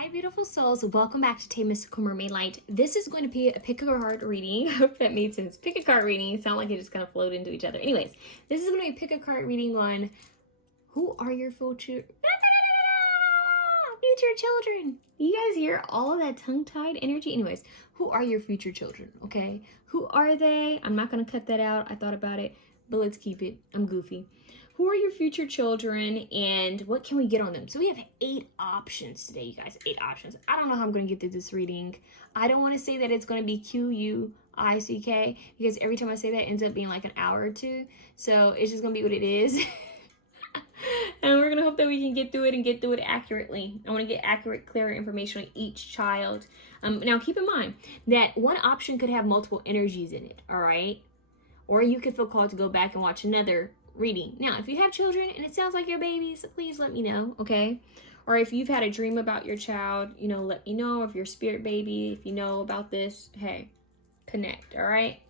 Hi beautiful souls, welcome back to TayMysticalMermaidLight. This is going to be a pick a card reading. I hope that made sense. Pick a card reading. It sounds like it just kind of flowed into each other. Anyways, this is going to be a pick a card reading on who are your future children. You guys hear all of that tongue-tied energy? Anyways, who are your future children, okay? Who are they? I'm not going to cut that out. I thought about it, but let's keep it. I'm goofy. Who are your future children and what can we get on them? So we have 8 options today, you guys. 8 options. I don't know how I'm going to get through this reading. I don't want to say that it's going to be Q-U-I-C-K because every time I say that, it ends up being like an hour or two. So it's just going to be what it is. And we're going to hope that we can get through it and get through it accurately. I want to get accurate, clear information on each child. Now, keep in mind that one option could have multiple energies in it, all right? Or you could feel called to go back and watch another reading. Now, if you have children and it sounds like your babies, please let me know, okay? Or if you've had a dream about your child, you know, let me know. If you're a spirit baby, if you know about this, hey, connect, all right?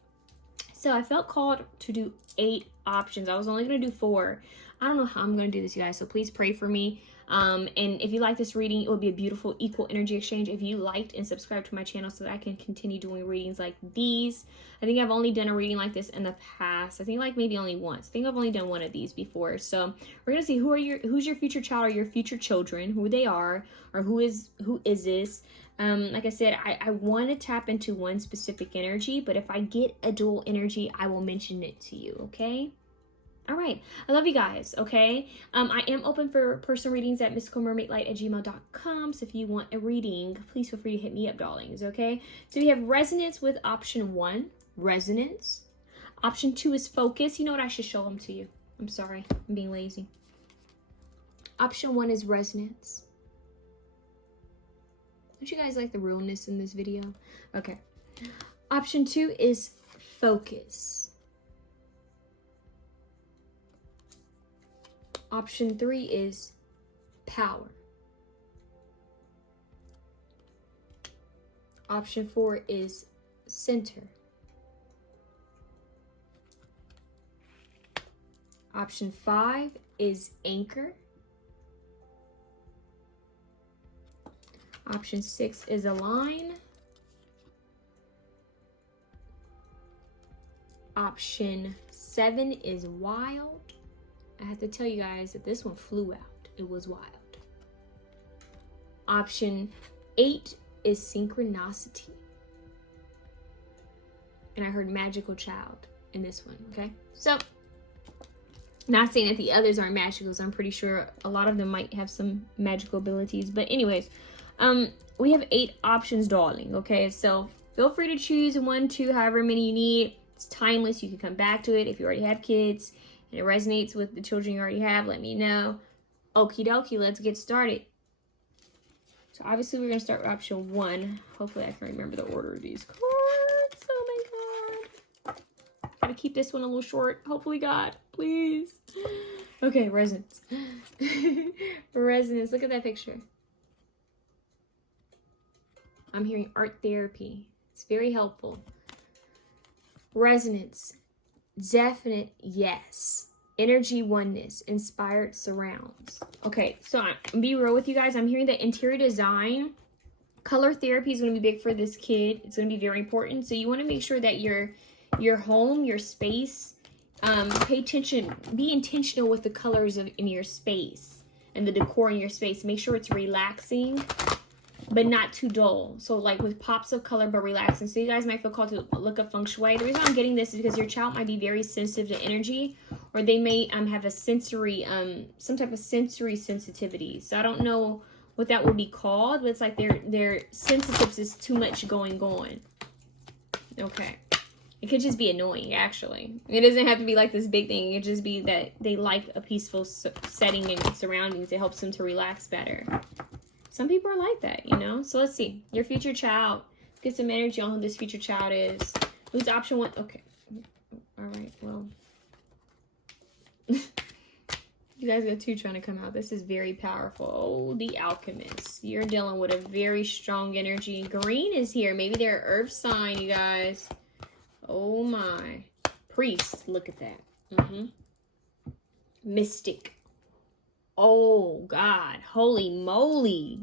So I felt called to do 8 options. I was only going to do 4. I don't know how I'm going to do this, you guys, so please pray for me. And if you like this reading, it would be a beautiful equal energy exchange if you liked and subscribed to my channel so that I can continue doing readings like these. I think I've only done a reading like this in the past. I think like maybe only once. I think I've only done one of these before. So we're going to see who's your future child or your future children, who they are, or who is this. Like I said, I want to tap into one specific energy, but if I get a dual energy, I will mention it to you, okay? All right. I love you guys, okay? I am open for personal readings at MysticalMermaidLight@gmail.com. So if you want a reading, please feel free to hit me up, darlings, okay? So we have resonance with option 1, resonance. Option 2 is focus. You know what? I should show them to you. I'm sorry. I'm being lazy. Option 1 is resonance. Don't you guys like the realness in this video? Okay. Option 2 is focus. Option 3 is power. Option 4 is center. Option 5 is anchor. Option 6 is align. Option 7 is wild. I have to tell you guys that this one flew out. It was wild. Option 8 is synchronicity. And I heard magical child in this one, okay? So, not saying that the others aren't magical, so I'm pretty sure a lot of them might have some magical abilities. But anyways, we have 8 options, darling, okay? So, feel free to choose 1, 2, however many you need. It's timeless. You can come back to it if you already have kids and it resonates with the children you already have, let me know. Okie dokie, let's get started. So obviously we're going to start with option 1. Hopefully I can remember the order of these cards. Oh my god. Gotta keep this one a little short. Hopefully, God, please. Okay, resonance. Resonance, look at that picture. I'm hearing art therapy. It's very helpful. Resonance. Definite yes. Energy oneness. Inspired surrounds. Okay, so I'm be real with you guys. I'm hearing that interior design, color therapy is going to be big for this kid. It's going to be very important. So you want to make sure that your home, your space, pay attention. Be intentional with the colors in your space and the decor in your space. Make sure it's relaxing, but not too dull. So like with pops of color, but relaxing. So you guys might feel called to look up feng shui. The reason I'm getting this is because your child might be very sensitive to energy, or they may have a sensory, some type of sensory sensitivity. So I don't know what that would be called, but it's like they're sensitive to too much going on. Okay. It could just be annoying, actually. It doesn't have to be like this big thing. It could just be that they like a peaceful setting and surroundings. It helps them to relax better. Some people are like that, you know? So let's see. Your future child. Let's get some energy on who this future child is. Who's option 1? Okay. All right. Well. You guys got 2 trying to come out. This is very powerful. Oh, the alchemist. You're dealing with a very strong energy. Green is here. Maybe they're earth sign, you guys. Oh, my. Priest. Look at that. Mystic. Oh, God. Holy moly.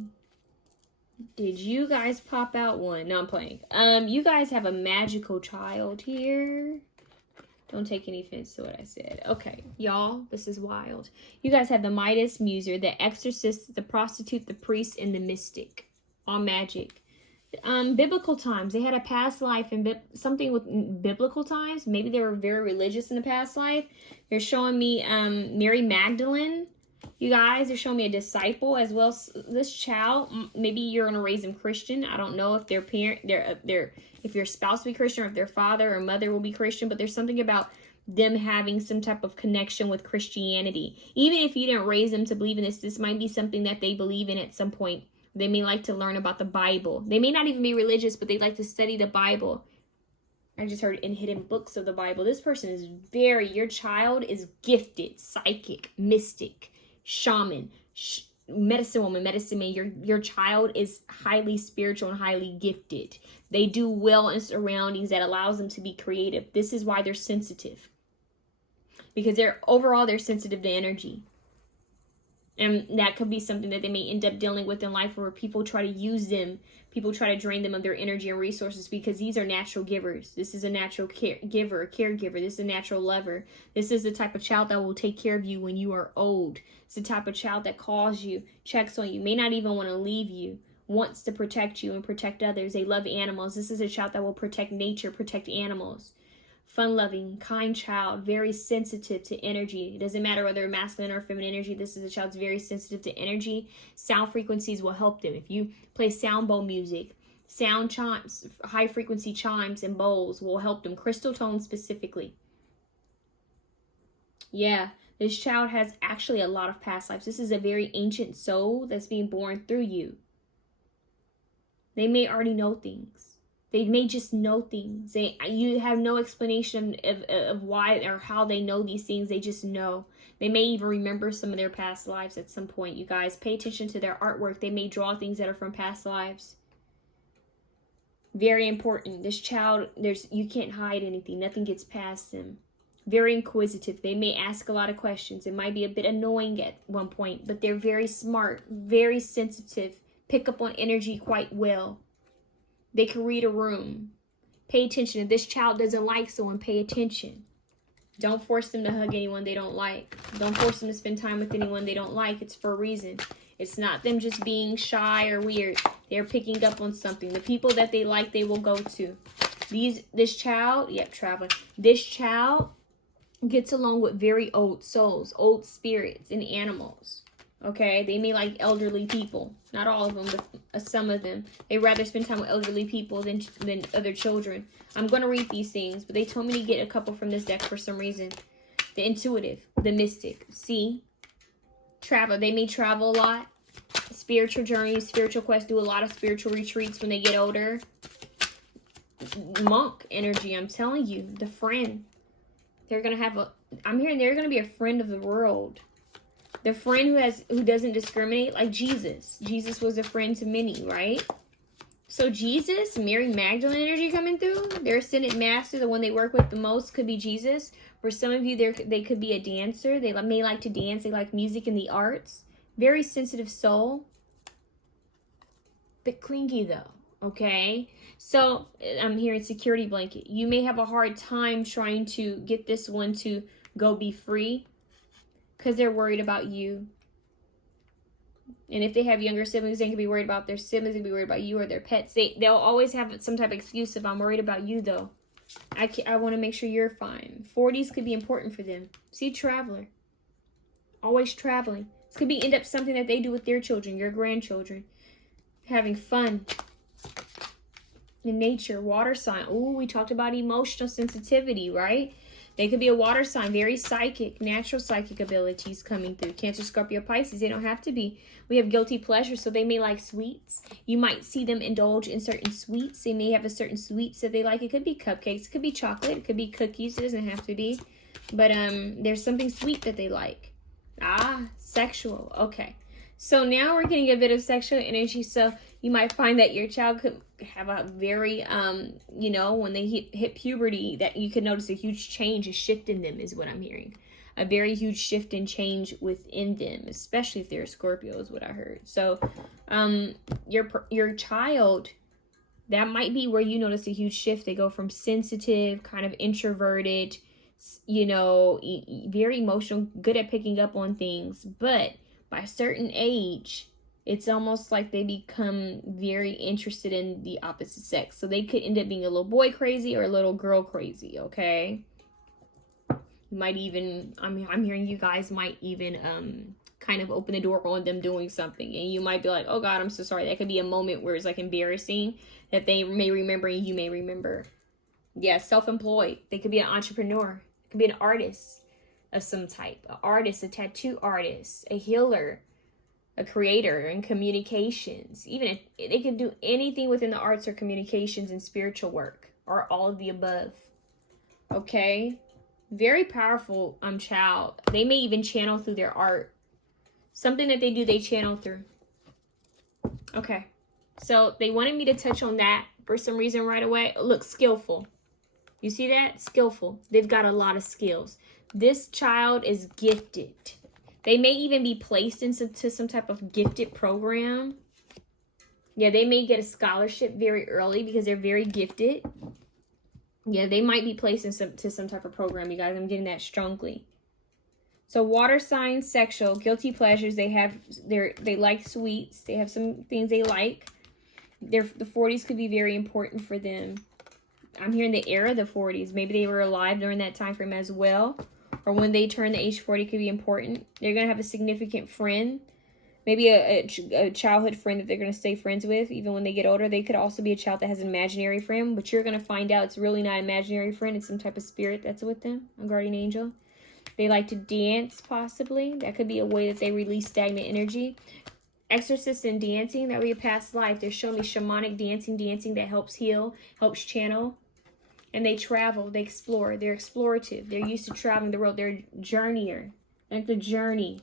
Did you guys pop out one? No, I'm playing. You guys have a magical child here. Don't take any offense to what I said. Okay, y'all, this is wild. You guys have the Midas Muser, the Exorcist, the Prostitute, the Priest, and the Mystic. All magic. Biblical times. They had a past life and something with biblical times. Maybe they were very religious in the past life. They're showing me Mary Magdalene. You guys are showing me a disciple as well. This child, maybe you're gonna raise them Christian. I don't know if if your spouse will be Christian or if their father or mother will be Christian, but there's something about them having some type of connection with Christianity. Even if you didn't raise them to believe in this might be something that they believe in at some point. They may like to learn about the Bible. They may not even be religious, but they like to study the Bible. I just heard in hidden books of the Bible. This person is your child is gifted, psychic, mystic, shaman, medicine woman, medicine man. Your child is highly spiritual and highly gifted. They do well in surroundings that allows them to be creative. This is why they're sensitive. Because they're sensitive to energy. And that could be something that they may end up dealing with in life where people try to use them. People try to drain them of their energy and resources because these are natural givers. This is a natural caregiver. This is a natural lover. This is the type of child that will take care of you when you are old. It's the type of child that calls you, checks on you, may not even want to leave you, wants to protect you and protect others. They love animals. This is a child that will protect nature, protect animals. Fun-loving, kind child, very sensitive to energy. It doesn't matter whether masculine or feminine energy. This is a child that's very sensitive to energy. Sound frequencies will help them. If you play sound bowl music, sound chimes, high-frequency chimes and bowls will help them. Crystal tones specifically. Yeah, this child has actually a lot of past lives. This is a very ancient soul that's being born through you. They may already know things. They may just know things. You have no explanation of why or how they know these things. They just know. They may even remember some of their past lives at some point. You guys, pay attention to their artwork. They may draw things that are from past lives. Very important. This child, you can't hide anything. Nothing gets past them. Very inquisitive. They may ask a lot of questions. It might be a bit annoying at one point, but they're very smart, very sensitive, pick up on energy quite well. They can read a room. Pay attention. If this child doesn't like someone, pay attention. Don't force them to hug anyone they don't like. Don't force them to spend time with anyone they don't like. It's for a reason. It's not them just being shy or weird. They're picking up on something. The people that they like, they will go to. This child, traveling. This child gets along with very old souls, old spirits, and animals. Okay, they may like elderly people. Not all of them, but some of them. They rather spend time with elderly people than other children. I'm going to read these things, but they told me to get a couple from this deck for some reason. The intuitive, the mystic. See? Travel. They may travel a lot. Spiritual journeys, spiritual quests, do a lot of spiritual retreats when they get older. Monk energy, I'm telling you. The friend. They're going to have I'm hearing they're going to be a friend of the world. The friend who doesn't discriminate, like Jesus. Jesus was a friend to many, right? So Jesus, Mary Magdalene energy coming through. Their ascended master, the one they work with the most, could be Jesus. For some of you, they could be a dancer. They may like to dance. They like music and the arts. Very sensitive soul. Bit clingy though, okay? So I'm hearing security blanket. You may have a hard time trying to get this one to go be free. Because they're worried about you. And if they have younger siblings, they can be worried about their siblings. They can be worried about you or their pets. They'll always have some type of excuse if I'm worried about you, though. I want to make sure you're fine. 40s could be important for them. See, traveler. Always traveling. This could be end up something that they do with their children, your grandchildren. Having fun. In nature, water sign. Ooh, we talked about emotional sensitivity, right? They could be a water sign, very psychic, natural psychic abilities coming through. Cancer, Scorpio, Pisces, they don't have to be. We have guilty pleasure, so they may like sweets. You might see them indulge in certain sweets. They may have a certain sweets that they like. It could be cupcakes, it could be chocolate, it could be cookies. It doesn't have to be. But there's something sweet that they like. Sexual. Okay. So now we're getting a bit of sexual energy. So you might find that your child could have a very, when they hit puberty, that you could notice a huge change, a shift in them is what I'm hearing. a very huge shift and change within them, especially if they're a Scorpio, is what I heard. So your child, that might be where you notice a huge shift. They go from sensitive, kind of introverted, you know, very emotional, good at picking up on things, but by a certain age, it's almost like they become very interested in the opposite sex. So they could end up being a little boy crazy or a little girl crazy, okay? You might even, I'm hearing you guys might even kind of open the door on them doing something. And you might be like, oh God, I'm so sorry. That could be a moment where it's like embarrassing that they may remember and you may remember. Yeah, self-employed. They could be an entrepreneur. It could be an artist of some type. An artist, a tattoo artist, a healer, a creator in communications. Even if they can do anything within the arts or communications and spiritual work, or all of the above. Okay? Very powerful child. They may even channel through their art. Something that they do, they channel through. Okay. So they wanted me to touch on that for some reason right away. Look, skillful. You see that? Skillful. They've got a lot of skills. This child is gifted. They may even be placed into some type of gifted program. Yeah, they may get a scholarship very early because they're very gifted. Yeah, they might be placed into some type of program, you guys. I'm getting that strongly. So water signs, sexual, guilty pleasures. They like sweets. They have some things they like. The 40s could be very important for them. I'm hearing the era of the 40s. Maybe they were alive during that time frame as well. Or when they turn the age 40 could be important. They're going to have a significant friend. Maybe a childhood friend that they're going to stay friends with even when they get older. They could also be a child that has an imaginary friend. But you're going to find out it's really not an imaginary friend. It's some type of spirit that's with them. A guardian angel. They like to dance, possibly. That could be a way that they release stagnant energy. Exorcists and dancing. That would be a past life. They're showing me shamanic dancing that helps heal, helps channel. And they travel, they explore, they're explorative. They're used to traveling the world. They're a journeyer. They like the journey.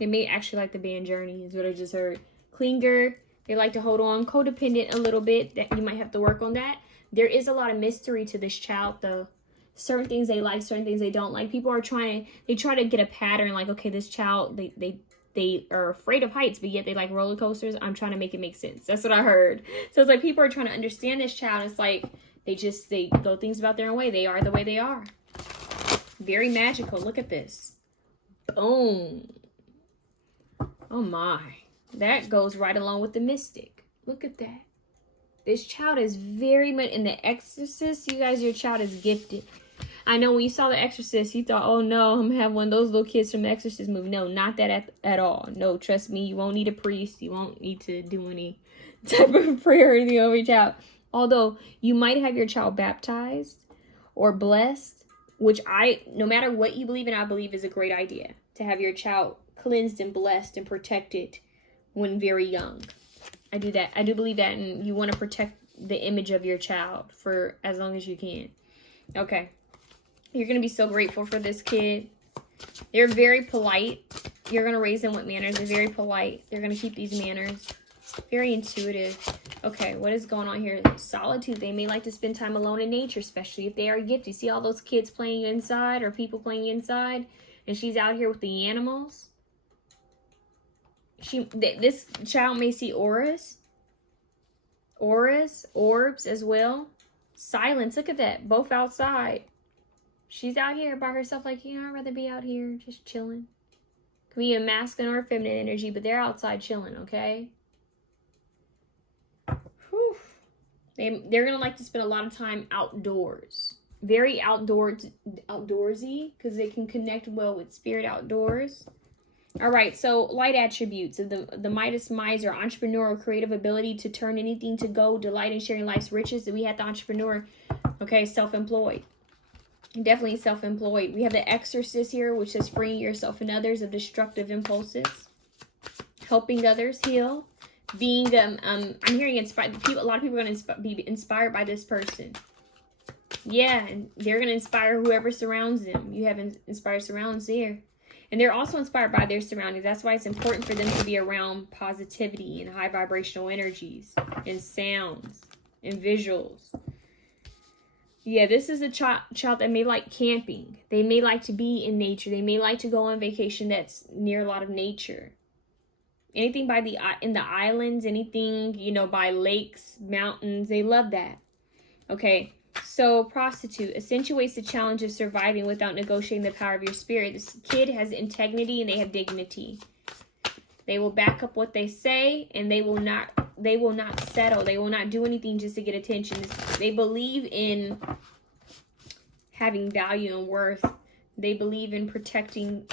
They may actually like the band Journey, is what I just heard. Clinger, they like to hold on. Codependent a little bit. That you might have to work on that. There is a lot of mystery to this child, though. Certain things they like, certain things they don't like. People are try to get a pattern, like, okay, this child, they are afraid of heights, but yet they like roller coasters. I'm trying to make it make sense. That's what I heard. So it's like people are trying to understand this child. It's like, they go things about their own way. They are the way they are. Very magical. Look at this. Boom. Oh my. That goes right along with the mystic. Look at that. This child is very much in The Exorcist. You guys, your child is gifted. I know when you saw The Exorcist, you thought, oh no, I'm going to have one of those little kids from The Exorcist movie. No, not that at all. No, trust me, you won't need a priest. You won't need to do any type of prayer or anything over your child. Although you might have your child baptized or blessed, which no matter what you believe in, I believe is a great idea. To have your child cleansed and blessed and protected when very young. I do that. I do believe that, and you want to protect the image of your child for as long as you can. Okay. You're going to be so grateful for this kid. They're very polite. You're going to raise them with manners. They're very polite. They're going to keep these manners. Very intuitive. Okay, what is going on here? Solitude. They may like to spend time alone in nature, especially if they are gifted. You see all those kids playing inside or people playing inside? And she's out here with the animals. This child may see auras, orbs as well. Silence. Look at that. Both outside. She's out here by herself like, I'd rather be out here just chilling. Could be a masculine or a feminine energy, but they're outside chilling, okay? Whew. They're going to like to spend a lot of time outdoors. Very outdoorsy, because they can connect well with spirit outdoors. All right, so light attributes of the Midas Miser, entrepreneurial, creative ability to turn anything to gold, delight in sharing life's riches. We had the entrepreneur, okay, self-employed. Definitely self-employed. We have the Exorcist here, which is freeing yourself and others of destructive impulses, helping others heal, being I'm hearing inspired. A lot of people are going to be inspired by this person. Yeah, and they're going to inspire whoever surrounds them. You have inspired surrounds there. And they're also inspired by their surroundings. That's why it's important for them to be around positivity and high vibrational energies and sounds and visuals. Yeah, this is a child that may like camping. They may like to be in nature. They may like to go on vacation that's near a lot of nature. Anything by in the islands, anything, you know, by lakes, mountains, they love that. Okay, so prostitute accentuates the challenge of surviving without negotiating the power of your spirit. This kid has integrity and they have dignity. They will back up what they say, and they will not settle. They will not do anything just to get attention. They believe in having value and worth. They believe in protecting.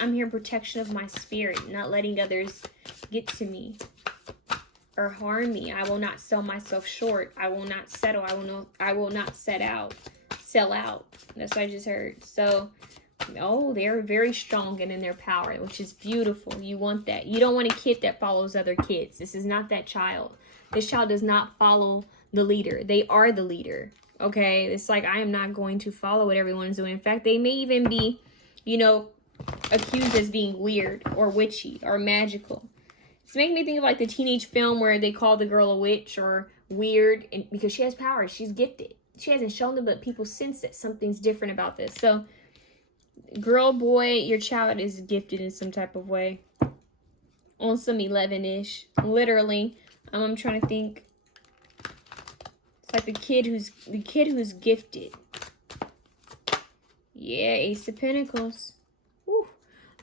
I'm here in protection of my spirit, not letting others get to me or harm me. I will not sell myself short. I will not settle. I will not sell out. That's what I just heard. So, oh, they're very strong and in their power, which is beautiful. You want that. You don't want a kid that follows other kids. This is not that child. This child does not follow the leader. They are the leader. Okay? It's like, I am not going to follow what everyone's doing. In fact, they may even be, you know, accused as being weird or witchy or magical. It's making me think of like the teenage film where they call the girl a witch or weird, and because she has power, she's gifted. She hasn't shown them, but people sense that something's different about this. So, girl, boy, your child is gifted in some type of way. On some 11-ish, literally. I'm trying to think. It's like the kid who's gifted. Yeah, Ace of Pentacles. Woo.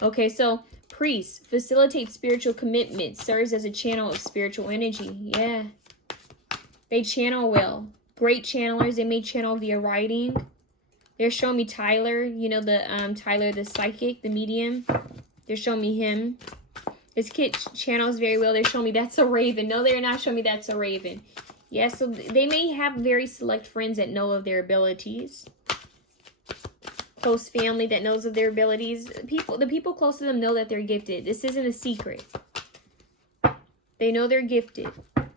Okay, so priest facilitates spiritual commitment, serves as a channel of spiritual energy. Yeah, they channel well. Great channelers. They may channel via writing. They're showing me Tyler, you know, Tyler the psychic, the medium. They're showing me him. This kid channels very well. They're showing me that's a raven. No, they're not showing me that's a raven. Yeah, so they may have very select friends that know of their abilities. Close family that knows of their abilities. The people close to them know that they're gifted. This isn't a secret. They know they're gifted.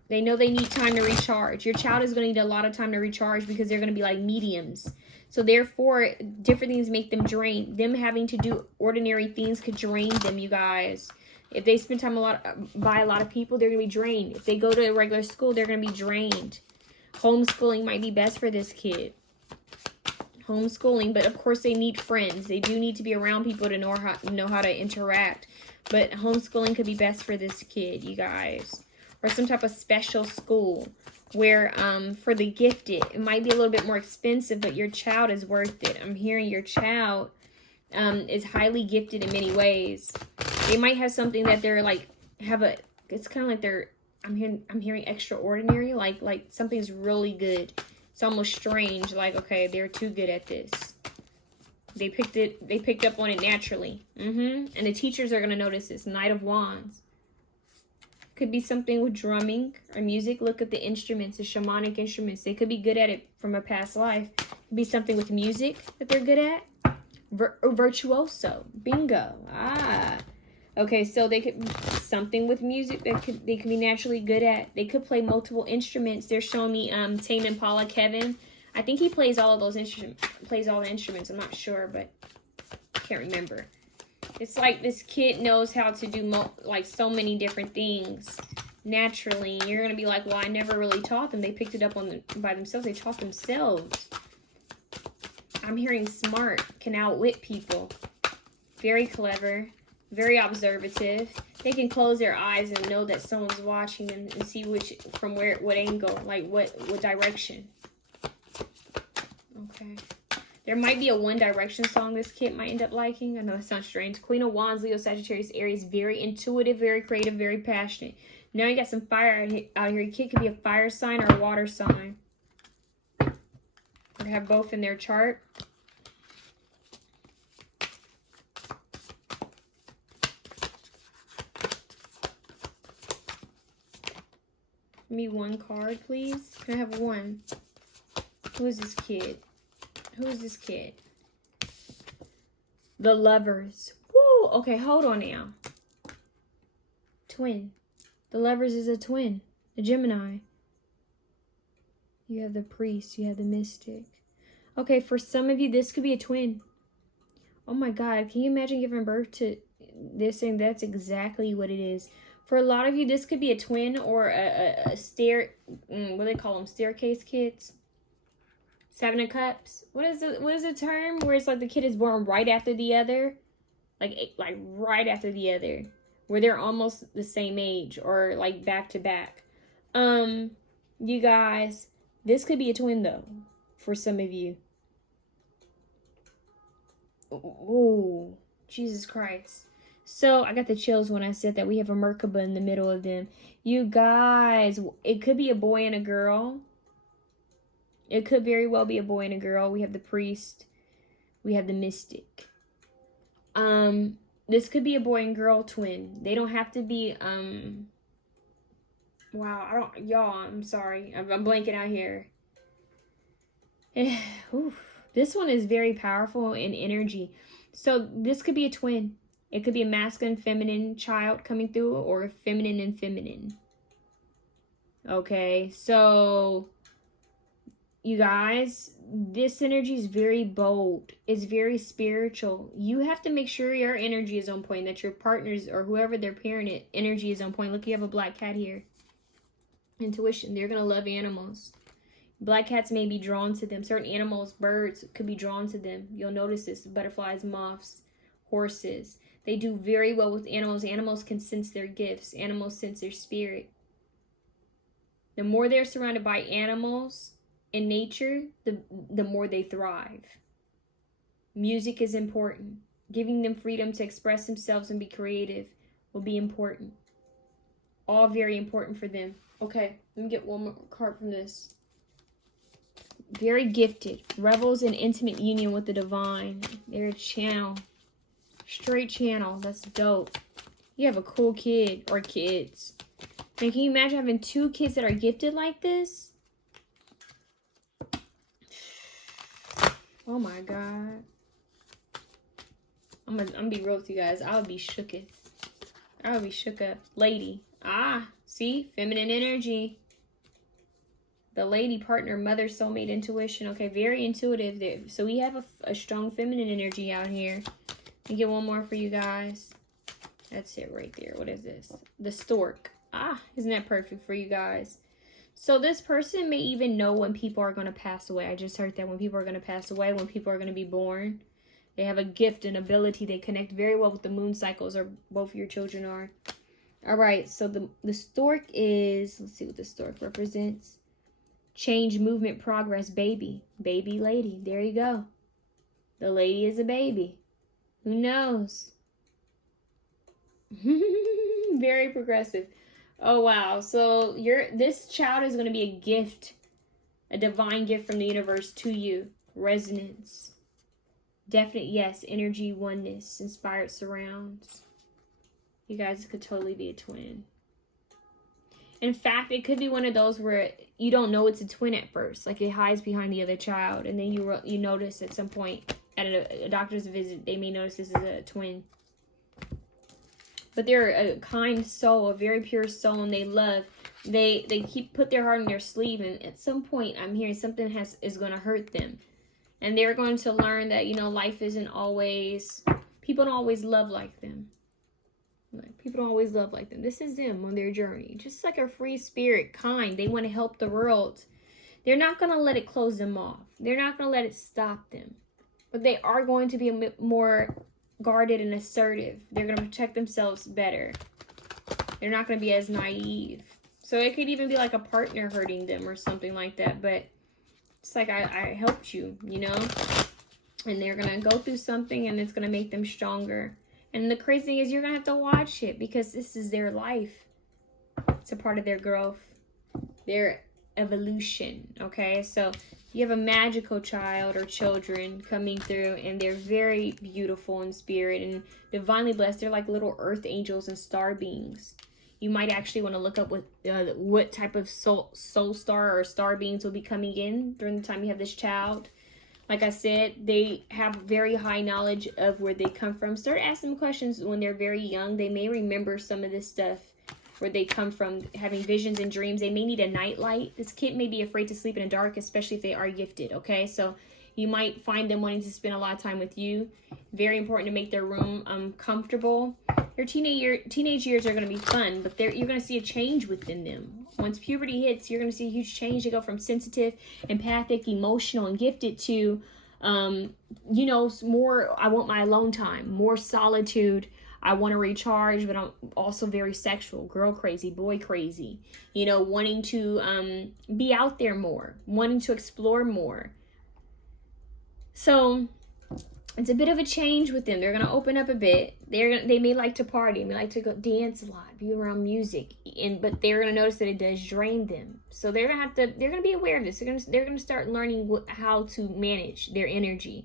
They know they need time to recharge. Your child is going to need a lot of time to recharge because they're going to be like mediums. So therefore, different things make them drain. Them having to do ordinary things could drain them, you guys. If they spend time by a lot of people, they're going to be drained. If they go to a regular school, they're going to be drained. Homeschooling might be best for this kid. Homeschooling, but of course they need friends. They do need to be around people to know how to interact. But homeschooling could be best for this kid, you guys. Or some type of special school where for the gifted, it might be a little bit more expensive, but your child is worth it. I'm hearing your child is highly gifted in many ways. They might have something that they're like, it's kind of like I'm hearing extraordinary, like something's really good. It's almost strange, like, okay, they're too good at this. They picked up on it naturally. And the teachers are going to notice this. Knight of Wands. Could be something with drumming or music. Look at the instruments, the shamanic instruments. They could be good at it from a past life. Could be something with music that they're good at. Virtuoso. Bingo. Okay, so they could something with music that they could be naturally good at. They could play multiple instruments. They're showing me Tame Impala Kevin. I think he plays all of those instruments. Plays all the instruments. I'm not sure, but I can't remember. It's like this kid knows how to do like so many different things naturally. You're gonna be like, well, I never really taught them. They picked it up by themselves. They taught themselves. I'm hearing smart, can outwit people. Very clever, very observative. They can close their eyes and know that someone's watching them and see what angle, like what direction. Okay. There might be a One Direction song this kid might end up liking. I know that sounds strange. Queen of Wands, Leo, Sagittarius, Aries. Very intuitive, very creative, very passionate. Now you got some fire out here. Your kid could be a fire sign or a water sign. Or have both in their chart. Give me one card, please. Can I have one? Who is this kid? Who is this kid? The Lovers. Woo! Okay, hold on now. Twin. The Lovers is a twin. A Gemini. You have the Priest. You have the Mystic. Okay, for some of you, this could be a twin. Oh my God. Can you imagine giving birth to this? And that's exactly what it is. For a lot of you, this could be a twin or a what do they call them? Staircase kids. Seven of Cups. What is the term where it's like the kid is born right after the other? Like right after the other. Where they're almost the same age or like back to back. You guys, this could be a twin though for some of you. Oh, Jesus Christ. So I got the chills when I said that. We have a Merkaba in the middle of them. You guys, it could be a boy and a girl. It could very well be a boy and a girl. We have the priest. We have the mystic. This could be a boy and girl twin. They don't have to be, wow, y'all, I'm sorry. I'm blanking out here. This one is very powerful in energy. So this could be a twin. It could be a masculine, feminine child coming through, or feminine and feminine. Okay, so you guys, this energy is very bold. It's very spiritual. You have to make sure your energy is on point, that your partners or whoever their parent energy is on point. Look, you have a black cat here. Intuition. They're going to love animals. Black cats may be drawn to them. Certain animals, birds, could be drawn to them. You'll notice this. Butterflies, moths, horses. They do very well with animals. Animals can sense their gifts. Animals sense their spirit. The more they're surrounded by animals in nature, the more they thrive. Music is important. Giving them freedom to express themselves and be creative will be important. All very important for them. Okay, let me get one more card from this. Very gifted. Revels in intimate union with the divine. They're a channel. Straight channel. That's dope. You have a cool kid or kids. And can you imagine having 2 kids that are gifted like this? Oh my God. I'm gonna be real with you guys. I would be shooketh. I would be shook up. Lady. Ah, see? Feminine energy. The lady, partner, mother, soulmate, intuition. Okay, very intuitive there. So we have a strong feminine energy out here. Let me get one more for you guys. That's it right there. What is this? The stork. Ah, isn't that perfect for you guys? So this person may even know when people are going to pass away. I just heard that when people are going to pass away, when people are going to be born. They have a gift and ability. They connect very well with the moon cycles, or both of your children are. All right, so the stork is, let's see what the stork represents. Change, movement, progress, baby. Baby lady. There you go. The lady is a baby. Who knows? Very progressive. Oh, wow. So this child is going to be a gift. A divine gift from the universe to you. Resonance. Definite yes. Energy, oneness, inspired surrounds. You guys could totally be a twin. In fact, it could be one of those where you don't know it's a twin at first. Like it hides behind the other child. And then you notice at some point at a doctor's visit, they may notice this is a twin. But they're a kind soul, a very pure soul, and they love. They put their heart in their sleeve. And at some point, I'm hearing something is going to hurt them. And they're going to learn that, life isn't always, people don't always love like them. People don't always love like them. This is them on their journey. Just like a free spirit, kind. They want to help the world. They're not going to let it close them off. They're not going to let it stop them. But they are going to be a bit more guarded and assertive. They're going to protect themselves better. They're not going to be as naive. So it could even be like a partner hurting them or something like that. But it's like I helped you, And they're going to go through something and it's going to make them stronger. And the crazy thing is you're going to have to watch it because this is their life. It's a part of their growth, their evolution, okay? So you have a magical child or children coming through and they're very beautiful in spirit and divinely blessed. They're like little earth angels and star beings. You might actually want to look up what type of soul star or star beings will be coming in during the time you have this child. Like I said, they have very high knowledge of where they come from. Start asking them questions when they're very young. They may remember some of this stuff, where they come from, having visions and dreams. They may need a nightlight. This kid may be afraid to sleep in the dark, especially if they are gifted, okay? So you might find them wanting to spend a lot of time with you. Very important to make their room comfortable. They're Their teenage years are going to be fun, but you're going to see a change within them. Once puberty hits, you're going to see a huge change. They go from sensitive, empathic, emotional, and gifted to, you know, more, I want my alone time, more solitude. I want to recharge, but I'm also very sexual, girl crazy, boy crazy, you know, wanting to be out there more, wanting to explore more. So it's a bit of a change with them. They're going to open up a bit. They may like to party, may like to go dance a lot, be around music, but they're going to notice that it does drain them. So they're going to be aware of this. They're going to start learning how to manage their energy.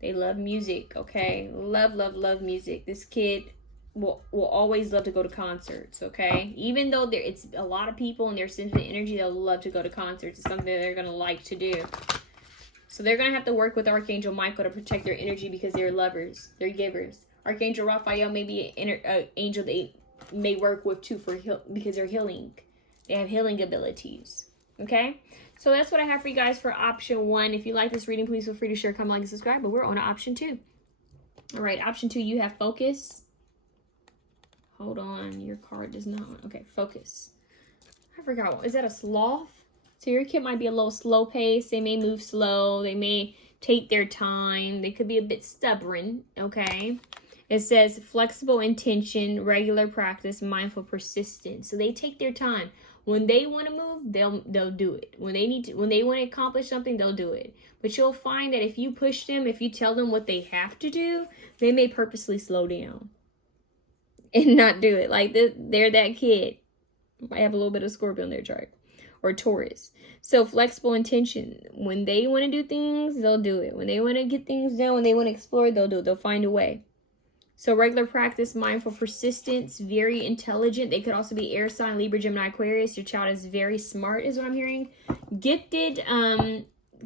They love music, okay? Love music. This kid will always love to go to concerts, okay? Even though it's a lot of people and they're sensitive energy, they'll love to go to concerts. It's something that they're going to like to do. So they're going to have to work with Archangel Michael to protect their energy because they're lovers. They're givers. Archangel Raphael may be an angel they may work with too because they're healing. They have healing abilities. Okay? So that's what I have for you guys for option 1. If you like this reading, please feel free to share, comment, like, and subscribe. But we're on to option 2. All right, option 2, you have focus. Hold on, your card does not. Okay, focus. I forgot. Is that a sloth? So your kid might be a little slow paced. They may move slow. They may take their time. They could be a bit stubborn, okay? It says flexible intention, regular practice, mindful persistence. So they take their time. When they want to move, they'll do it. When they want to accomplish something, they'll do it. But you'll find that if you push them, if you tell them what they have to do, they may purposely slow down and not do it. Like they're that kid. Might have a little bit of Scorpio in their chart. Or Taurus. So flexible intention. When they want to do things, they'll do it. When they want to get things done, when they want to explore, they'll do it. They'll find a way. So regular practice, mindful persistence, very intelligent. They could also be air sign, Libra, Gemini, Aquarius. Your child is very smart is what I'm hearing. Gifted,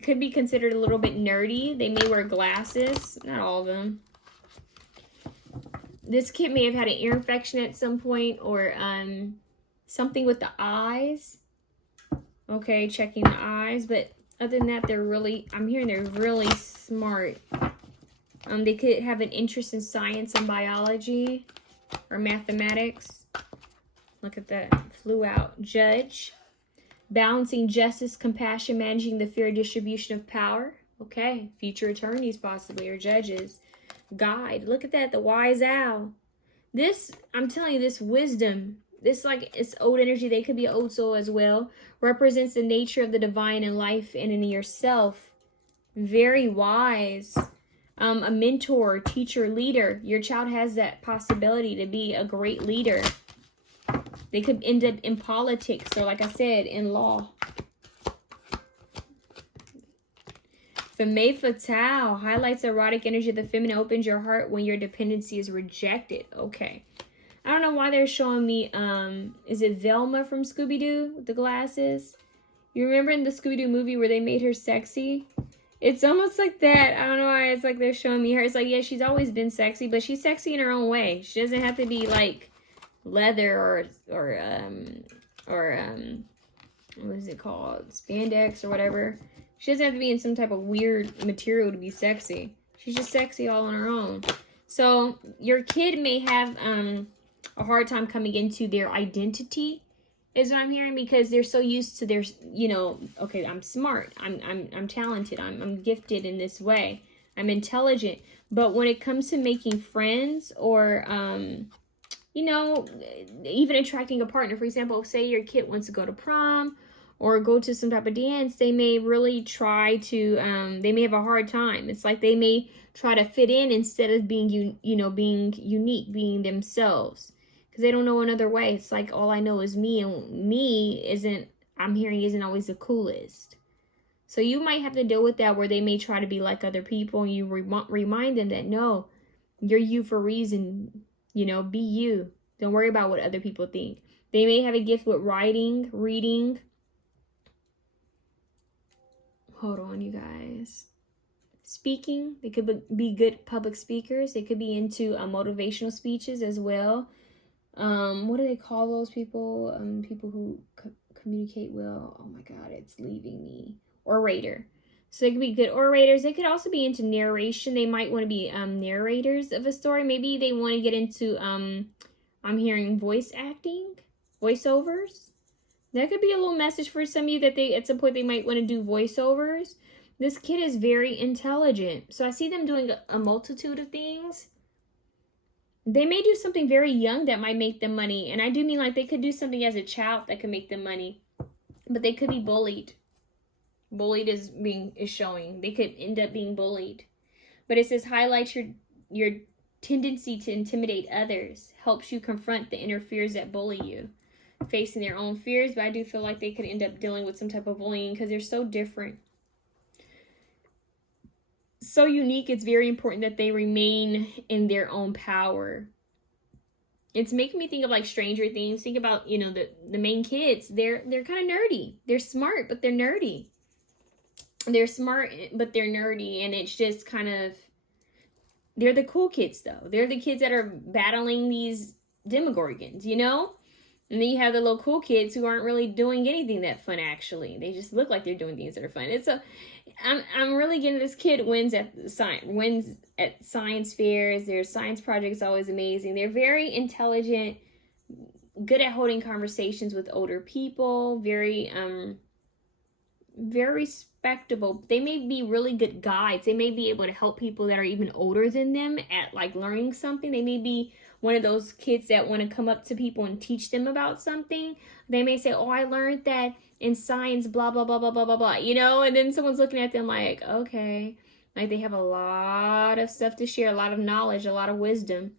could be considered a little bit nerdy. They may wear glasses. Not all of them. This kid may have had an ear infection at some point or something with the eyes. Okay, checking the eyes, but other than that, I'm hearing they're really smart. They could have an interest in science and biology or mathematics. Look at that, flew out. Judge, balancing justice, compassion, managing the fair distribution of power. Okay, future attorneys possibly or judges. Guide, look at that, the wise owl. This, I'm telling you, this wisdom, this it's old energy. They could be old soul as well. Represents the nature of the divine in life and in yourself. Very wise. A mentor, teacher, leader. Your child has that possibility to be a great leader. They could end up in politics or, like I said, in law. Femme Fatale highlights erotic energy of the feminine, opens your heart when your dependency is rejected. Okay. I don't know why they're showing me, is it Velma from Scooby-Doo with the glasses? You remember in the Scooby-Doo movie where they made her sexy? It's almost like that. I don't know why it's like they're showing me her. It's like, yeah, she's always been sexy, but she's sexy in her own way. She doesn't have to be like leather or what is it called? Spandex or whatever. She doesn't have to be in some type of weird material to be sexy. She's just sexy all on her own. So your kid may have a hard time coming into their identity, is what I'm hearing, because they're so used to their, you know, okay, I'm smart, I'm talented, I'm gifted in this way, I'm intelligent. But when it comes to making friends or you know, even attracting a partner, for example, say your kid wants to go to prom or go to some type of dance, they may really try to they may have a hard time. It's like they may try to fit in instead of being being unique, being themselves. Because they don't know another way. It's like, all I know is me, and me isn't always the coolest. So you might have to deal with that, where they may try to be like other people, and you remind them that, no, you're you for a reason. You know, be you. Don't worry about what other people think. They may have a gift with writing, reading. Hold on, you guys. Speaking. They could be good public speakers. They could be into motivational speeches as well. What do they call those people? People who communicate well. Oh my God, it's leaving me. Orator. So they could be good orators. They could also be into narration. They might want to be narrators of a story. Maybe they want to get into, I'm hearing voice acting, voiceovers. That could be a little message for some of you that at some point they might want to do voiceovers. This kid is very intelligent. So I see them doing a multitude of things. They may do something very young that might make them money. And I do mean like they could do something as a child that could make them money. But they could be bullied. Bullied is showing. They could end up being bullied. But it says highlights your tendency to intimidate others. Helps you confront the inner fears that bully you. Facing their own fears. But I do feel like they could end up dealing with some type of bullying because they're so different. So unique, it's very important that they remain in their own power. It's making me think of like Stranger Things. Think about, you know, the main kids. They're kind of nerdy. They're smart, but they're nerdy. They're smart, but they're nerdy. And it's just kind of, they're the cool kids though. They're the kids that are battling these demogorgons, you know? And then you have the little cool kids who aren't really doing anything that fun, actually. They just look like they're doing things that are fun. I'm really getting this kid wins at science fairs. Their science projects always amazing. They're very intelligent, good at holding conversations with older people, very respectable. They may be really good guides. They may be able to help people that are even older than them at like learning something. They may be one of those kids that want to come up to people and teach them about something. They may say, oh, I learned that in science, blah, blah, blah, blah, blah, blah, blah, you know, and then someone's looking at them like, okay, like they have a lot of stuff to share, a lot of knowledge, a lot of wisdom.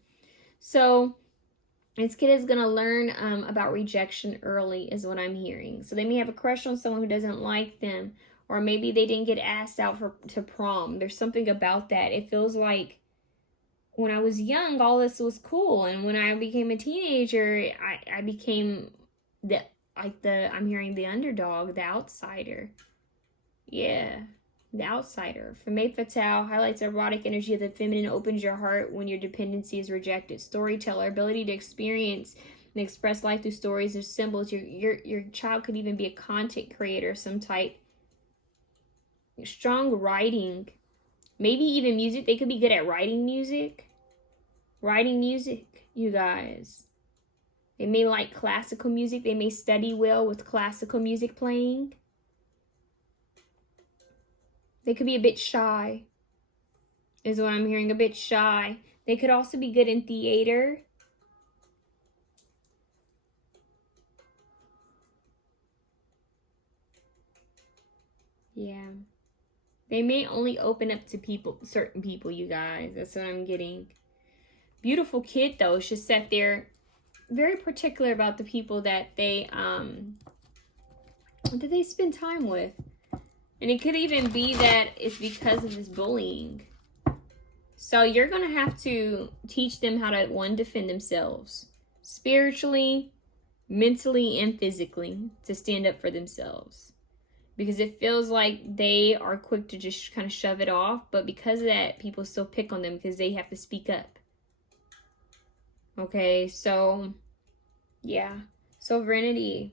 So this kid is going to learn about rejection early is what I'm hearing. So they may have a crush on someone who doesn't like them, or maybe they didn't get asked out to prom. There's something about that. It feels like when I was young, all this was cool. And when I became a teenager, I became I'm hearing the underdog, the outsider. Yeah, the outsider. Femme Fatale highlights the erotic energy of the feminine, opens your heart when your dependency is rejected. Storyteller, ability to experience and express life through stories or symbols. Your child could even be a content creator of some type. Strong writing. Maybe even music. They could be good at writing music. Writing music, you guys. They may like classical music. They may study well with classical music playing. They could be a bit shy, is what I'm hearing, a bit shy. They could also be good in theater. Yeah. They may only open up to people, certain people, you guys. That's what I'm getting. Beautiful kid, though. It's just that they're very particular about the people that they spend time with. And it could even be that it's because of this bullying. So you're going to have to teach them how to, one, defend themselves. Spiritually, mentally, and physically. To stand up for themselves. Because it feels like they are quick to just kind of shove it off. But because of that, people still pick on them because they have to speak up. Okay, so, yeah. Sovereignty.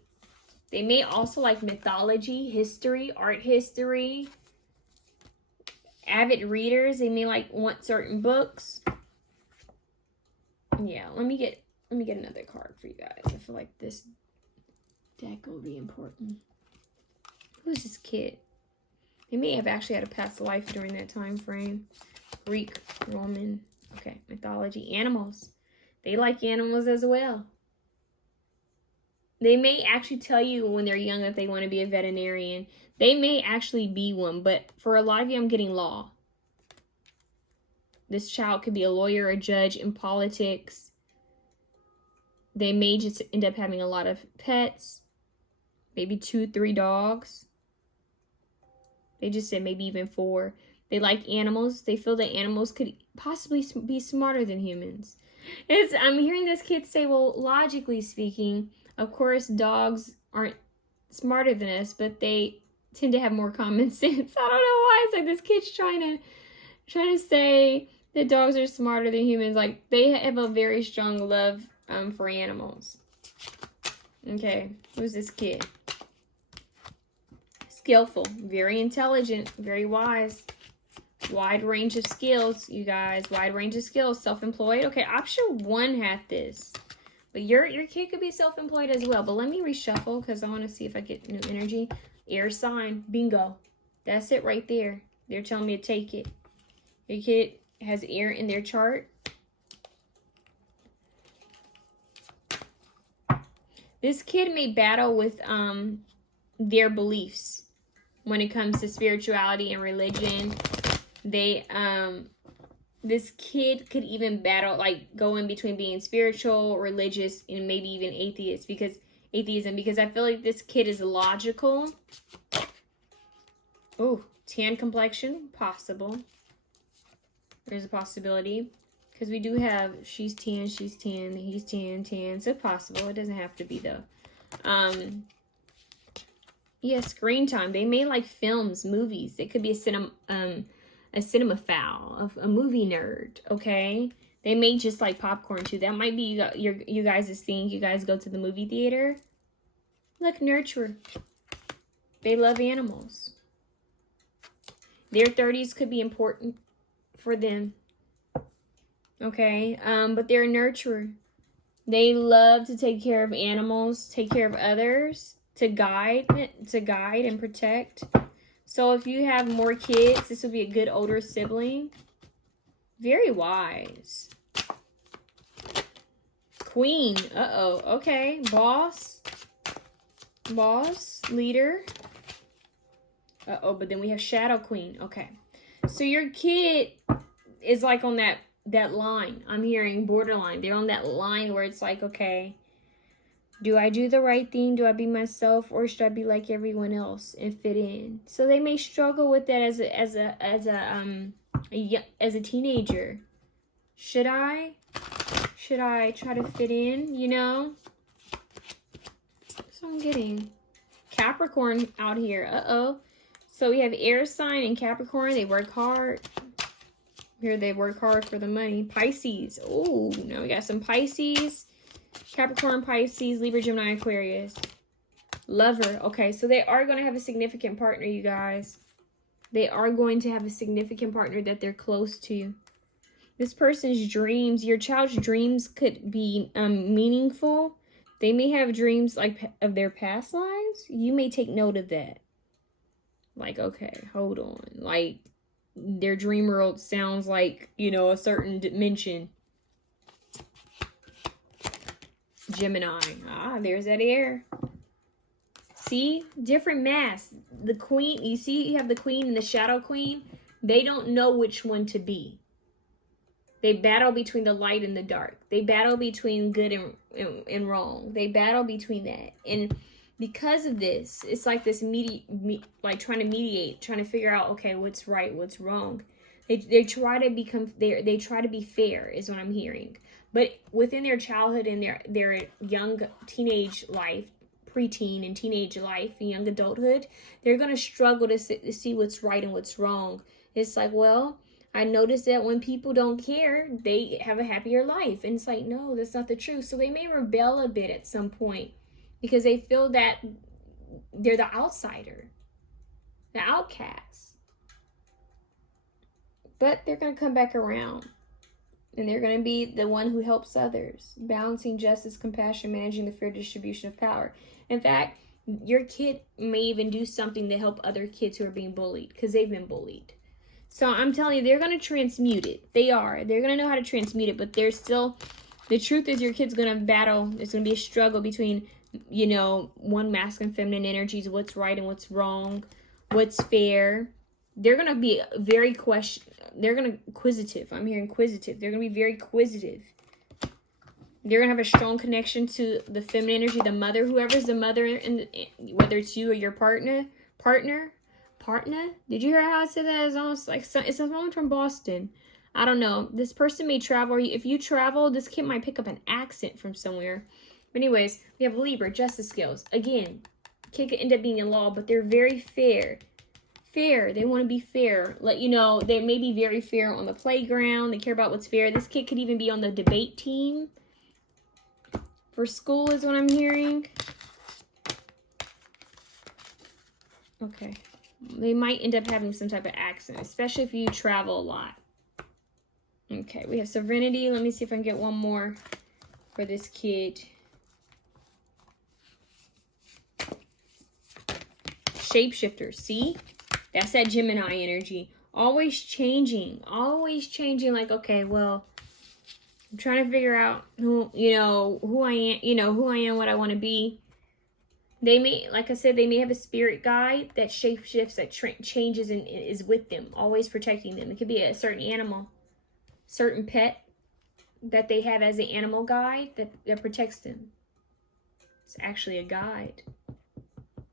They may also like mythology, history, art history. Avid readers. They may want certain books. Yeah, let me get another card for you guys. I feel like this deck will be important. Who's this kid? They may have actually had a past life during that time frame. Greek, Roman. Okay, mythology. Animals. They like animals as well. They may actually tell you when they're young that they want to be a veterinarian. They may actually be one, but for a lot of you, I'm getting law. This child could be a lawyer, a judge in politics. They may just end up having a lot of pets. Maybe 2, 3 dogs. They just said maybe even 4. They like animals. They feel that animals could possibly be smarter than humans. I'm hearing this kid say, well, logically speaking, of course, dogs aren't smarter than us, but they tend to have more common sense. I don't know why. It's like this kid's trying to say that dogs are smarter than humans. Like, they have a very strong love for animals. Okay, who's this kid? This skillful, very intelligent, very wise. Wide range of skills, you guys. Wide range of skills. Self-employed. Okay, option 1 had this. But your kid could be self-employed as well. But let me reshuffle because I want to see if I get new energy. Air sign. Bingo. That's it right there. They're telling me to take it. Your kid has air in their chart. This kid may battle with their beliefs when it comes to spirituality and religion. They this kid could even battle, like, go in between being spiritual, religious, and maybe even atheism, because I feel like this kid is logical. Oh, tan complexion, possible. There's a possibility. Because we do have, she's tan, he's tan. So possible. It doesn't have to be, though. Yeah, screen time. They may like films, movies. It could be a cinemaphile, a movie nerd, okay? They may just like popcorn, too. That might be you guys' thing. You guys go to the movie theater. Look, nurturer. They love animals. Their 30s could be important for them. Okay, but they're a nurturer. They love to take care of animals, take care of others, to guide and protect. So if you have more kids, this would be a good older sibling. Very wise. Queen. Uh-oh. Okay. Boss. Leader. Uh-oh, but then we have Shadow Queen. Okay. So your kid is like on that line. I'm hearing borderline. They're on that line where it's like, okay, do I do the right thing? Do I be myself, or should I be like everyone else and fit in? So they may struggle with that as a teenager. Should I try to fit in? You know. So I'm getting Capricorn out here. Uh-oh. So we have air sign and Capricorn. They work hard. Here they work hard for the money. Pisces. Oh, now we got some Pisces. Capricorn, Pisces, Libra, Gemini, Aquarius. Lover. Okay, so they are going to have a significant partner, you guys. They are going to have a significant partner that they're close to. This person's dreams, your child's dreams could be meaningful. They may have dreams like of their past lives. You may take note of that. Like, okay, hold on. Like, their dream world sounds like, you know, a certain dimension. Gemini. Ah, there's that air. See? Different masks. The queen, you see you have the queen and the shadow queen? They don't know which one to be. They battle between the light and the dark. They battle between good and wrong. They battle between that. And because of this, it's like this like trying to mediate, trying to figure out, okay, what's right, what's wrong. They try to become, they try to be fair, is what I'm hearing. But within their childhood and their young teenage life, preteen and teenage life and young adulthood, they're going to struggle to see what's right and what's wrong. It's like, well, I noticed that when people don't care, they have a happier life. And it's like, no, that's not the truth. So they may rebel a bit at some point because they feel that they're the outsider, the outcast. But they're going to come back around. And they're going to be the one who helps others, balancing justice, compassion, managing the fair distribution of power. In fact, your kid may even do something to help other kids who are being bullied because they've been bullied. So I'm telling you, they're going to transmute it. They are. They're going to know how to transmute it, but there's still, the truth is your kid's going to battle. There's going to be a struggle between, you know, one masculine, feminine energies, what's right and what's wrong, what's fair. They're going to be very they're going to inquisitive. I'm hearing inquisitive. They're going to be very inquisitive. They're going to have a strong connection to the feminine energy, the mother, whoever's the mother, and whether it's you or your partner. Did you hear how I said that? It's almost like, it's someone from Boston. I don't know. This person may travel. If you travel, this kid might pick up an accent from somewhere. But anyways, we have Libra, justice skills. Again, kid could end up being in law, but they're very fair. They want to be fair. Let you know, they may be very fair on the playground. They care about what's fair. This kid could even be on the debate team for school, is what I'm hearing. Okay. They might end up having some type of accident, especially if you travel a lot. Okay, we have Serenity. Let me see if I can get one more for this kid. Shapeshifters, see? That's that Gemini energy. Always changing, like, okay, well, I'm trying to figure out who I am, what I want to be. They may, like I said, they may have a spirit guide that shapeshifts, that changes and is with them, always protecting them. It could be a certain animal, certain pet that they have as an animal guide that protects them. It's actually a guide.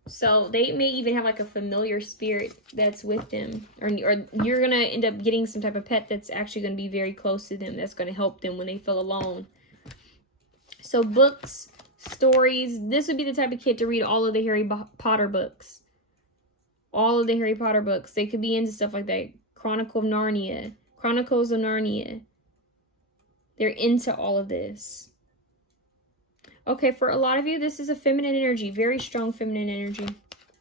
So they may even have like a familiar spirit that's with them. Or you're going to end up getting some type of pet that's actually going to be very close to them. That's going to help them when they feel alone. So books, stories. This would be the type of kid to read all of the Harry Potter books. All of the Harry Potter books. They could be into stuff like that. Chronicles of Narnia. They're into all of this. Okay, for a lot of you, this is a feminine energy. Very strong feminine energy.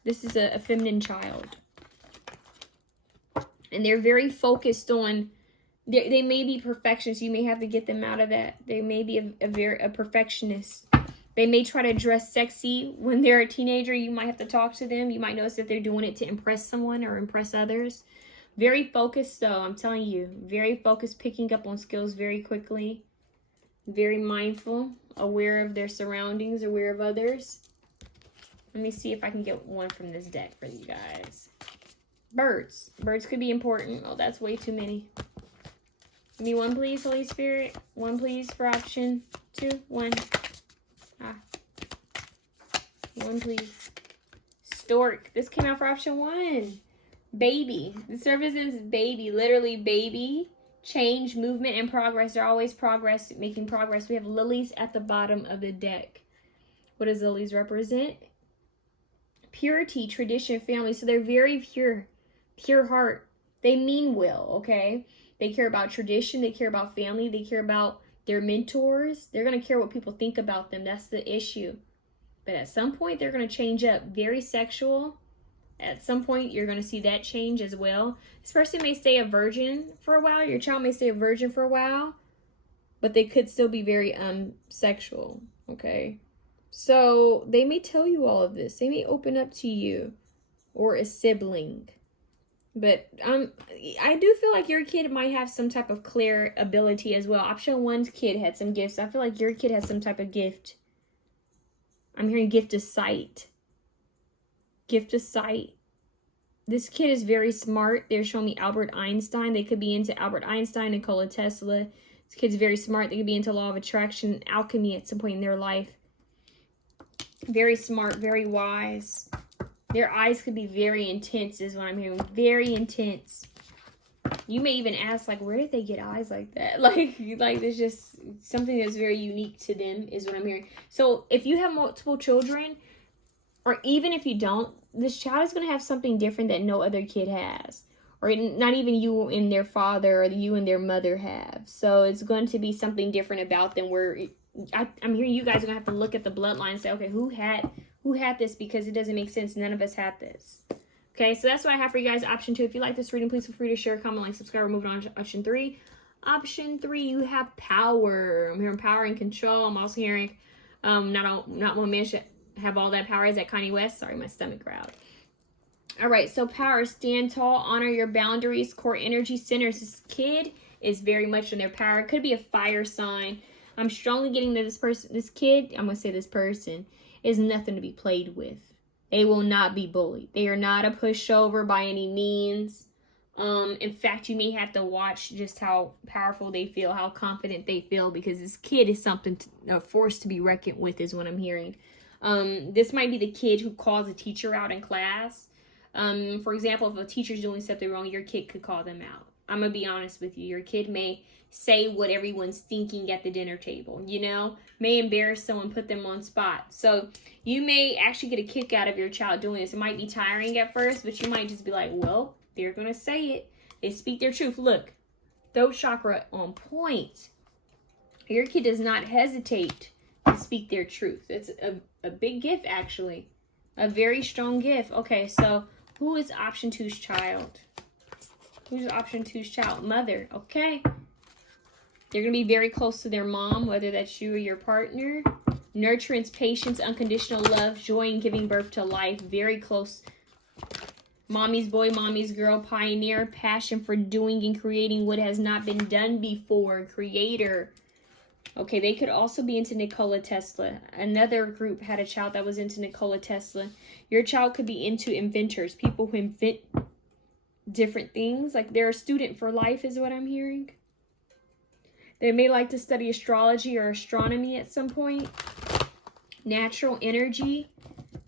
This is a feminine child. And they're very focused on... They may be perfectionists. You may have to get them out of that. They may be a perfectionist. They may try to dress sexy when they're a teenager. You might have to talk to them. You might notice that they're doing it to impress someone or impress others. Very focused, though. I'm telling you. Very focused, picking up on skills very quickly. Very mindful. Aware of their surroundings, aware of others. Let me see if I can get one from this deck for you guys. Birds. Birds could be important. Oh, that's way too many. Give me one, please, Holy Spirit. One, please, for option 2. 1. One, please. Stork. This came out for option 1. Baby. The service is baby. Literally baby. Change, movement, and progress. They're always making progress. We have lilies at the bottom of the deck. What does lilies represent? Purity, tradition, family. So they're very pure heart. They mean well, okay? They care about tradition. They care about family. They care about their mentors. They're going to care what people think about them. That's the issue. But at some point, they're going to change up. Very sexual. At some point, you're going to see that change as well. This person may stay a virgin for a while. Your child may stay a virgin for a while. But they could still be very sexual. Okay? So, they may tell you all of this. They may open up to you. Or a sibling. But I do feel like your kid might have some type of clear ability as well. Option 1's kid had some gifts. I feel like your kid has some type of gift. I'm hearing gift of sight. Gift of sight. This kid is very smart. They're showing me Albert Einstein. They could be into Albert Einstein, Nikola Tesla. This kid's very smart. They could be into law of attraction, alchemy at some point in their life. Very smart, very wise. Their eyes could be very intense is what I'm hearing. Very intense. You may even ask, like, where did they get eyes like that? Like there's just something that's very unique to them is what I'm hearing. So if you have multiple children, or even if you don't, this child is going to have something different that no other kid has. Or not even you and their father or you and their mother have. So it's going to be something different about them where I'm hearing you guys are going to have to look at the bloodline and say, okay, who had this? Because it doesn't make sense. None of us had this. Okay, so that's what I have for you guys. Option 2, if you like this reading, please feel free to share, comment, like, subscribe. We're moving on to option 3. Option 3, you have power. I'm hearing power and control. I'm also hearing not one man should have all that power. Is that Kanye West? Sorry, my stomach growled. All right, so power, stand tall, honor your boundaries, core energy centers. This kid is very much in their power. It could be a fire sign. I'm strongly getting that this kid, I'm going to say this person, is nothing to be played with. They will not be bullied. They are not a pushover by any means. In fact, you may have to watch just how powerful they feel, how confident they feel, because this kid is a force to be reckoned with is what I'm hearing. This might be the kid who calls a teacher out in class. For example, if a teacher's doing something wrong, your kid could call them out. I'm going to be honest with you. Your kid may say what everyone's thinking at the dinner table, may embarrass someone, put them on spot. So you may actually get a kick out of your child doing this. It might be tiring at first, but you might just be like, well, they're going to say it. They speak their truth. Look, throat chakra on point. Your kid does not hesitate to speak their truth. It's a big gift, actually. A very strong gift. Okay, so Who is option two's child? Who's option two's child? Mother. Okay. They're going to be very close to their mom, whether that's you or your partner. Nurturance, patience, unconditional love, joy in giving birth to life. Very close. Mommy's boy, mommy's girl, pioneer, passion for doing and creating what has not been done before. Creator. Okay, they could also be into Nikola Tesla. Another group had a child that was into Nikola Tesla. Your child could be into inventors, people who invent different things. Like they're a student for life is what I'm hearing. They may like to study astrology or astronomy at some point. Natural energy.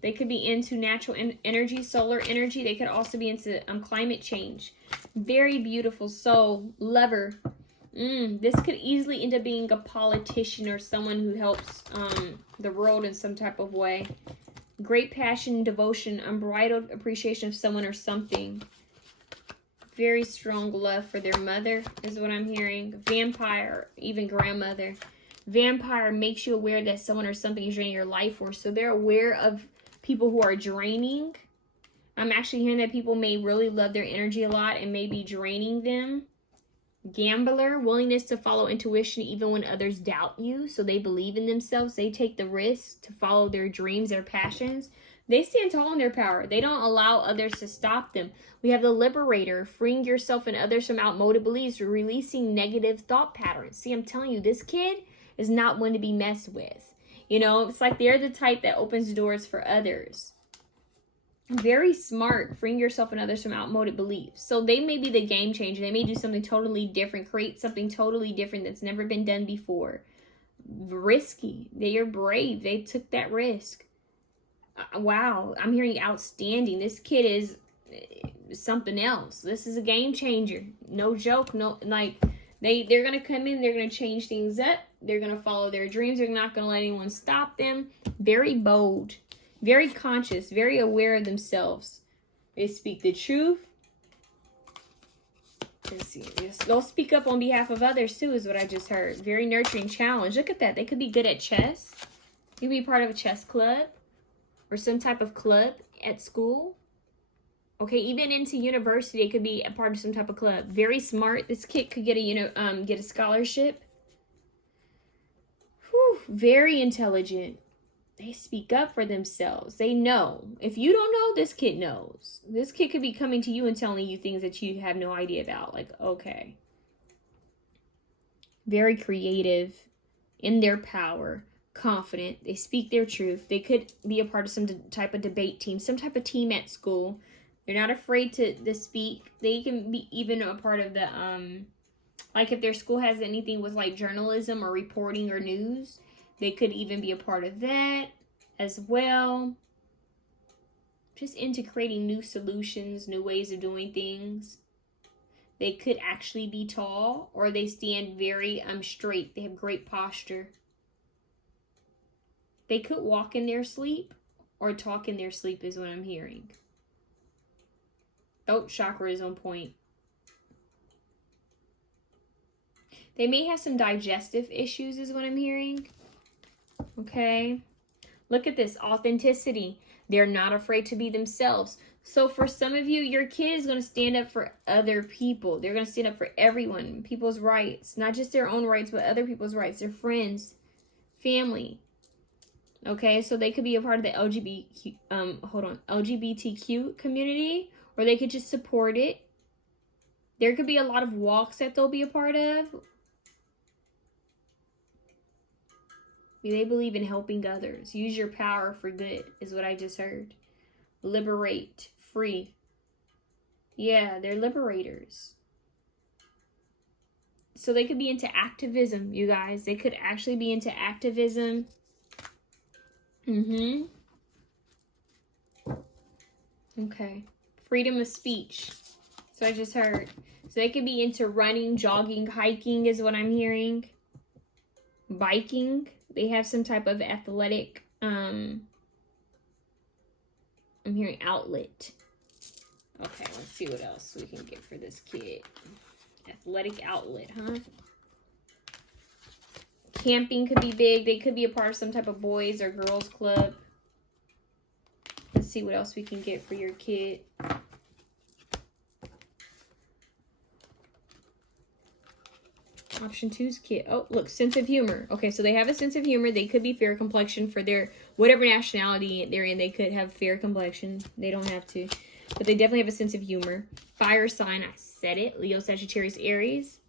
They could be into natural energy, solar energy. They could also be into climate change. Very beautiful soul, lover. This could easily end up being a politician or someone who helps the world in some type of way. Great passion, devotion, unbridled appreciation of someone or something. Very strong love for their mother is what I'm hearing. Vampire, even grandmother. Vampire makes you aware that someone or something is draining your life force. So they're aware of people who are draining. I'm actually hearing that people may really love their energy a lot and may be draining them. Gambler, willingness to follow intuition even when others doubt you. So they believe in themselves. They take the risk to follow their dreams, their passions. They stand tall in their power. They don't allow others to stop them. We have the liberator, freeing yourself and others from outmoded beliefs, releasing negative thought patterns. See, I'm telling you, this kid is not one to be messed with. You know, it's like they're the type that opens doors for others. Very smart, freeing yourself and others from outmoded beliefs. So they may be the game changer. They may do something totally different, create something totally different that's never been done before. Risky. They are brave. They took that risk. Wow, I'm hearing outstanding. This kid is something else. This is a game changer. No joke. No, like they're gonna come in. They're gonna change things up. They're gonna follow their dreams. They're not gonna let anyone stop them. Very bold, very conscious, very aware of themselves. They speak the truth. Let's see. They'll speak up on behalf of others too, is what I just heard. Very nurturing, challenge. Look at that. They could be good at chess. You could be part of a chess club. Or some type of club at school. Okay, even into university, it could be a part of some type of club. Very smart. This kid could get a scholarship. Whew, very intelligent. They speak up for themselves. They know. If you don't know, this kid knows. This kid could be coming to you and telling you things that you have no idea about. Like, okay. Very creative in their power. Confident. They speak their truth. They could be a part of some type of debate team, some type of team at school. They're not afraid to speak. They can be even a part of the like if their school has anything with like journalism or reporting or news, they could even be a part of that as well. Just into creating new solutions, new ways of doing things. They could actually be tall, or they stand very straight. They have great posture. They could walk in their sleep or talk in their sleep is what I'm hearing. Throat chakra is on point. They may have some digestive issues is what I'm hearing. Okay. Look at this. Authenticity. They're not afraid to be themselves. So for some of you, your kid is going to stand up for other people. They're going to stand up for everyone. People's rights. Not just their own rights, but other people's rights. Their friends. Family. Okay, so they could be a part of the LGBTQ community, or they could just support it. There could be a lot of walks that they'll be a part of. They believe in helping others. Use your power for good, is what I just heard. Liberate, free. Yeah, they're liberators. So they could be into activism, you guys. They could actually be into activism. Okay. Freedom of speech. So I just heard. So they could be into running, jogging, hiking is what I'm hearing. Biking. They have some type of athletic, I'm hearing outlet. Okay, let's see what else we can get for this kid. Athletic outlet, huh? Camping could be big. They could be a part of some type of boys or girls club. Let's see what else we can get for your kid. Option 2's kid. Oh, look, sense of humor. Okay, so they have a sense of humor. They could be fair complexion for their whatever nationality they're in. They could have fair complexion. They don't have to, but they definitely have a sense of humor. Fire sign. I said it. Leo, Sagittarius, Aries.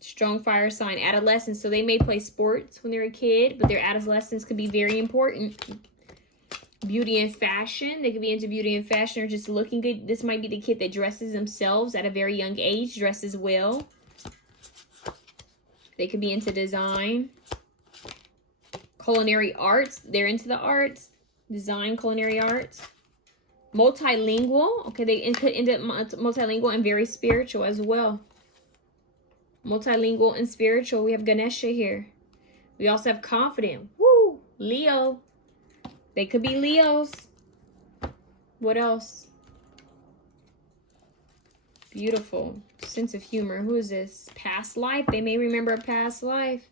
Strong fire sign. Adolescence. So they may play sports when they're a kid, but their adolescence could be very important. Beauty and fashion. They could be into beauty and fashion or just looking good. This might be the kid that dresses themselves at a very young age, dresses well. They could be into design. Culinary arts. They're into the arts. Design, culinary arts. Multilingual. Okay, they could end up multilingual and very spiritual as well. Multilingual and spiritual. We have Ganesha here. We also have confident. Woo! Leo. They could be Leos. What else? Beautiful. Sense of humor. Who is this? Past life. They may remember a past life.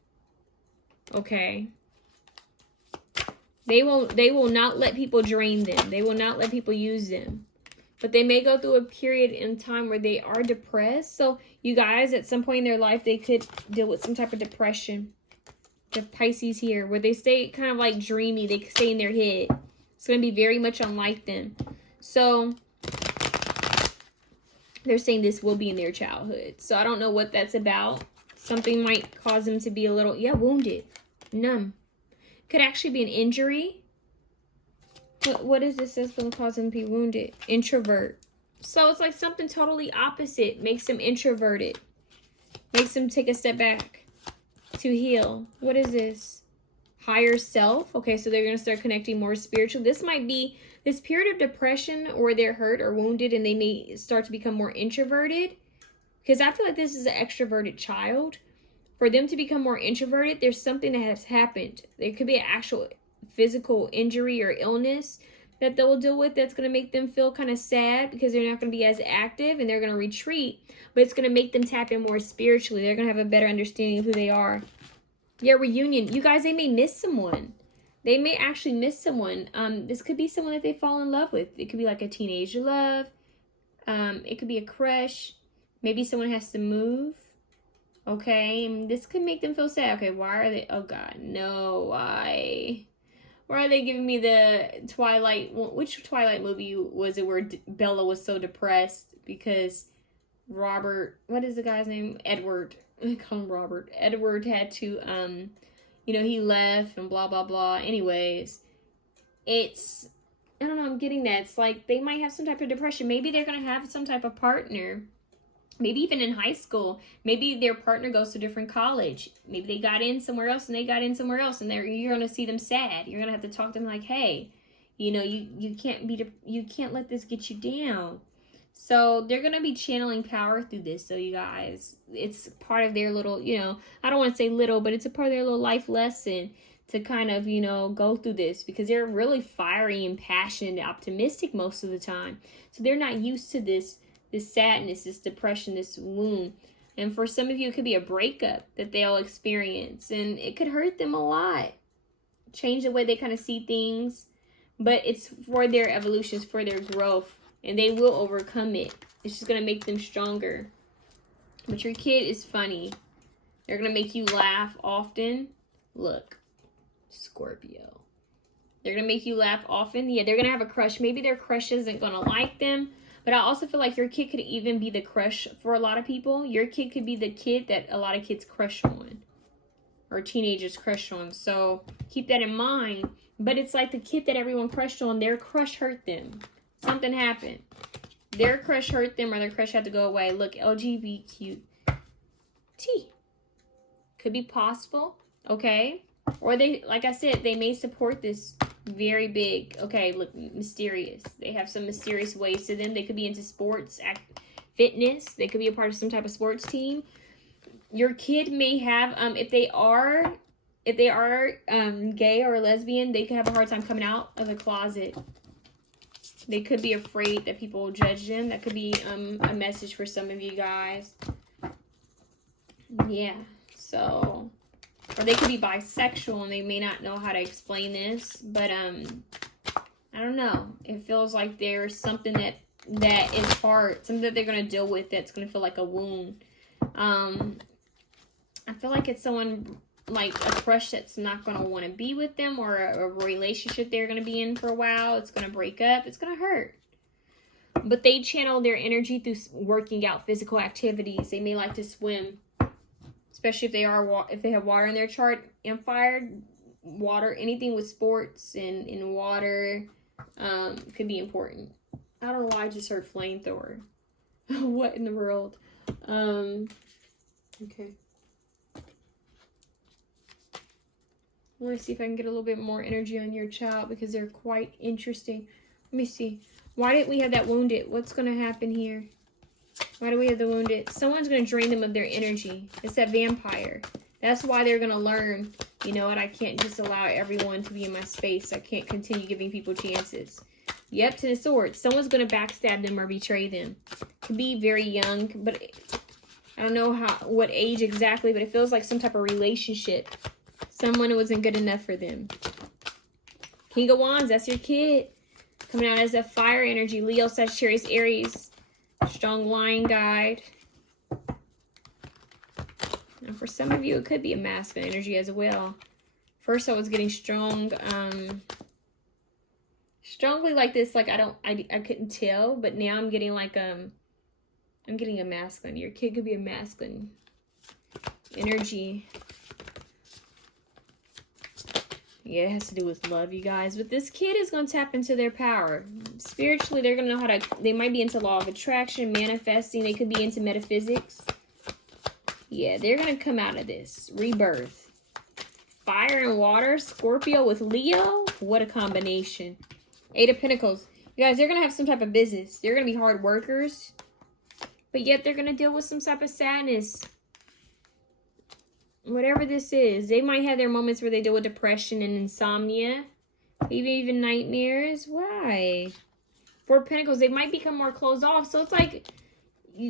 Okay. They will not let people drain them. They will not let people use them. But they may go through a period in time where they are depressed. So you guys, at some point in their life, they could deal with some type of depression. The Pisces here, where they stay kind of like dreamy. They stay in their head. It's going to be very much unlike them. So they're saying this will be in their childhood. So I don't know what that's about. Something might cause them to be a little, wounded, numb. Could actually be an injury. What is this that's going to cause them to be wounded? Introvert. So it's like something totally opposite. Makes them introverted. Makes them take a step back to heal. What is this? Higher self. Okay, so they're going to start connecting more spiritual. This might be this period of depression where they're hurt or wounded and they may start to become more introverted. Because I feel like this is an extroverted child. For them to become more introverted, there's something that has happened. There could be an actual physical injury or illness that they'll deal with that's going to make them feel kind of sad because they're not going to be as active and they're going to retreat. But it's going to make them tap in more spiritually. They're going to have a better understanding of who they are. Yeah, reunion. You guys, they may miss someone. They may actually miss someone. This could be someone that they fall in love with. It could be like a teenage love. It could be a crush. Maybe someone has to move. Okay, and this could make them feel sad. Okay, why are they? Oh God, no, why? Why are they giving me the Twilight? Which Twilight movie was it where Bella was so depressed because Robert? What is the guy's name? Edward. I call him Robert. Edward had to, he left and blah blah blah. Anyways, I don't know. I'm getting that. It's like they might have some type of depression. Maybe they're gonna have some type of partner. Maybe even in high school, maybe their partner goes to a different college. Maybe they got in somewhere else and they got in somewhere else, and you're going to see them sad. You're going to have to talk to them like, hey, you can't let this get you down. So they're going to be channeling power through this. So you guys, it's part of their little, I don't want to say little, but it's a part of their little life lesson to kind of, go through this because they're really fiery and passionate and optimistic most of the time. So they're not used to this sadness, this depression, this wound. And for some of you, it could be a breakup that they'll experience. And it could hurt them a lot. Change the way they kind of see things. But it's for their evolution, it's for their growth. And they will overcome it. It's just going to make them stronger. But your kid is funny. They're going to make you laugh often. Look, Scorpio. They're going to make you laugh often. Yeah, they're going to have a crush. Maybe their crush isn't going to like them. But I also feel like your kid could even be the crush for a lot of people. Your kid could be the kid that a lot of kids crush on. Or teenagers crush on. So keep that in mind. But it's like the kid that everyone crushed on, their crush hurt them. Something happened. Their crush hurt them or their crush had to go away. Look, LGBTQ. Could be possible. Okay. Or they, like I said, they may support this very big. Okay, look, mysterious. They have some mysterious ways to them. They could be into sports, fitness. They could be a part of some type of sports team. Your kid may have, if they are gay or lesbian, they could have a hard time coming out of the closet. They could be afraid that people will judge them. That could be a message for some of you guys. Yeah, so... Or they could be bisexual and they may not know how to explain this. But, I don't know. It feels like there's something that is hard. Something that they're going to deal with that's going to feel like a wound. I feel like it's someone like a crush that's not going to want to be with them, or a relationship they're going to be in for a while. It's going to break up. It's going to hurt. But they channel their energy through working out physical activities. They may like to swim, especially if they have water in their chart and fire. Water, anything with sports and water could be important. I don't know why I just heard flamethrower. What in the world? Okay. I want to see if I can get a little bit more energy on your child because they're quite interesting. Let me see. Why did we have that wounded? What's going to happen here? Why do we have the wounded? Someone's going to drain them of their energy. It's that vampire. That's why they're going to learn, you know what, I can't just allow everyone to be in my space. I can't continue giving people chances. Yep, to the sword. Someone's going to backstab them or betray them. Could be very young, but I don't know what age exactly, but it feels like some type of relationship. Someone who wasn't good enough for them. King of Wands, that's your kid. Coming out as a fire energy. Leo, Sagittarius, Aries. Strong line guide. Now for some of you, it could be a masculine energy as well. First, I was getting strong, strongly like this. Like I couldn't tell, but now I'm getting like I'm getting a masculine. Your kid could be a masculine energy. Yeah, it has to do with love, you guys. But this kid is going to tap into their power. Spiritually, they're going to know how to... They might be into law of attraction, manifesting. They could be into metaphysics. Yeah, they're going to come out of this. Rebirth. Fire and water. Scorpio with Leo. What a combination. 8 of Pentacles. You guys, they're going to have some type of business. They're going to be hard workers. But yet, they're going to deal with some type of sadness. Whatever this is, they might have their moments where they deal with depression and insomnia, even nightmares. Why? 4 of Pentacles, they might become more closed off. So it's like,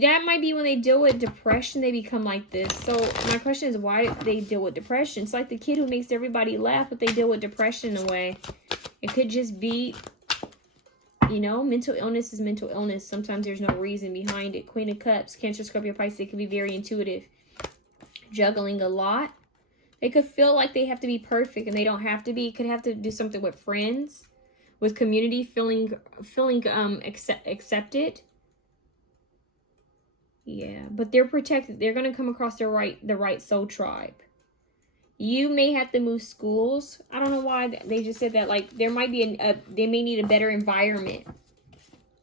that might be when they deal with depression, they become like this. So my question is, why do they deal with depression? It's like the kid who makes everybody laugh, but they deal with depression in a way. It could just be, you know, mental illness is mental illness. Sometimes there's no reason behind it. Queen of Cups, Cancer, Scorpio, Pisces, they can be very intuitive. Juggling a lot. They could feel like they have to be perfect, and they don't have to be. Could have to do something with friends, with community, feeling accepted. Yeah, but they're protected. They're gonna come across the right soul tribe. You may have to move schools. I don't know why they just said that. Like there might be they may need a better environment.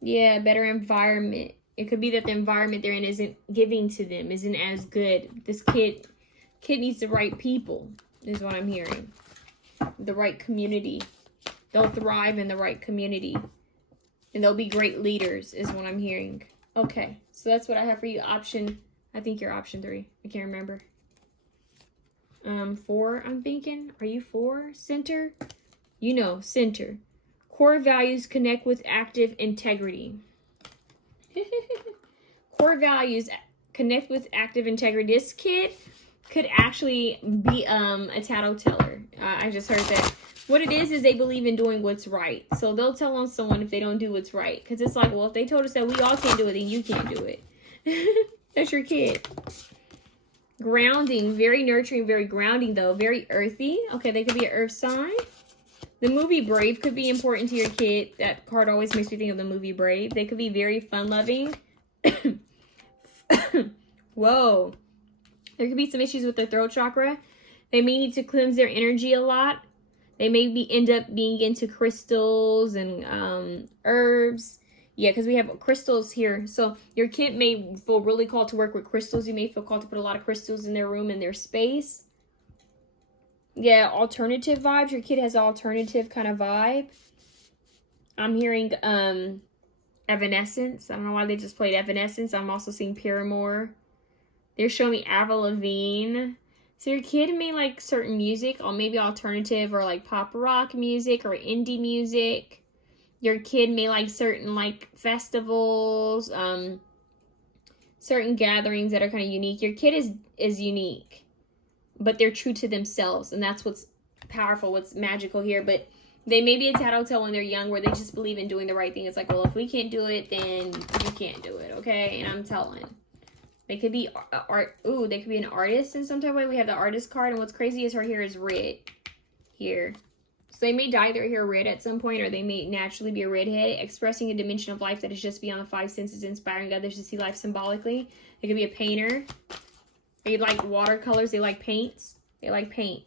Yeah, better environment. It could be that the environment they're in isn't giving to them, isn't as good. This kid needs the right people, is what I'm hearing. The right community. They'll thrive in the right community. And they'll be great leaders, is what I'm hearing. Okay, so that's what I have for you. I think you're option 3. I can't remember. 4, I'm thinking. Are you 4? Center? You know, center. Core values connect with active integrity. Core values connect with active integrity. This kid could actually be a tattleteller. I just heard that. What it is they believe in doing what's right. So they'll tell on someone if they don't do what's right. Because it's like, well, if they told us that we all can't do it, then you can't do it. That's your kid. Grounding. Very nurturing, very grounding, though. Very earthy. Okay, they could be an earth sign. The movie Brave could be important to your kid. That card always makes me think of the movie Brave. They could be very fun-loving. Whoa. There could be some issues with their throat chakra. They may need to cleanse their energy a lot. They may end up being into crystals and herbs. Yeah, because we have crystals here. So your kid may feel really called to work with crystals. You may feel called to put a lot of crystals in their room, in their space. Yeah, alternative vibes. Your kid has an alternative kind of vibe. I'm hearing Evanescence. I don't know why they just played Evanescence. I'm also seeing Paramore. They're showing me Avril Lavigne. So your kid may like certain music, or maybe alternative, or like pop rock music, or indie music. Your kid may like certain like festivals, certain gatherings that are kind of unique. Your kid is unique, but they're true to themselves, and that's what's powerful, what's magical here. But they may be a tattletale when they're young, where they just believe in doing the right thing. It's like, well, if we can't do it, then you can't do it, okay? And I'm telling. They could be art. Ooh, they could be an artist in some type of way. We have the artist card, and what's crazy is her hair is red here. So they may dye their hair red at some point, or they may naturally be a redhead, expressing a dimension of life that is just beyond the five senses, inspiring others to see life symbolically. They could be a painter. They like watercolors. They like paints. They like paint.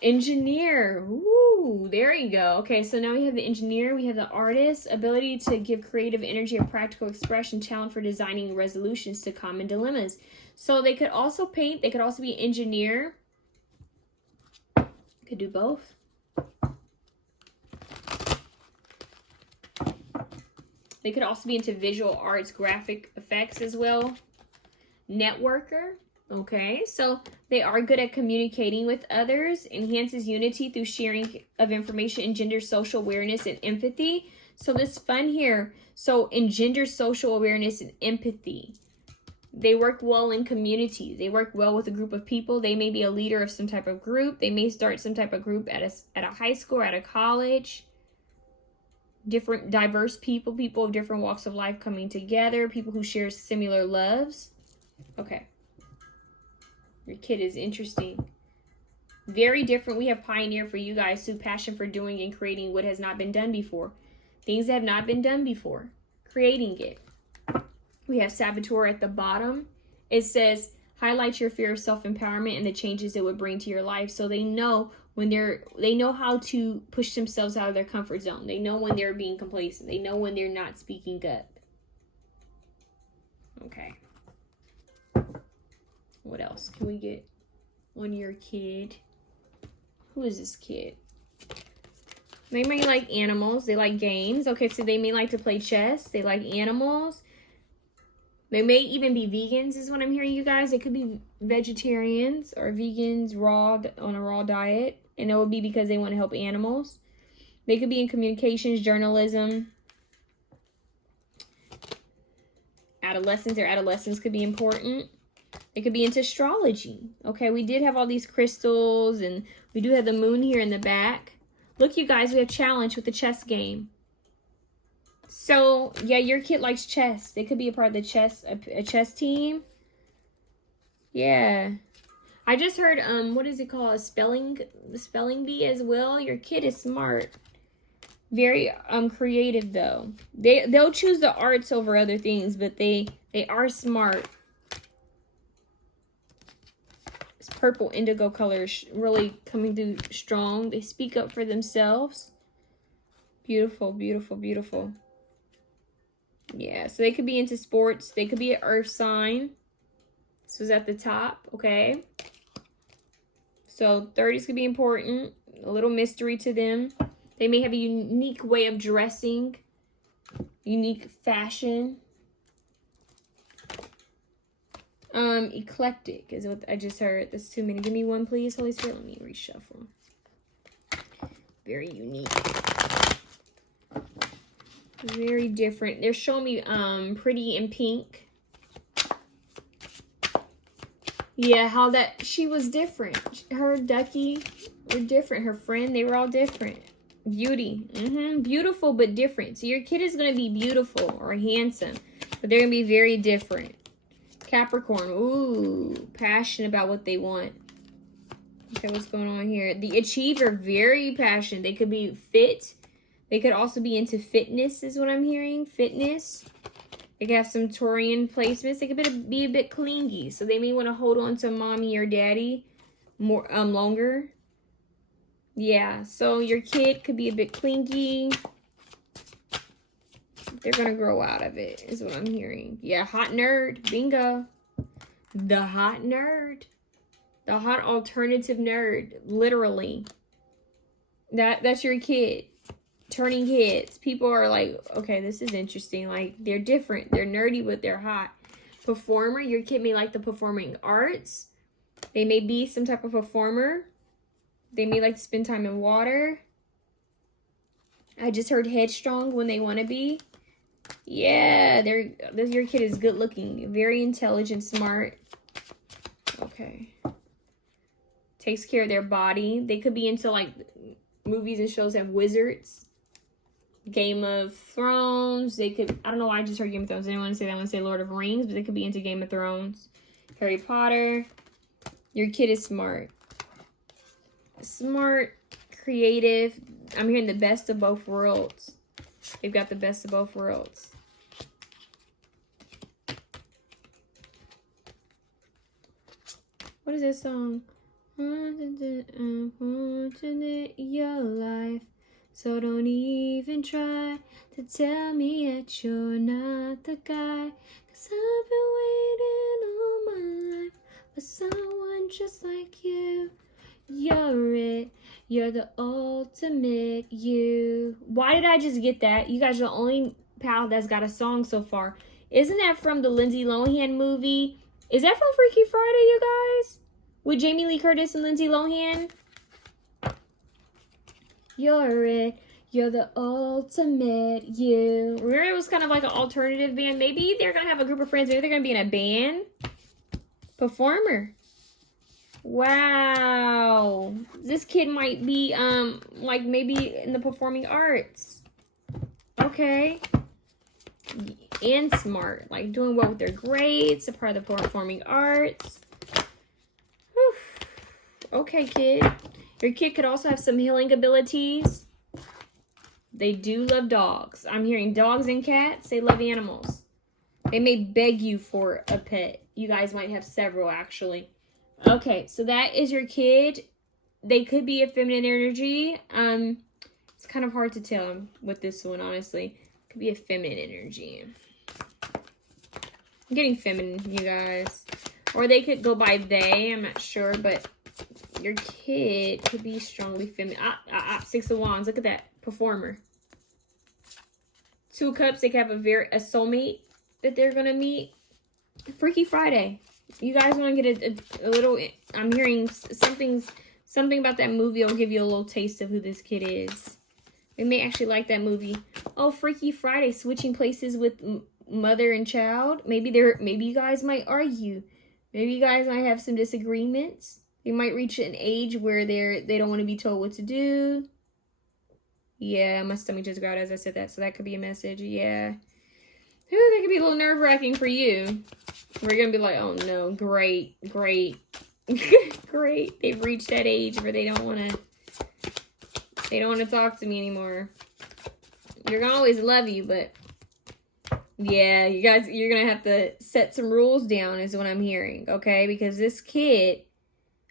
Engineer. Ooh, there you go. Okay, so now we have the engineer, we have the artist, ability to give creative energy or practical expression, talent for designing resolutions to common dilemmas. So they could also paint, they could also be engineer. Could do both. They could also be into visual arts, graphic effects as well. Networker. Okay, so they are good at communicating with others, enhances unity through sharing of information, engenders social awareness and empathy. So this fun here, so engenders social awareness and empathy. They work well in communities. They work well with a group of people. They may be a leader of some type of group. They may start some type of group at a high school, at a college. Different diverse people, people of different walks of life coming together, people who share similar loves. Okay. Your kid is interesting. Very different. We have pioneer for you guys too. Passion for doing and creating what has not been done before. Things that have not been done before. Creating it. We have saboteur at the bottom. It says, highlight your fear of self-empowerment and the changes it would bring to your life. So they know when they know how to push themselves out of their comfort zone. They know when they're being complacent. They know when they're not speaking up. Okay. What else can we get on your kid? Who is this kid? They may like animals. They like games. Okay, so they may like to play chess. They like animals. They may even be vegans is what I'm hearing, you guys. They could be vegetarians or vegans raw on a raw diet. And it would be because they want to help animals. They could be in communications, journalism. Adolescents. Their adolescence could be important. It could be into astrology. Okay, we did have all these crystals, and we do have the moon here in the back. Look, you guys, we have challenge with the chess game. So, yeah, your kid likes chess. They could be a part of the chess, a chess team. Yeah. I just heard, what is it called? The spelling bee as well. Your kid is smart. Very creative though. They'll choose the arts over other things, but they are smart. Purple indigo colors really coming through strong. They speak up for themselves. Beautiful, beautiful, beautiful. Yeah, so they could be into sports. They could be an earth sign. This was at the top, okay? So 30s could be important. A little mystery to them. They may have a unique way of dressing. Unique fashion. Eclectic is what I just heard. That's too many. Give me one, please, Holy Spirit. Let me reshuffle. Very unique. Very different. They're showing me pretty in pink. Yeah, how that she was different. Her Ducky were different. Her friend, they were all different. Beauty. Beautiful but different. So your kid is going to be beautiful or handsome, but they're going to be very different. Capricorn, ooh, passionate about what they want. Okay, what's going on here? The Achiever, very passionate. They could be fit. They could also be into fitness, is what I'm hearing. Fitness. They could have some Taurian placements. They could be a bit clingy, so they may want to hold on to mommy or daddy more longer. Yeah, so your kid could be a bit clingy. They're going to grow out of it, is what I'm hearing. Yeah, hot nerd. Bingo. The hot nerd. The hot alternative nerd. Literally. That's your kid. Turning heads. People are like, okay, this is interesting. Like, they're different. They're nerdy, but they're hot. Performer. Your kid may like the performing arts. They may be some type of performer. They may like to spend time in water. I just heard headstrong when they want to be. Yeah, your kid is good looking, very intelligent, smart. Okay. Takes care of their body. They could be into like movies and shows that have wizards. Game of Thrones. They could, I don't know why I just heard Game of Thrones. I didn't want to say that. I want to say Lord of Rings, but they could be into Game of Thrones. Harry Potter. Your kid is smart. Smart, creative. I'm hearing the best of both worlds. They've got the best of both worlds. What is this song? Unfortunate your life, so don't even try to tell me that you're not the guy. 'Cause I've been waiting all my life for someone just like you. You're it. You're the ultimate you. Why did I just get that? You guys are the only pal that's got a song so far. Isn't that from the Lindsay Lohan movie? Is that from Freaky Friday, you guys? With Jamie Lee Curtis and Lindsay Lohan? You're it. You're the ultimate you. Remember it was kind of like an alternative band? Maybe they're going to have a group of friends. Maybe they're going to be in a band. Performer. Wow. This kid might be, like maybe in the performing arts. Okay. And smart. Like doing well with their grades. A part of the performing arts. Whew. Okay, kid. Your kid could also have some healing abilities. They do love dogs. I'm hearing dogs and cats. They love animals. They may beg you for a pet. You guys might have several, actually. Okay, so that is your kid. They could be a feminine energy. It's kind of hard to tell with this one, honestly. Could be a feminine energy. I'm getting feminine, you guys. Or they could go by they. I'm not sure, but your kid could be strongly feminine. Six of Wands. Look at that. Performer. Two of Cups. They could have a soulmate that they're going to meet. Freaky Friday. You guys want to get a little... I'm hearing something about that movie. I'll give you a little taste of who this kid is. They may actually like that movie. Oh, Freaky Friday. Switching places with mother and child. Maybe you guys might argue. Maybe you guys might have some disagreements. They might reach an age where they don't want to be told what to do. Yeah, my stomach just growled as I said that. So that could be a message. Yeah. Ooh, that could be a little nerve-wracking for you. We're going to be like, oh no, great. Great. They've reached that age where they don't want to talk to me anymore. You're going to always love you, but yeah, you guys, you're going to have to set some rules down is what I'm hearing, okay? Because this kid,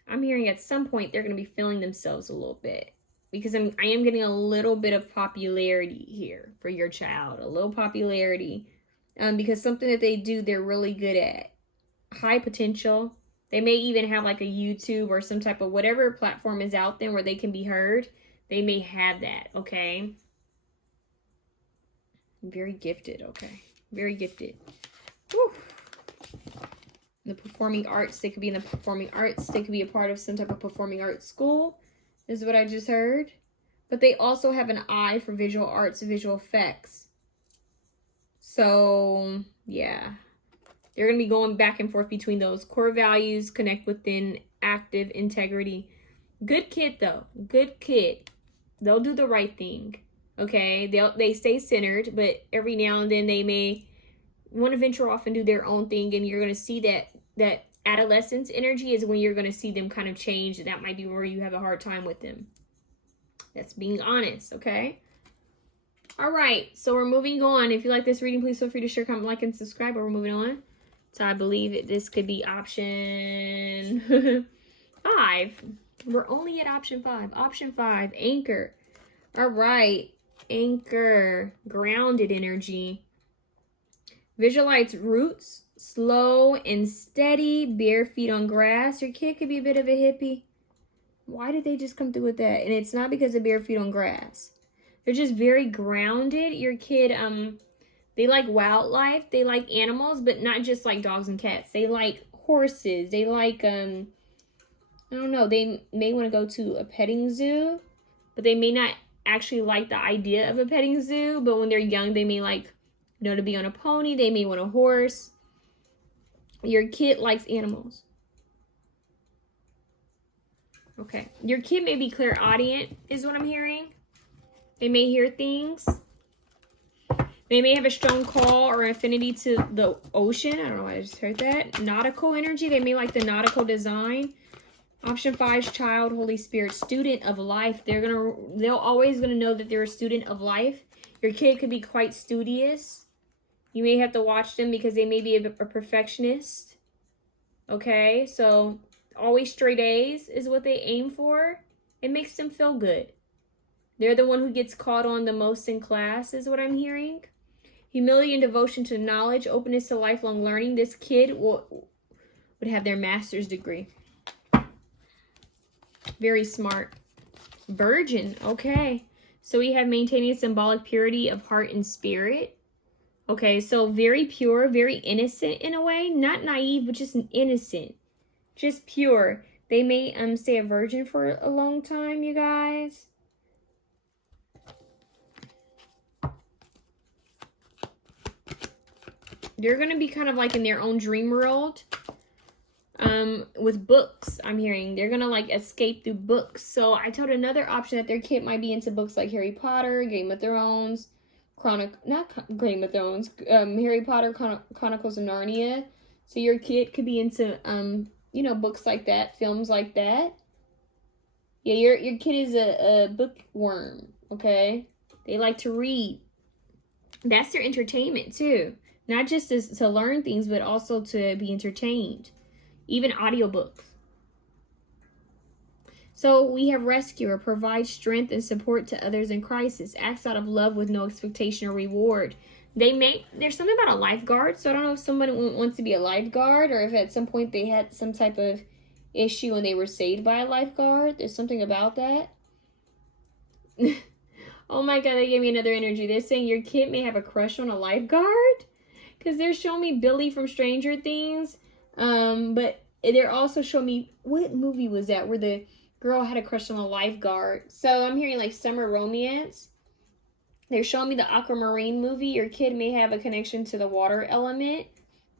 I'm hearing at some point they're going to be feeling themselves a little bit. Because I am getting a little bit of popularity here for your child. A little popularity. Because something that they do, they're really good at. High potential. They may even have like a YouTube or some type of whatever platform is out there where they can be heard. They may have that, okay? Very gifted, okay? Very gifted. Whew. The performing arts, they could be in the performing arts. They could be a part of some type of performing arts school, is what I just heard. But they also have an eye for visual arts and visual effects. So, yeah. They're going to be going back and forth between those core values, connect within, active, integrity. Good kid, though. Good kid. They'll do the right thing. Okay? They stay centered, but every now and then they may want to venture off and do their own thing, and you're going to see that adolescence energy is when you're going to see them kind of change. That might be where you have a hard time with them. That's being honest, okay? All right, so we're moving on. If you like this reading, please feel free to share, comment, like, and subscribe. But we're moving on. So I believe this could be option 5. We're only at option 5. Option 5, anchor. All right, anchor, grounded energy. Visualize roots, slow and steady, bare feet on grass. Your kid could be a bit of a hippie. Why did they just come through with that? And it's not because of bare feet on grass. They're just very grounded. Your kid, they like wildlife. They like animals, but not just like dogs and cats. They like horses. They like, I don't know. They may want to go to a petting zoo, but they may not actually like the idea of a petting zoo. But when they're young, they may like, you know, to be on a pony. They may want a horse. Your kid likes animals. Okay. Your kid may be clairaudient, is what I'm hearing. They may hear things. They may have a strong call or affinity to the ocean. I don't know why I just heard that. Nautical energy. They may like the nautical design. Option 5 is child, Holy Spirit, student of life. They're always gonna know that they're a student of life. Your kid could be quite studious. You may have to watch them because they may be a perfectionist. Okay, so always straight A's is what they aim for. It makes them feel good. They're the one who gets caught on the most in class, is what I'm hearing. Humility and devotion to knowledge, openness to lifelong learning. This kid would have their master's degree. Very smart. Virgin, okay. So we have maintaining symbolic purity of heart and spirit. Okay, so very pure, very innocent in a way. Not naive, but just innocent. Just pure. They may stay a virgin for a long time, you guys. They're going to be kind of like in their own dream world. With books, I'm hearing. They're going to like escape through books. So I told another option that their kid might be into books like Harry Potter, Game of Thrones, Harry Potter, Chronicles of Narnia. So your kid could be into, you know, books like that, films like that. Yeah, your kid is a bookworm, okay? They like to read. That's their entertainment too. Not just to learn things, but also to be entertained. Even audiobooks. So we have rescuer, provide strength and support to others in crisis, acts out of love with no expectation or reward. There's something about a lifeguard, so I don't know if someone wants to be a lifeguard or if at some point they had some type of issue when they were saved by a lifeguard. There's something about that. Oh my God, they gave me another energy. They're saying your kid may have a crush on a lifeguard because they're showing me Billy from Stranger Things. But they're also showing me, what movie was that where the girl had a crush on a lifeguard? So I'm hearing like summer romance. They're showing me the aquamarine movie. Your kid may have a connection to the water element.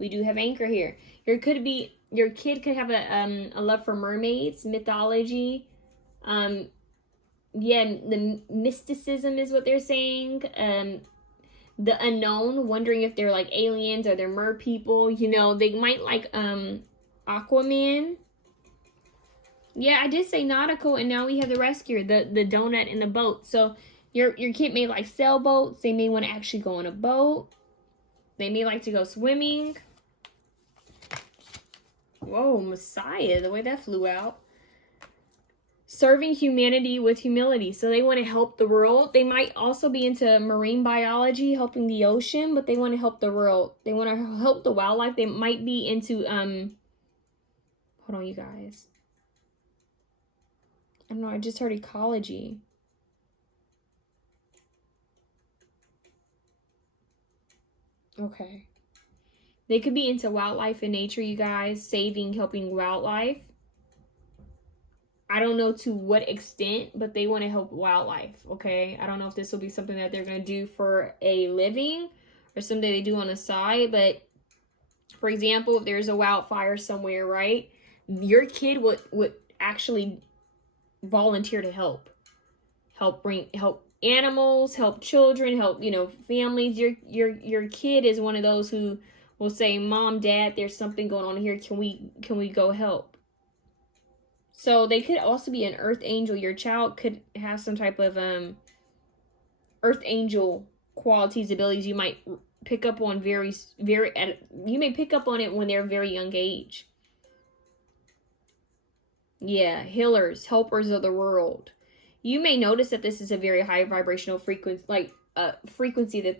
We do have anchor here. Your kid could have a love for mermaids, mythology. Yeah, the mysticism is what they're saying. The unknown, wondering if they're like aliens or they're mer people. You know, they might like Aquaman. Yeah, I did say nautical, and now we have the rescuer, the donut in the boat. So your kid may like sailboats. They may want to actually go on a boat. They may like to go swimming. Whoa, Messiah, the way that flew out. Serving humanity with humility. So they want to help the world. They might also be into marine biology, helping the ocean, but they want to help the world. They want to help the wildlife. They might be into, hold on, you guys. I don't know, I just heard ecology. Okay. They could be into wildlife and nature, you guys. Saving, helping wildlife. I don't know to what extent, but they want to help wildlife, okay? I don't know if this will be something that they're going to do for a living or something they do on the side, but for example, if there's a wildfire somewhere, right? Your kid would actually volunteer to help animals, help children, help, you know, families. Your kid is one of those who will say, "Mom, Dad, there's something going on here. Can we go help?" So they could also be an earth angel. Your child could have some type of earth angel qualities, abilities. You might pick up on you may pick up on it when they're a very young age. Yeah, healers, helpers of the world. You may notice that this is a very high vibrational frequency, like frequency that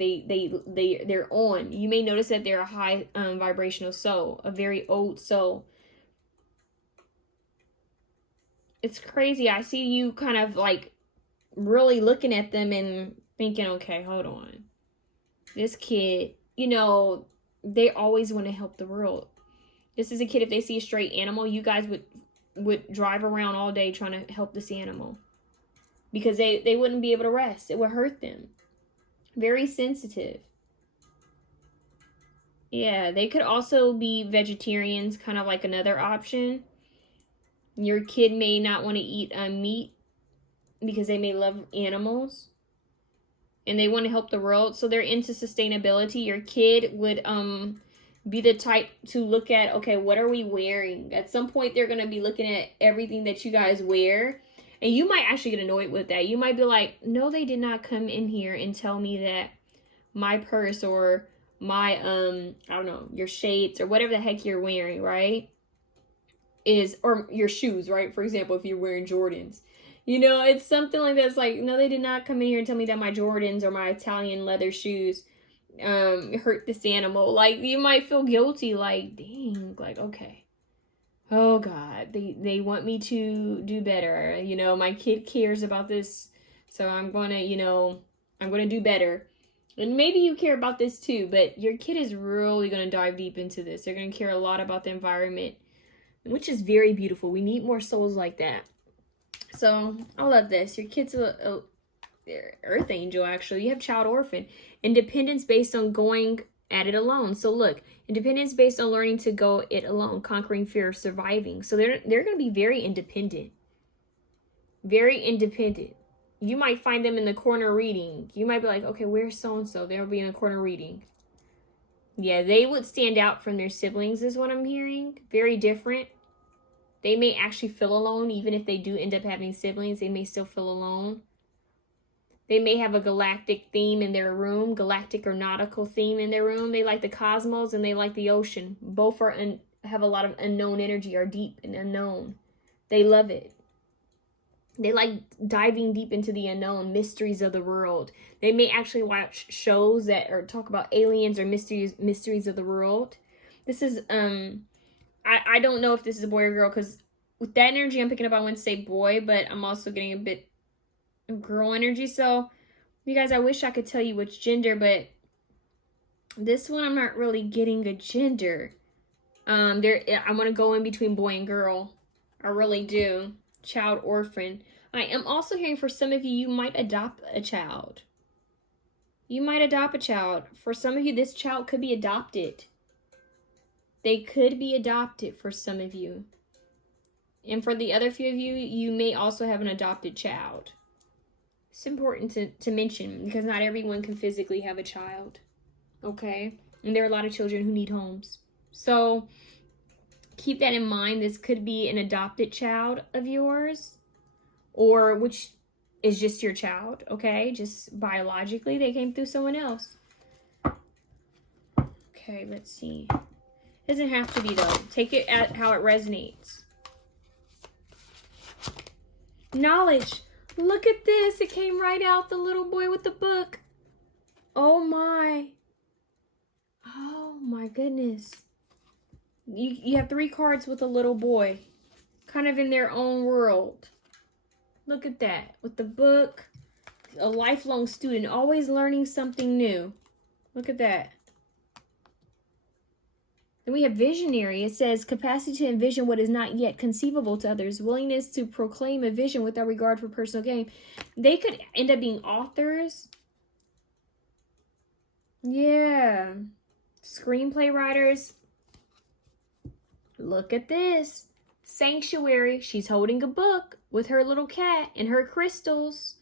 they're on. You may notice that they're a high vibrational soul, a very old soul. It's crazy. I see you kind of like really looking at them and thinking, okay, hold on. This kid, you know, they always want to help the world. This is a kid, if they see a stray animal, you guys would drive around all day trying to help this animal. Because they wouldn't be able to rest. It would hurt them. Very sensitive. Yeah, they could also be vegetarians, kind of like another option. Your kid may not want to eat meat because they may love animals. and they want to help the world. So they're into sustainability. Your kid would be the type to look at, okay, what are we wearing? At some point, they're going to be looking at everything that you guys wear. And you might actually get annoyed with that. You might be like, no, they did not come in here and tell me that my purse or my, I don't know, your shades or whatever the heck you're wearing, right? Or your shoes, right? For example, if you're wearing Jordans. You know, it's something like that. It's like, no, they did not come in here and tell me that my Jordans or my Italian leather shoes hurt this animal. Like, you might feel guilty, like, dang, like, okay. Oh God, they want me to do better. You know, my kid cares about this, so I'm gonna, you know, I'm gonna do better. And maybe you care about this too, but your kid is really gonna dive deep into this. They're gonna care a lot about the environment, which is very beautiful. We need more souls like that. So I love this. Your kid's a earth angel, actually. You have child orphan. Independence based on going at it alone. So look, independence based on learning to go it alone, conquering fear of surviving. So they're going to be very independent. Very independent. You might find them in the corner reading. You might be like, okay, where's so-and-so? They'll be in the corner reading. Yeah, they would stand out from their siblings is what I'm hearing. Very different. They may actually feel alone. Even if they do end up having siblings, they may still feel alone. They may have a galactic theme in their room, galactic or nautical theme in their room. They like the cosmos and they like the ocean. Both are have a lot of unknown energy, are deep and unknown. They love it. They like diving deep into the unknown, mysteries of the world. They may actually watch shows that or talk about aliens or mysteries of the world. This is I don't know if this is a boy or girl, because with that energy I'm picking up, I want to say boy, but I'm also getting a bit of girl energy. So you guys, I wish I could tell you which gender, but this one I'm not really getting a gender. I want to go in between boy and girl. I really do. Child orphan. I am also hearing for some of you, you might adopt a child. You might adopt a child. For some of you, this child could be adopted. They could be adopted for some of you. And for the other few of you, you may also have an adopted child. It's important to mention because not everyone can physically have a child. Okay? And there are a lot of children who need homes. So keep that in mind. This could be an adopted child of yours, or which is just your child, okay? Just biologically, they came through someone else. Okay, let's see. Doesn't have to be, though. Take it at how it resonates. Knowledge. Look at this. It came right out, the little boy with the book. Oh, my. Oh, my goodness. You have 3 cards with a little boy, kind of in their own world. Look at that. With the book, a lifelong student, always learning something new. Look at that. Then we have visionary. It says capacity to envision what is not yet conceivable to others. Willingness to proclaim a vision without regard for personal gain. They could end up being authors. Yeah. Screenplay writers. Look at this. Sanctuary. She's holding a book with her little cat and her crystals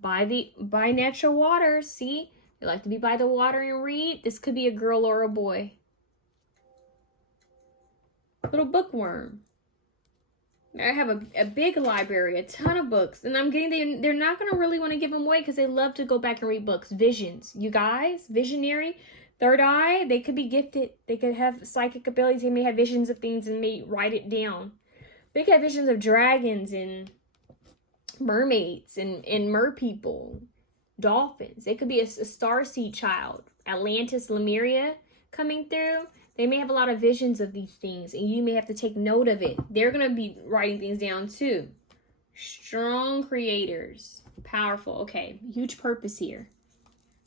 by natural waters. See? They like to be by the water and read. This could be a girl or a boy. Little bookworm. I have a big library, a ton of books, and I'm getting they're not going to really want to give them away because they love to go back and read books. Visions. You guys, visionary. Third eye, they could be gifted. They could have psychic abilities. They may have visions of things and may write it down. They could have visions of dragons and mermaids and mer people, dolphins. They could be a starseed child, Atlantis, Lemuria coming through. They may have a lot of visions of these things, and you may have to take note of it. They're going to be writing things down too. Strong creators. Powerful. Okay, huge purpose here.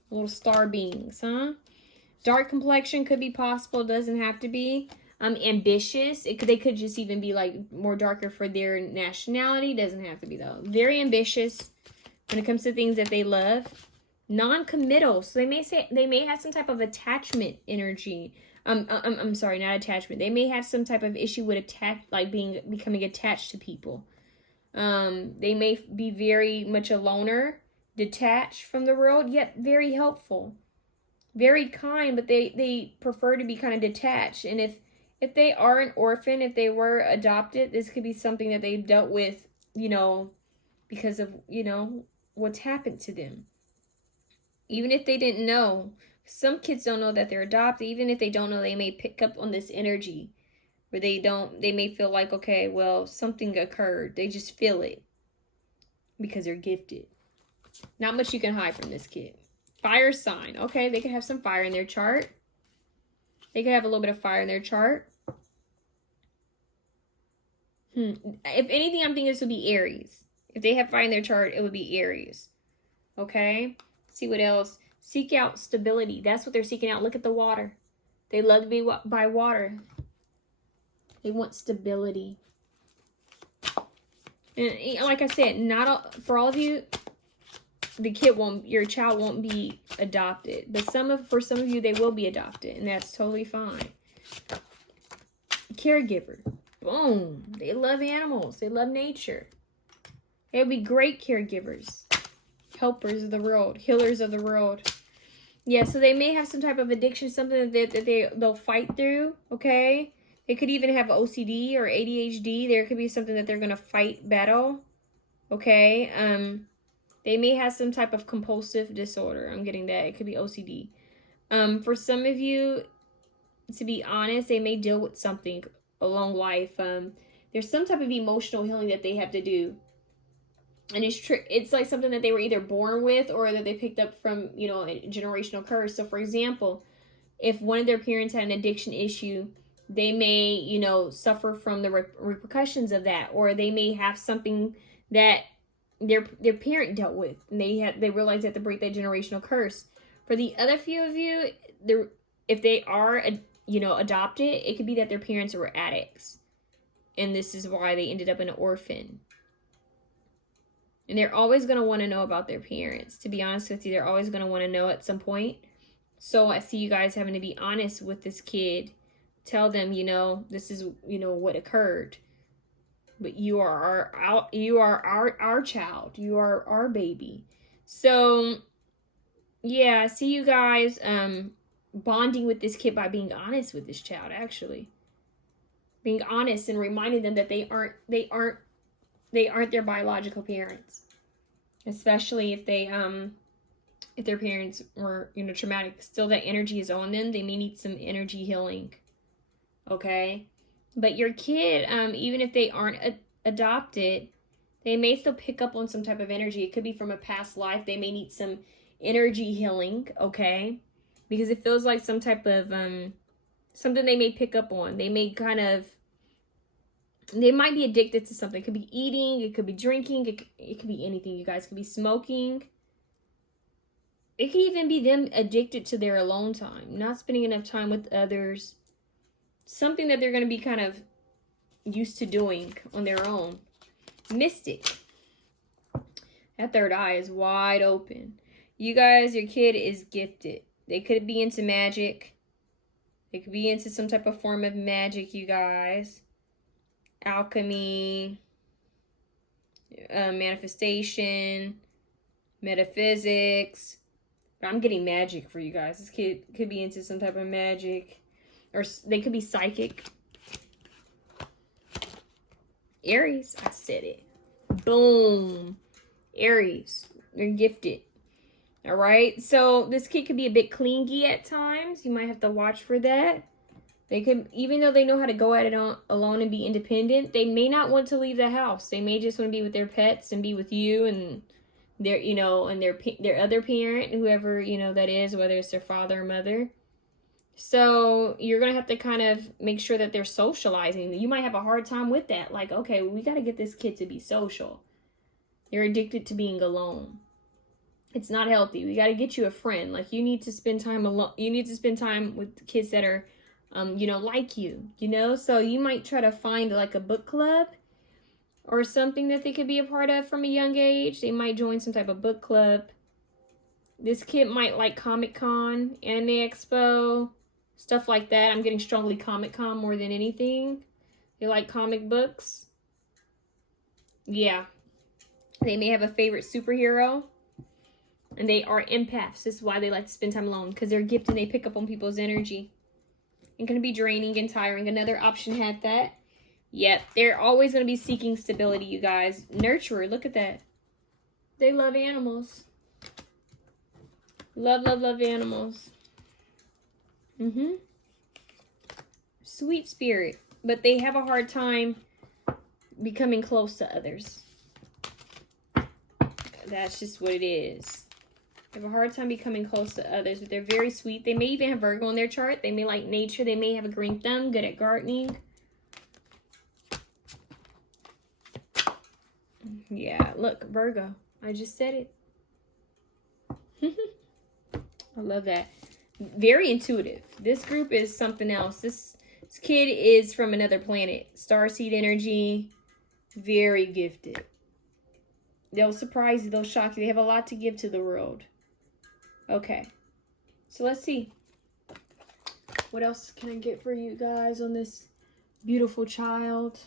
Little star beings, huh? Dark complexion could be possible. Doesn't have to be. Ambitious. They could just even be like more darker for their nationality. Doesn't have to be though. Very ambitious when it comes to things that they love. Non-committal. So they may have some type of attachment energy. I'm sorry, not attachment. They may have some type of issue with becoming attached to people. They may be very much a loner, detached from the world, yet very helpful, very kind, but they prefer to be kind of detached. And if they are an orphan, if they were adopted, this could be something that they've dealt with, you know, because of, you know, what's happened to them. Even if they didn't know, some kids don't know that they're adopted. Even if they don't know, they may pick up on this energy where they may feel like, okay, well, something occurred. They just feel it because they're gifted. Not much you can hide from this kid. Fire sign. Okay, they could have some fire in their chart. They could have a little bit of fire in their chart. If anything, I'm thinking this would be Aries. If they have fire in their chart, it would be Aries. Okay? See what else? Seek out stability. That's what they're seeking out. Look at the water. They love to be by water. They want stability. And like I said, for all of you, your child won't be adopted. But for some of you, they will be adopted, and that's totally fine. Caregiver. Boom. They love animals. They love nature. They would be great caregivers. Helpers of the world. Healers of the world. Yeah, so they may have some type of addiction, something that they'll fight through, okay? They could even have OCD or ADHD. There could be something that they're going to fight, battle, okay? They may have some type of compulsive disorder. I'm getting that. It could be OCD. For some of you, to be honest, they may deal with something along life. There's some type of emotional healing that they have to do. And it's like something that they were either born with or that they picked up from, you know, a generational curse. So, for example, if one of their parents had an addiction issue, they may, you know, suffer from the repercussions of that. Or they may have something that their parent dealt with, and they realize they have to break that generational curse. For the other few of you, if they are, you know, adopted, it could be that their parents were addicts. And this is why they ended up an orphan. And they're always going to want to know about their parents. To be honest with you, they're always going to want to know at some point. So I see you guys having to be honest with this kid. Tell them, you know, this is, you know, what occurred. But you are our child. You are our baby. So, yeah, I see you guys bonding with this kid by being honest with this child, actually. Being honest and reminding them that they aren't their biological parents, especially if their parents were, you know, traumatic. Still, that energy is on them. They may need some energy healing. Okay, but your kid, even if they aren't adopted, they may still pick up on some type of energy. It could be from a past life. They may need some energy healing. Okay, because it feels like some type of something they may pick up on. They may they might be addicted to something. It could be eating. It could be drinking. It could be anything, you guys. It could be smoking. It could even be them addicted to their alone time. Not spending enough time with others. Something that they're going to be kind of used to doing on their own. Mystic. That third eye is wide open. You guys, your kid is gifted. They could be into magic. They could be into some type of form of magic, you guys. Alchemy, manifestation, metaphysics. But I'm getting magic for you guys. This kid could be into some type of magic, or they could be psychic. Aries, I said it. Boom. Aries, they're gifted. All right, so this kid could be a bit clingy at times. You might have to watch for that. They could, even though they know how to go at it alone and be independent, they may not want to leave the house. They may just want to be with their pets and be with you and their, you know, and their other parent, whoever, you know, that is, whether it's their father or mother. So you're going to have to kind of make sure that they're socializing. You might have a hard time with that. Like, okay, we got to get this kid to be social. They're addicted to being alone. It's not healthy. We got to get you a friend. Like, you need to spend time alone. You need to spend time with kids that are you know, like you know, so you might try to find like a book club or something that they could be a part of from a young age. They might join some type of book club. This kid might like Comic-Con, Anime Expo, stuff like that. I'm getting strongly Comic-Con more than anything. They like comic books. Yeah. They may have a favorite superhero. And they are empaths. This is why they like to spend time alone, because they're gifted and they pick up on people's energy. And can be draining and tiring. Another option had that. Yep, they're always going to be seeking stability, you guys. Nurturer, look at that. They love animals. Love, love, love animals. Sweet spirit. But they have a hard time becoming close to others. That's just what it is. They have a hard time becoming close to others, but they're very sweet. They may even have Virgo in their chart. They may like nature. They may have a green thumb, good at gardening. Yeah, look, Virgo. I just said it. I love that. Very intuitive. This group is something else. This kid is from another planet. Starseed energy. Very gifted. They'll surprise you. They'll shock you. They have a lot to give to the world. Okay. So let's see. What else can I get for you guys on this beautiful child?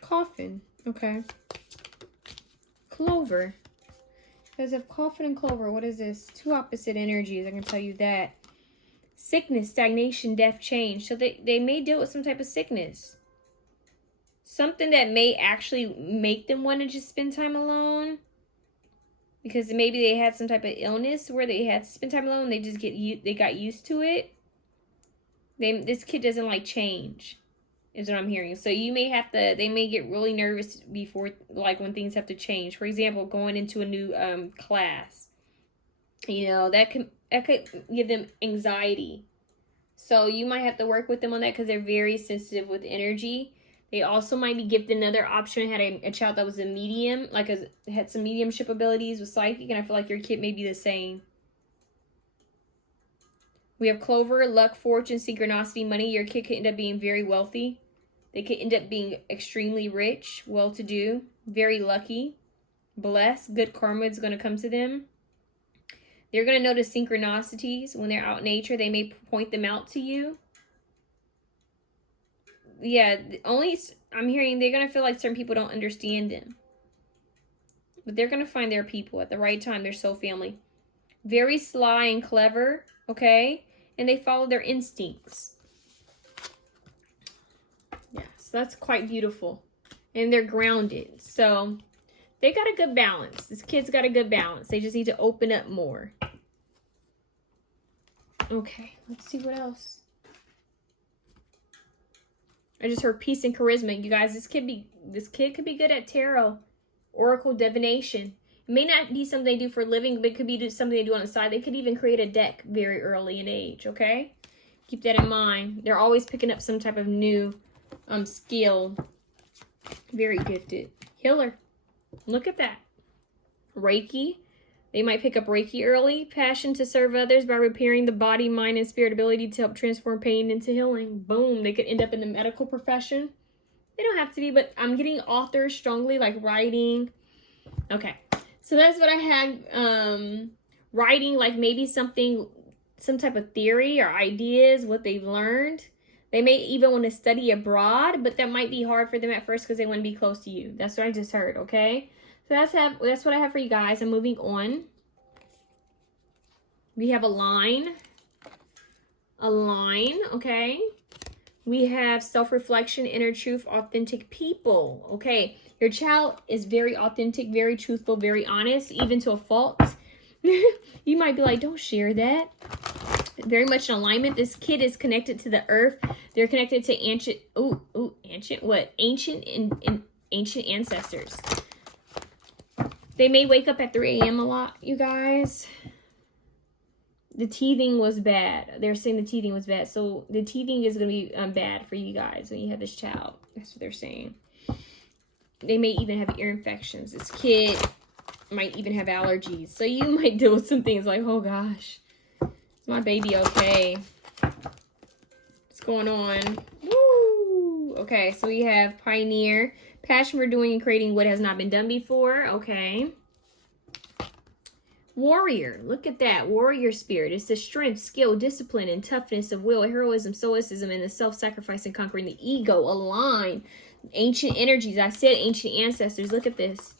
Coffin. Okay. Clover. You guys have coffin and clover. What is this? Two opposite energies. I can tell you that. Sickness, stagnation, death, change. So they may deal with some type of sickness. Something that may actually make them want to just spend time alone. Because maybe they had some type of illness where they had to spend time alone. They just they got used to it. This kid doesn't like change, is what I'm hearing. So you may have to, they may get really nervous before, like when things have to change. For example, going into a new class. You know, that could give them anxiety. So you might have to work with them on that because they're very sensitive with energy. They also might be gifted another option. Had a child that was a medium, had some mediumship abilities with psychic, and I feel like your kid may be the same. We have Clover, luck, fortune, synchronicity, money. Your kid could end up being very wealthy. They could end up being extremely rich, well-to-do, very lucky, blessed. Good karma is going to come to them. They're going to notice synchronicities when they're out in nature. They may point them out to you. Yeah, I'm hearing they're going to feel like certain people don't understand them. But they're going to find their people at the right time. They're soul family. Very sly and clever, okay? And they follow their instincts. Yeah, so that's quite beautiful. And they're grounded. So they got a good balance. This kid's got a good balance. They just need to open up more. Okay, let's see what else. I just heard peace and charisma. You guys, this kid could be good at tarot, oracle, divination. It may not be something they do for a living, but it could be something they do on the side. They could even create a deck very early in age, okay? Keep that in mind. They're always picking up some type of new skill. Very gifted. Healer. Look at that. Reiki. They might pick up Reiki early. Passion to serve others by repairing the body, mind, and spirit. Ability to help transform pain into healing. Boom. They could end up in the medical profession. They don't have to be, but I'm getting authors strongly, like writing. Okay. So that's what I had. Writing, like maybe some type of theory or ideas, what they've learned. They may even want to study abroad, but that might be hard for them at first because they want to be close to you. That's what I just heard, okay? So that's what I have for you guys. I'm moving on. We have a line. Okay? We have self-reflection, inner truth, authentic people. Okay? Your child is very authentic, very truthful, very honest, even to a fault. You might be like, don't share that. Very much in alignment. This kid is connected to the earth. They're connected to ancient ancestors. They may wake up at 3 a.m. a lot, you guys. The teething was bad. They're saying the teething was bad. So the teething is going to be bad for you guys when you have this child. That's what they're saying. They may even have ear infections. This kid might even have allergies. So you might deal with some things like, oh gosh, is my baby okay? What's going on? Woo! Okay, so we have pioneer. Passion for doing and creating what has not been done before. Okay. Warrior. Look at that. Warrior spirit. It's the strength, skill, discipline, and toughness of will, heroism, stoicism, and the self-sacrifice and conquering the ego. Align. Ancient energies. I said ancient ancestors. Look at this.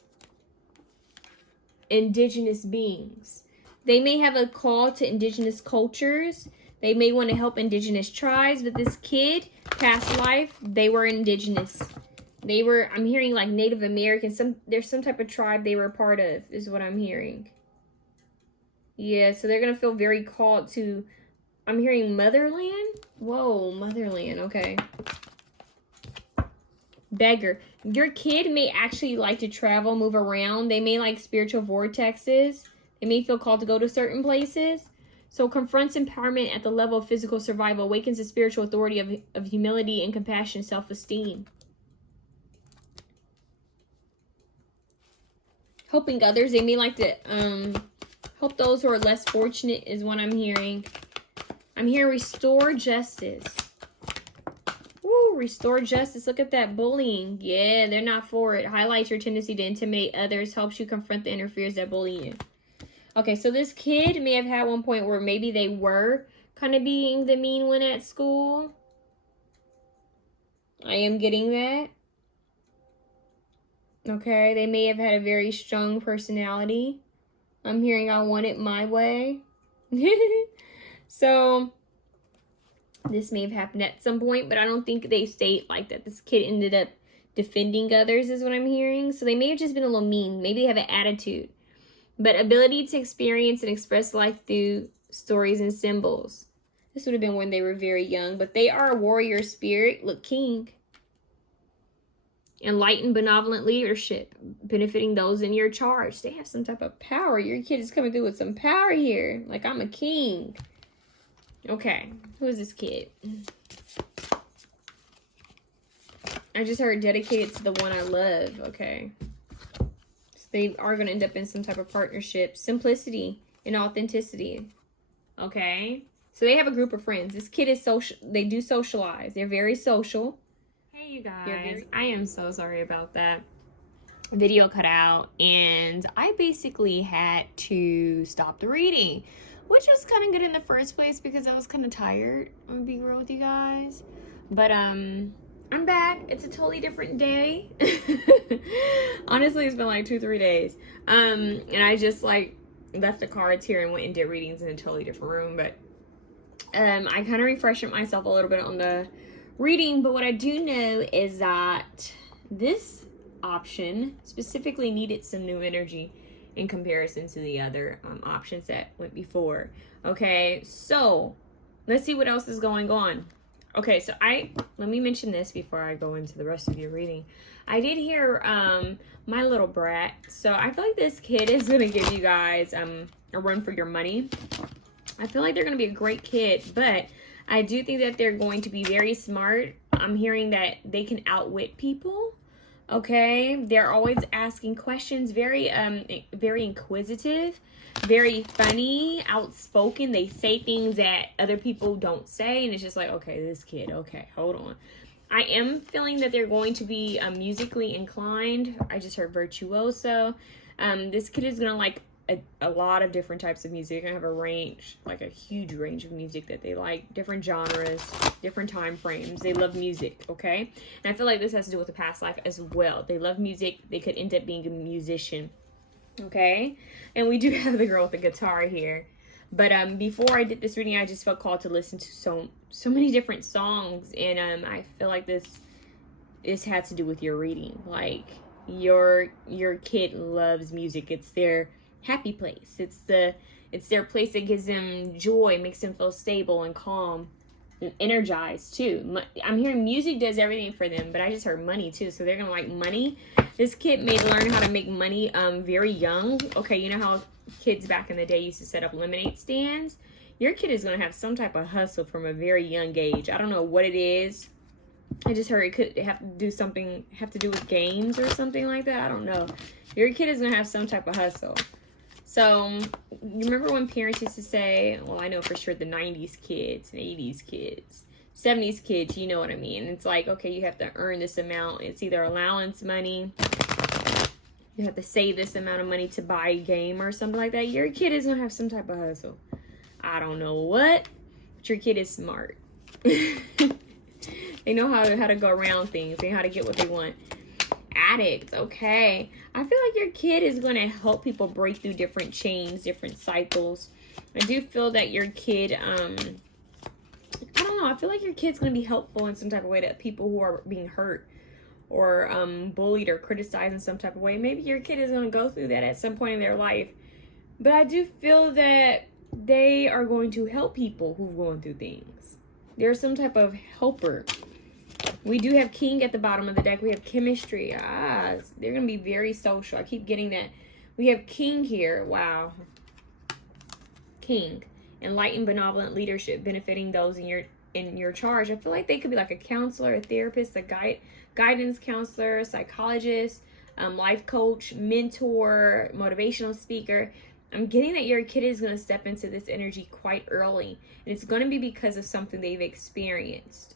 Indigenous beings. They may have a call to indigenous cultures. They may want to help indigenous tribes. But this kid, past life, they were indigenous. They were, I'm hearing like Native American. There's some type of tribe they were a part of, is what I'm hearing. Yeah, so they're going to feel very called to, I'm hearing motherland. Whoa, motherland. Okay. Beggar. Your kid may actually like to travel, move around. They may like spiritual vortexes. They may feel called to go to certain places. So confronts empowerment at the level of physical survival, awakens the spiritual authority of humility and compassion, self-esteem. Helping others. They may like to help those who are less fortunate is what I'm hearing. I'm hearing restore justice. Woo, restore justice. Look at that bullying. Yeah, they're not for it. Highlights your tendency to intimidate others. Helps you confront the inner fears that bully you. Okay, so this kid may have had one point where maybe they were kind of being the mean one at school. I am getting that. Okay, they may have had a very strong personality. I'm hearing I want it my way. So this may have happened at some point, but I don't think they state like that. This kid ended up defending others is what I'm hearing. So they may have just been a little mean. Maybe they have an attitude. But ability to experience and express life through stories and symbols. This would have been when they were very young. But they are a warrior spirit. Look, king. Enlightened, benevolent leadership. Benefiting those in your charge. They have some type of power. Your kid is coming through with some power here. Like, I'm a king. Okay. Who is this kid? I just heard dedicated to the one I love. Okay. They are going to end up in some type of partnership. Simplicity and authenticity. Okay. So they have a group of friends. This kid is social. They do socialize. They're very social. Hey, you guys. I am so sorry about that. Video cut out. And I basically had to stop the reading. Which was kind of good in the first place because I was kind of tired. I'm going to be real with you guys. But, I'm back. It's a totally different day. Honestly, it's been like 2-3 days. And I just like left the cards here and went and did readings in a totally different room. But I kind of refreshed myself a little bit on the reading. But what I do know is that this option specifically needed some new energy in comparison to the other options that went before. Okay, so let's see what else is going on. Okay, so let me mention this before I go into the rest of your reading. I did hear My Little Brat. So I feel like this kid is going to give you guys a run for your money. I feel like they're going to be a great kid, but I do think that they're going to be very smart. I'm hearing that they can outwit people. Okay, they're always asking questions, very inquisitive, very funny, outspoken. They say things that other people don't say, and it's just like, okay, this kid, okay, hold on. I am feeling that they're going to be musically inclined. I just heard virtuoso. This kid is gonna like a lot of different types of music. They're gonna have a range, like a huge range of music that they like, different genres, different time frames. They love music, okay? And I feel like this has to do with the past life as well. They love music. They could end up being a musician, okay? And we do have the girl with the guitar here. But before I did this reading, I just felt called to listen to so many different songs, and I feel like this had to do with your reading. Like your kid loves music. It's their happy place. It's their place that gives them joy, makes them feel stable and calm and energized too. I'm hearing music does everything for them, but I just heard money too. So they're gonna like money. This kid may learn how to make money very young. Okay, you know how kids back in the day used to set up lemonade stands? Your kid is gonna have some type of hustle from a very young age. I don't know what it is. I just heard it could have to do with games or something like that. I don't know. Your kid is gonna have some type of hustle. So, you remember when parents used to say, well, I know for sure the 90s kids and 80s kids, 70s kids, you know what I mean? It's like, okay, you have to earn this amount. It's either allowance money, you have to save this amount of money to buy a game or something like that. Your kid is going to have some type of hustle. I don't know what, but your kid is smart. Your They know how to go around things. They know how to get what they want. Addict, okay. I feel like your kid is going to help people break through different chains, different cycles. I do feel that your kid, I don't know, I feel like your kid's going to be helpful in some type of way to people who are being hurt or bullied or criticized in some type of way. Maybe your kid is going to go through that at some point in their life. But I do feel that they are going to help people who are going through things. They're some type of helper. We do have King at the bottom of the deck. We have chemistry. They're going to be very social. I keep getting that. We have King here. Wow. King. Enlightened, benevolent leadership, benefiting those in your charge. I feel like they could be like a counselor, a therapist, a guidance counselor, psychologist, life coach, mentor, motivational speaker. I'm getting that your kid is going to step into this energy quite early. And it's going to be because of something they've experienced.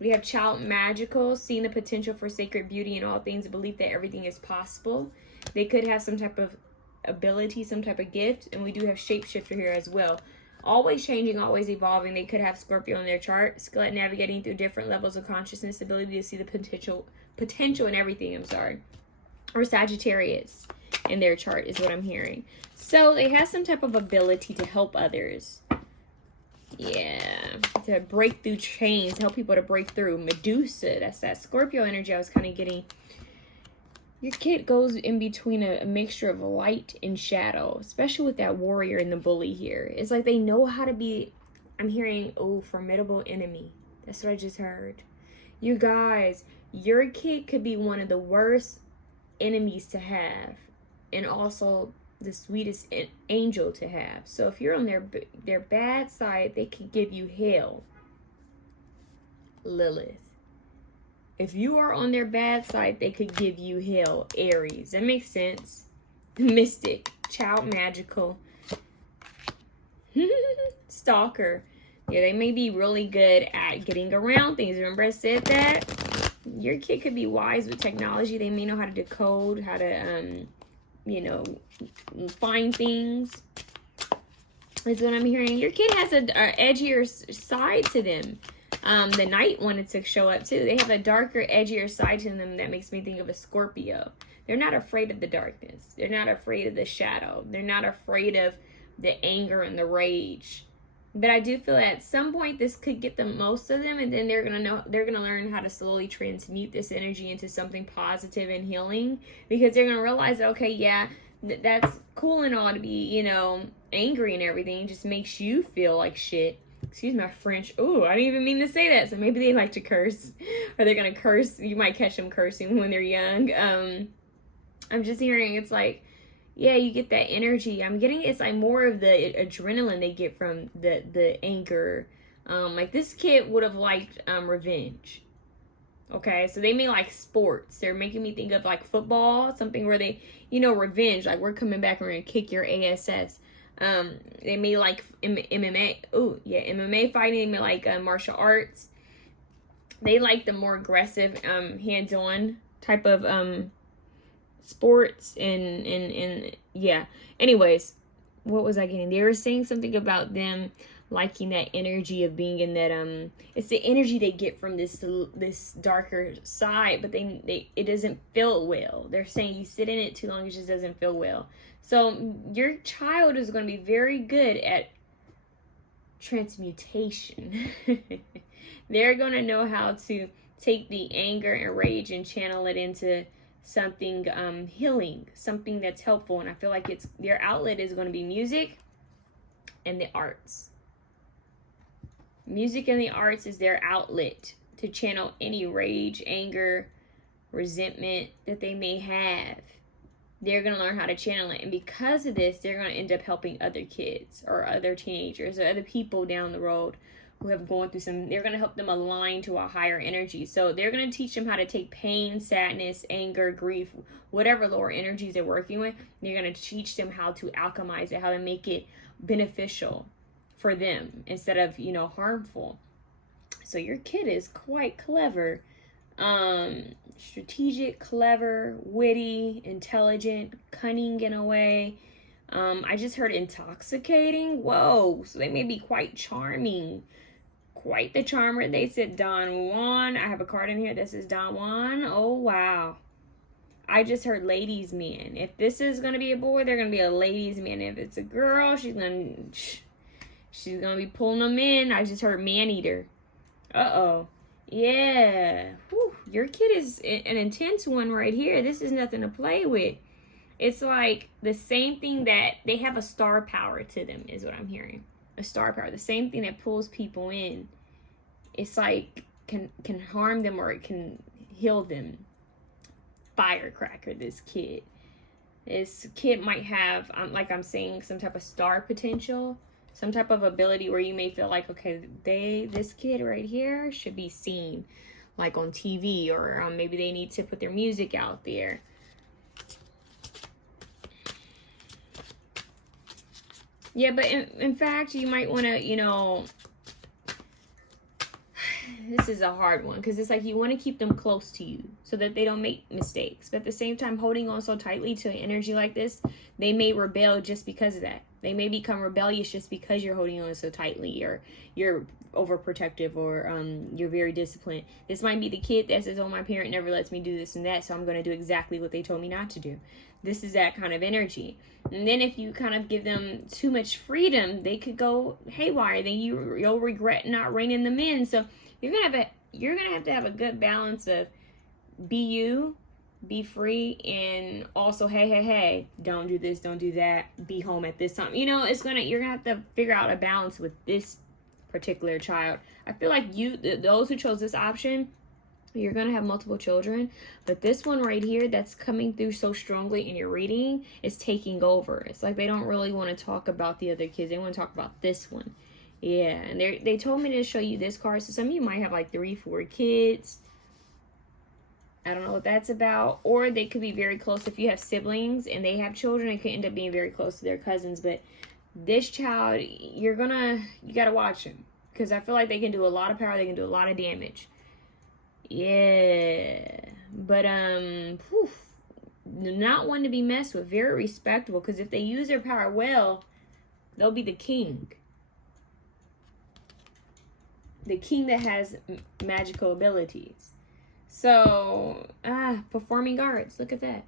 We have child magical, seeing the potential for sacred beauty in all things, a belief that everything is possible. They could have some type of ability, some type of gift. And we do have shapeshifter here as well. Always changing, always evolving. They could have Scorpio in their chart. Skeleton navigating through different levels of consciousness, ability to see the potential in everything, Or Sagittarius in their chart is what I'm hearing. So they have some type of ability to help others. Yeah, to break through chains, help people to break through. Medusa, that's that Scorpio energy I was kind of getting. Your kid goes in between a mixture of light and shadow, especially with that warrior and the bully here. It's like they know how to be, I'm hearing, formidable enemy. That's what I just heard. You guys, your kid could be one of the worst enemies to have, and also the sweetest angel to have. So if you're on their bad side, they could give you hell. Lilith. If you are on their bad side, they could give you hell. Aries. That makes sense. Mystic. Child magical. Stalker. Yeah, they may be really good at getting around things. Remember I said that? Your kid could be wise with technology. They may know how to decode, how to, find things. That's what I'm hearing. Your kid has an edgier side to them. The Knight wanted to show up too. They have a darker, edgier side to them that makes me think of a Scorpio. They're not afraid of the darkness. They're not afraid of the shadow. They're not afraid of the anger and the rage. But I do feel at some point this could get the most of them, and then they're gonna learn how to slowly transmute this energy into something positive and healing, because they're gonna realize that, okay, yeah, that's cool and all to be, angry and everything. It just makes you feel like shit. Excuse my French. Oh, I didn't even mean to say that. So maybe they like to curse, or they're gonna curse. You might catch them cursing when they're young. I'm just hearing it's like, yeah, you get that energy. I'm getting it's like more of the adrenaline they get from the anger. Like this kid would have liked revenge. Okay, so they may like sports. They're making me think of like football, something where they, revenge. Like we're coming back and we're gonna kick your ass. They may like MMA. Oh yeah, MMA fighting. They may like martial arts. They like the more aggressive, hands-on type of sports and yeah. Anyways, what was I getting? They were saying something about them liking that energy of being in that it's the energy they get from this darker side, but it doesn't feel well. They're saying you sit in it too long, it just doesn't feel well. So your child is going to be very good at transmutation. They're going to know how to take the anger and rage and channel it into something healing, something that's helpful. And I feel like their outlet is going to be music and the arts. Music and the arts is their outlet to channel any rage, anger, resentment that they may have. They're going to learn how to channel it. And because of this, they're going to end up helping other kids or other teenagers or other people down the road who have gone through they're going to help them align to a higher energy. So they're going to teach them how to take pain, sadness, anger, grief, whatever lower energies they're working with. They're going to teach them how to alchemize it, how to make it beneficial for them instead of, harmful. So your kid is quite clever. Strategic, clever, witty, intelligent, cunning in a way. I just heard intoxicating. Whoa. So they may be quite charming, quite the charmer. They said Don Juan. I have a card in here that says Don Juan. Oh, wow. I just heard ladies' man. If this is going to be a boy, they're going to be a ladies' man. If it's a girl, she's going to be pulling them in. I just heard man-eater. Uh-oh. Yeah. Whew. Your kid is an intense one right here. This is nothing to play with. It's like the same thing that they have a star power to them is what I'm hearing. A star power. The same thing that pulls people in. It's like can harm them or it can heal them. Firecracker, this kid. This kid might have, like I'm saying, some type of star potential. Some type of ability where you may feel like, okay, this kid right here should be seen, like on TV, or maybe they need to put their music out there. Yeah, but in fact, you might want to, you know, this is a hard one because it's like you want to keep them close to you so that they don't make mistakes. But at the same time, holding on so tightly to an energy like this, they may rebel just because of that. They may become rebellious just because you're holding on so tightly, or you're overprotective, or you're very disciplined. This might be the kid that says, oh, my parent never lets me do this and that, so I'm going to do exactly what they told me not to do. This is that kind of energy. And then if you kind of give them too much freedom, they could go haywire. Then you'll regret not reining them in. So you're gonna have to have a good balance of be you, be free, and also hey, don't do this, don't do that, be home at this time. You know, you're gonna have to figure out a balance with this particular child. I feel like those who chose this option, you're gonna have multiple children, but this one right here that's coming through so strongly in your reading is taking over. It's like they don't really want to talk about the other kids. They want to talk about this one. Yeah, and they told me to show you this card. So some of you might have like 3-4 kids. I don't know what that's about. Or they could be very close. If you have siblings and they have children, it could end up being very close to their cousins. But this child, you gotta watch him, because I feel like they can do a lot of power. They can do a lot of damage. Yeah, but not one to be messed with. Very respectable, because if they use their power well, they'll be the king. The king that has magical abilities. So, performing arts. Look at that.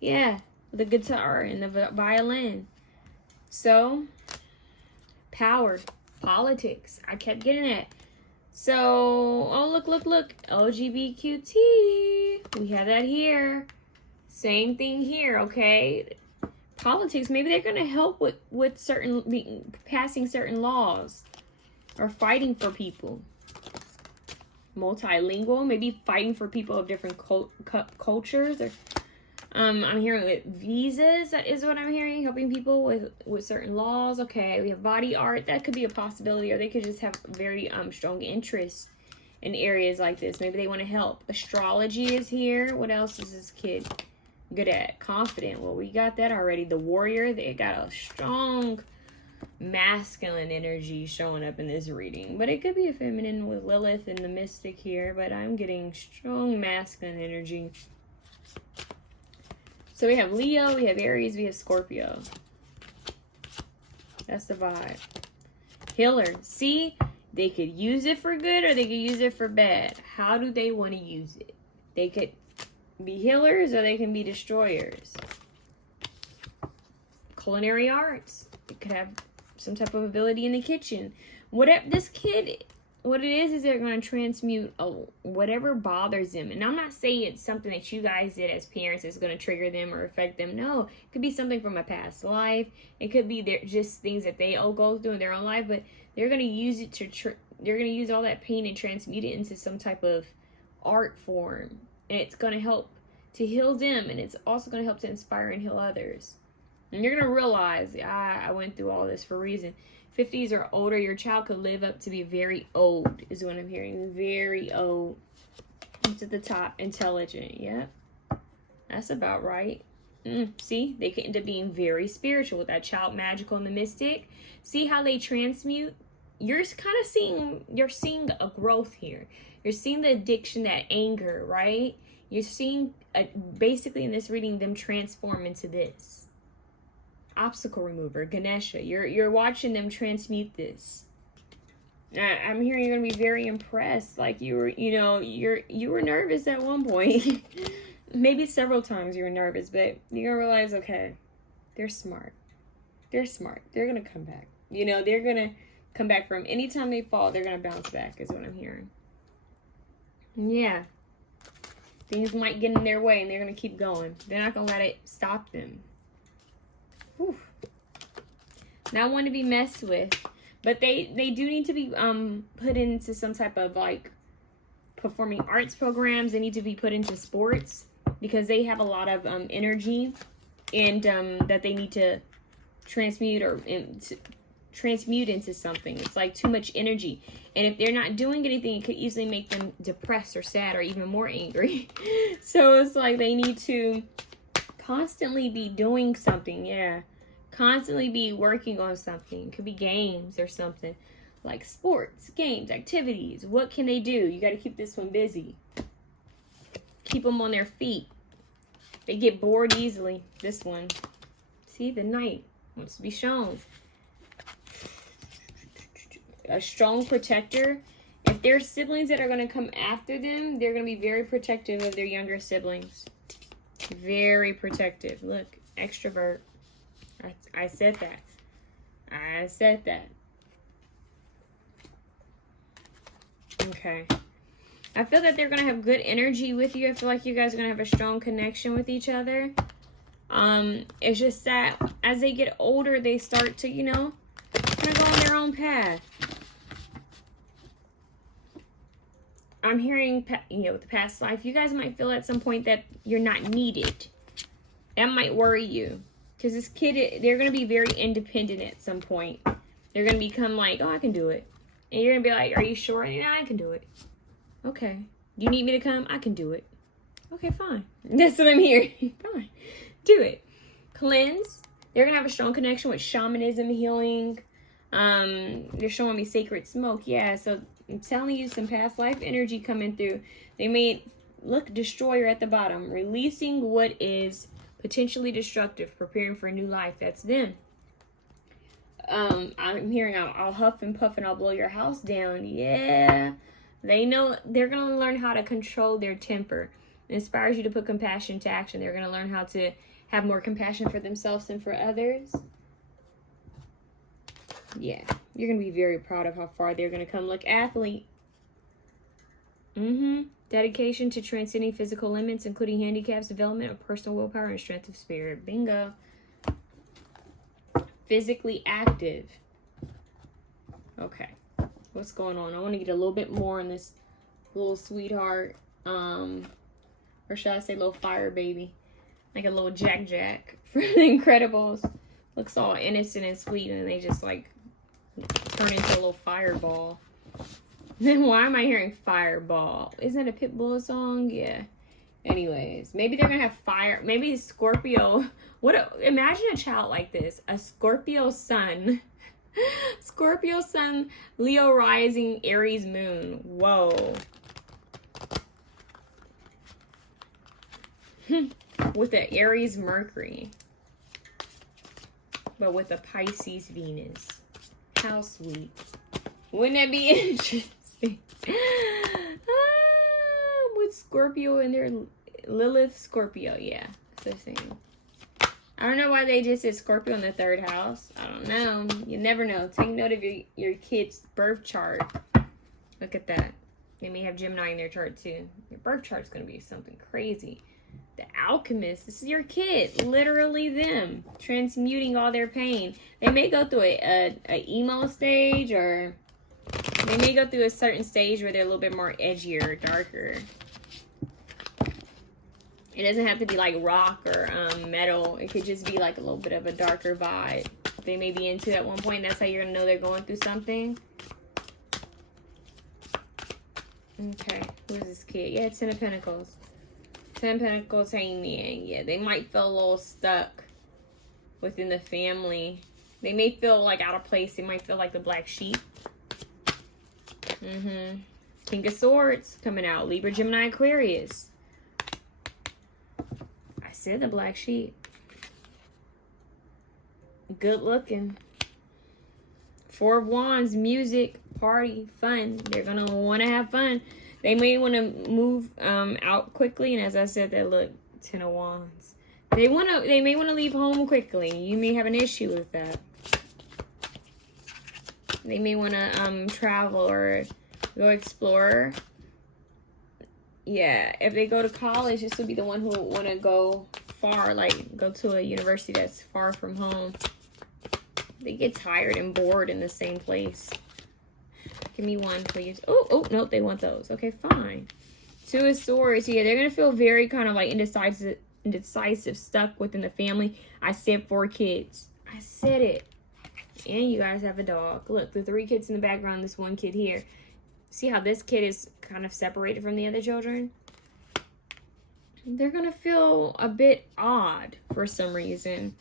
Yeah, the guitar and the violin. So, power, politics. I kept getting that. So, oh, look. LGBTQT. We have that here. Same thing here, okay? Politics. Maybe they're going to help with passing certain laws. Or fighting for people. Multilingual, maybe fighting for people of different cultures. Or I'm hearing with visas, that is what I'm hearing. Helping people with certain laws. Okay, we have body art. That could be a possibility. Or they could just have very strong interest in areas like this. Maybe they want to help. Astrology is here. What else is this kid good at? Confident. Well, we got that already. The warrior. They got a strong masculine energy showing up in this reading, but it could be a feminine with Lilith and the mystic here, but I'm getting strong masculine energy. So we have Leo, we have Aries, we have Scorpio. That's the vibe. Healer. See, they could use it for good or they could use it for bad. How do they want to use it? They could be healers or they can be destroyers. Culinary arts. It could have some type of ability in the kitchen. Whatever this kid, what it is they're going to transmute whatever bothers them. And I'm not saying it's something that you guys did as parents that's going to trigger them or affect them. No, it could be something from a past life. It could be just things that they all go through in their own life, but they're going to use it they're going to use all that pain and transmute it into some type of art form. And it's going to help to heal them, and it's also going to help to inspire and heal others. And you're going to realize, I went through all this for a reason. 50s or older, your child could live up to be very old, is what I'm hearing. Very old. It's at the top. Intelligent. Yep. That's about right. See? They could end up being very spiritual with that child magical and the mystic. See how they transmute? You're seeing a growth here. You're seeing the addiction, that anger, right? You're seeing, basically in this reading, them transform into this. Obstacle remover, Ganesha. You're watching them transmute this. I'm hearing you're gonna be very impressed. Like you were, you were nervous at one point. Maybe several times you were nervous, but you're gonna realize, okay, they're smart. They're smart. They're gonna come back. They're gonna come back from anytime they fall. They're gonna bounce back, is what I'm hearing. Yeah. Things might get in their way, and they're gonna keep going. They're not gonna let it stop them. Whew. Not one to be messed with. But they do need to be put into some type of like performing arts programs. They need to be put into sports because they have a lot of energy and that they need to transmute into something. It's like too much energy. And if they're not doing anything, it could easily make them depressed or sad or even more angry. So it's like they need to constantly be doing something. Yeah. Constantly be working on something. It could be games or something. Like sports, games, activities. What can they do? You got to keep this one busy. Keep them on their feet. They get bored easily. This one. See, the Knight wants to be shown. A strong protector. If there's siblings that are going to come after them, they're going to be very protective of their younger siblings. Very protective. Look, extrovert. I said that. I said that. Okay. I feel that they're going to have good energy with you. I feel like you guys are going to have a strong connection with each other. It's just that as they get older, they start to, kind of go on their own path. I'm hearing, with the past life, you guys might feel at some point that you're not needed. That might worry you. Because this kid, they're going to be very independent at some point. They're going to become like, oh, I can do it. And you're going to be like, are you sure? Yeah, I can do it. Okay. Do you need me to come? I can do it. Okay, fine. That's what I'm hearing. Fine. Do it. Cleanse. They're going to have a strong connection with shamanism, healing. They're showing me sacred smoke. Yeah, so I'm telling you some past life energy coming through. They may look destroyer at the bottom. Releasing what is potentially destructive, preparing for a new life. That's them. I'm hearing I'll huff and puff and I'll blow your house down. Yeah. They know they're going to learn how to control their temper. It inspires you to put compassion to action. They're going to learn how to have more compassion for themselves and for others. Yeah. You're going to be very proud of how far they're going to come. Look, athlete. Dedication to transcending physical limits, including handicaps, development of personal willpower, and strength of spirit. Bingo. Physically active. Okay. What's going on? I want to get a little bit more on this little sweetheart. Or should I say little fire baby? Like a little Jack from The Incredibles. Looks all innocent and sweet, and they just like turn into a little fireball. Then why am I hearing fireball? Isn't that a Pitbull song? Yeah. Anyways, maybe they're gonna have fire. Maybe Scorpio. Imagine a child like this. A Scorpio sun. Scorpio sun, Leo rising, Aries moon. Whoa. With the Aries Mercury. But with a Pisces Venus. How sweet. Wouldn't that be interesting? With Scorpio and their Lilith Scorpio. Yeah, that's the thing. I don't know why they just said Scorpio in the 3rd house. I don't know. You never know. Take note of your kid's birth chart. Look at that. They may have Gemini in their chart too. Your birth chart's going to be something crazy. The Alchemist. This is your kid. Literally them. Transmuting all their pain. They may go through a emo stage, or they may go through a certain stage where they're a little bit more edgier, darker. It doesn't have to be like rock or metal. It could just be like a little bit of a darker vibe. They may be into at one point. That's how you're going to know they're going through something. Okay. Who is this kid? Yeah, 10 of Pentacles. 10 of Pentacles hanging in. Yeah, they might feel a little stuck within the family. They may feel like out of place. They might feel like the black sheep. King of Swords coming out. Libra, Gemini, Aquarius. I said the black sheep. Good looking. 4 of Wands, music. party, fun. They're going to want to have fun. They may want to move out quickly. And as I said, that look, 10 of Wands. They may want to leave home quickly. You may have an issue with that. They may want to travel or go explore. Yeah, if they go to college, this will be the one who want to go far, like go to a university that's far from home. They get tired and bored in the same place. Give me one, please. Oh, nope, they want those. Okay, fine. 2 of Swords. Yeah, they're going to feel very kind of like indecisive, stuck within the family. I said 4 kids. I said it. And you guys have a dog. Look, the 3 kids in the background, this 1 kid here. See how this kid is kind of separated from the other children? They're going to feel a bit odd for some reason.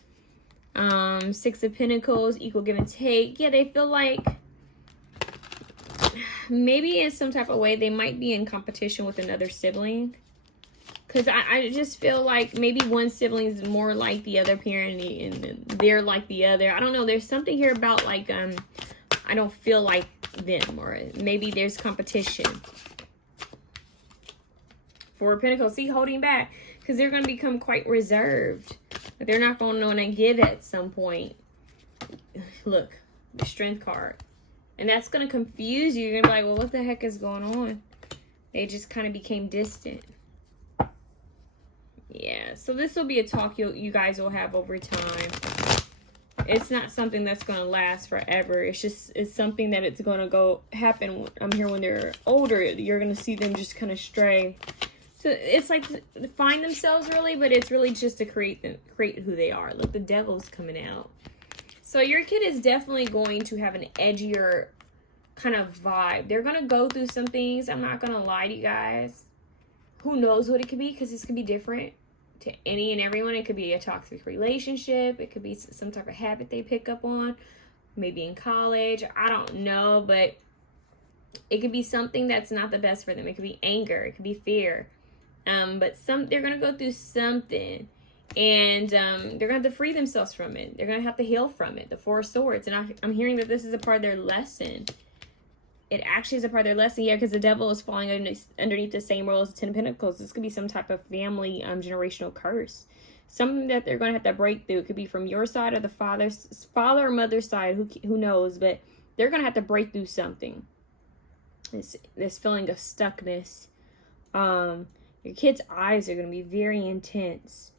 6 of Pentacles, equal give and take. Yeah, they feel like maybe in some type of way they might be in competition with another sibling. Because I just feel like maybe one sibling is more like the other parent and they're like the other. I don't know. There's something here about like, I don't feel like them, or maybe there's competition. 4 of Pentacles, see, holding back because they're going to become quite reserved. But they're not going to want to give at some point. Look, the Strength card. And that's going to confuse you. You're going to be like, well, what the heck is going on? They just kind of became distant. Yeah, so this will be a talk you guys will have over time. It's not something that's going to last forever. It's something that it's going to happen. I'm here when they're older. You're going to see them just kind of stray. So it's like to find themselves really, but it's really just to create who they are. Look, the Devil's coming out. So your kid is definitely going to have an edgier kind of vibe. They're going to go through some things. I'm not going to lie to you guys. Who knows what it could be, because this could be different to any and everyone. It could be a toxic relationship. It could be some type of habit they pick up on, maybe in college. I don't know, but it could be something that's not the best for them. It could be anger. It could be fear. But they're going to go through something, and they're going to have to free themselves from it. They're going to have to heal from it. The 4 of Swords. And I'm hearing that this is a part of their lesson. It actually is a part of their lesson, yeah, because the Devil is falling underneath the same role as the 10 of Pentacles. This could be some type of family generational curse. Something that they're going to have to break through. It could be from your side or the father or mother's side, who knows, but they're going to have to break through something. This feeling of stuckness. Your kid's eyes are going to be very intense.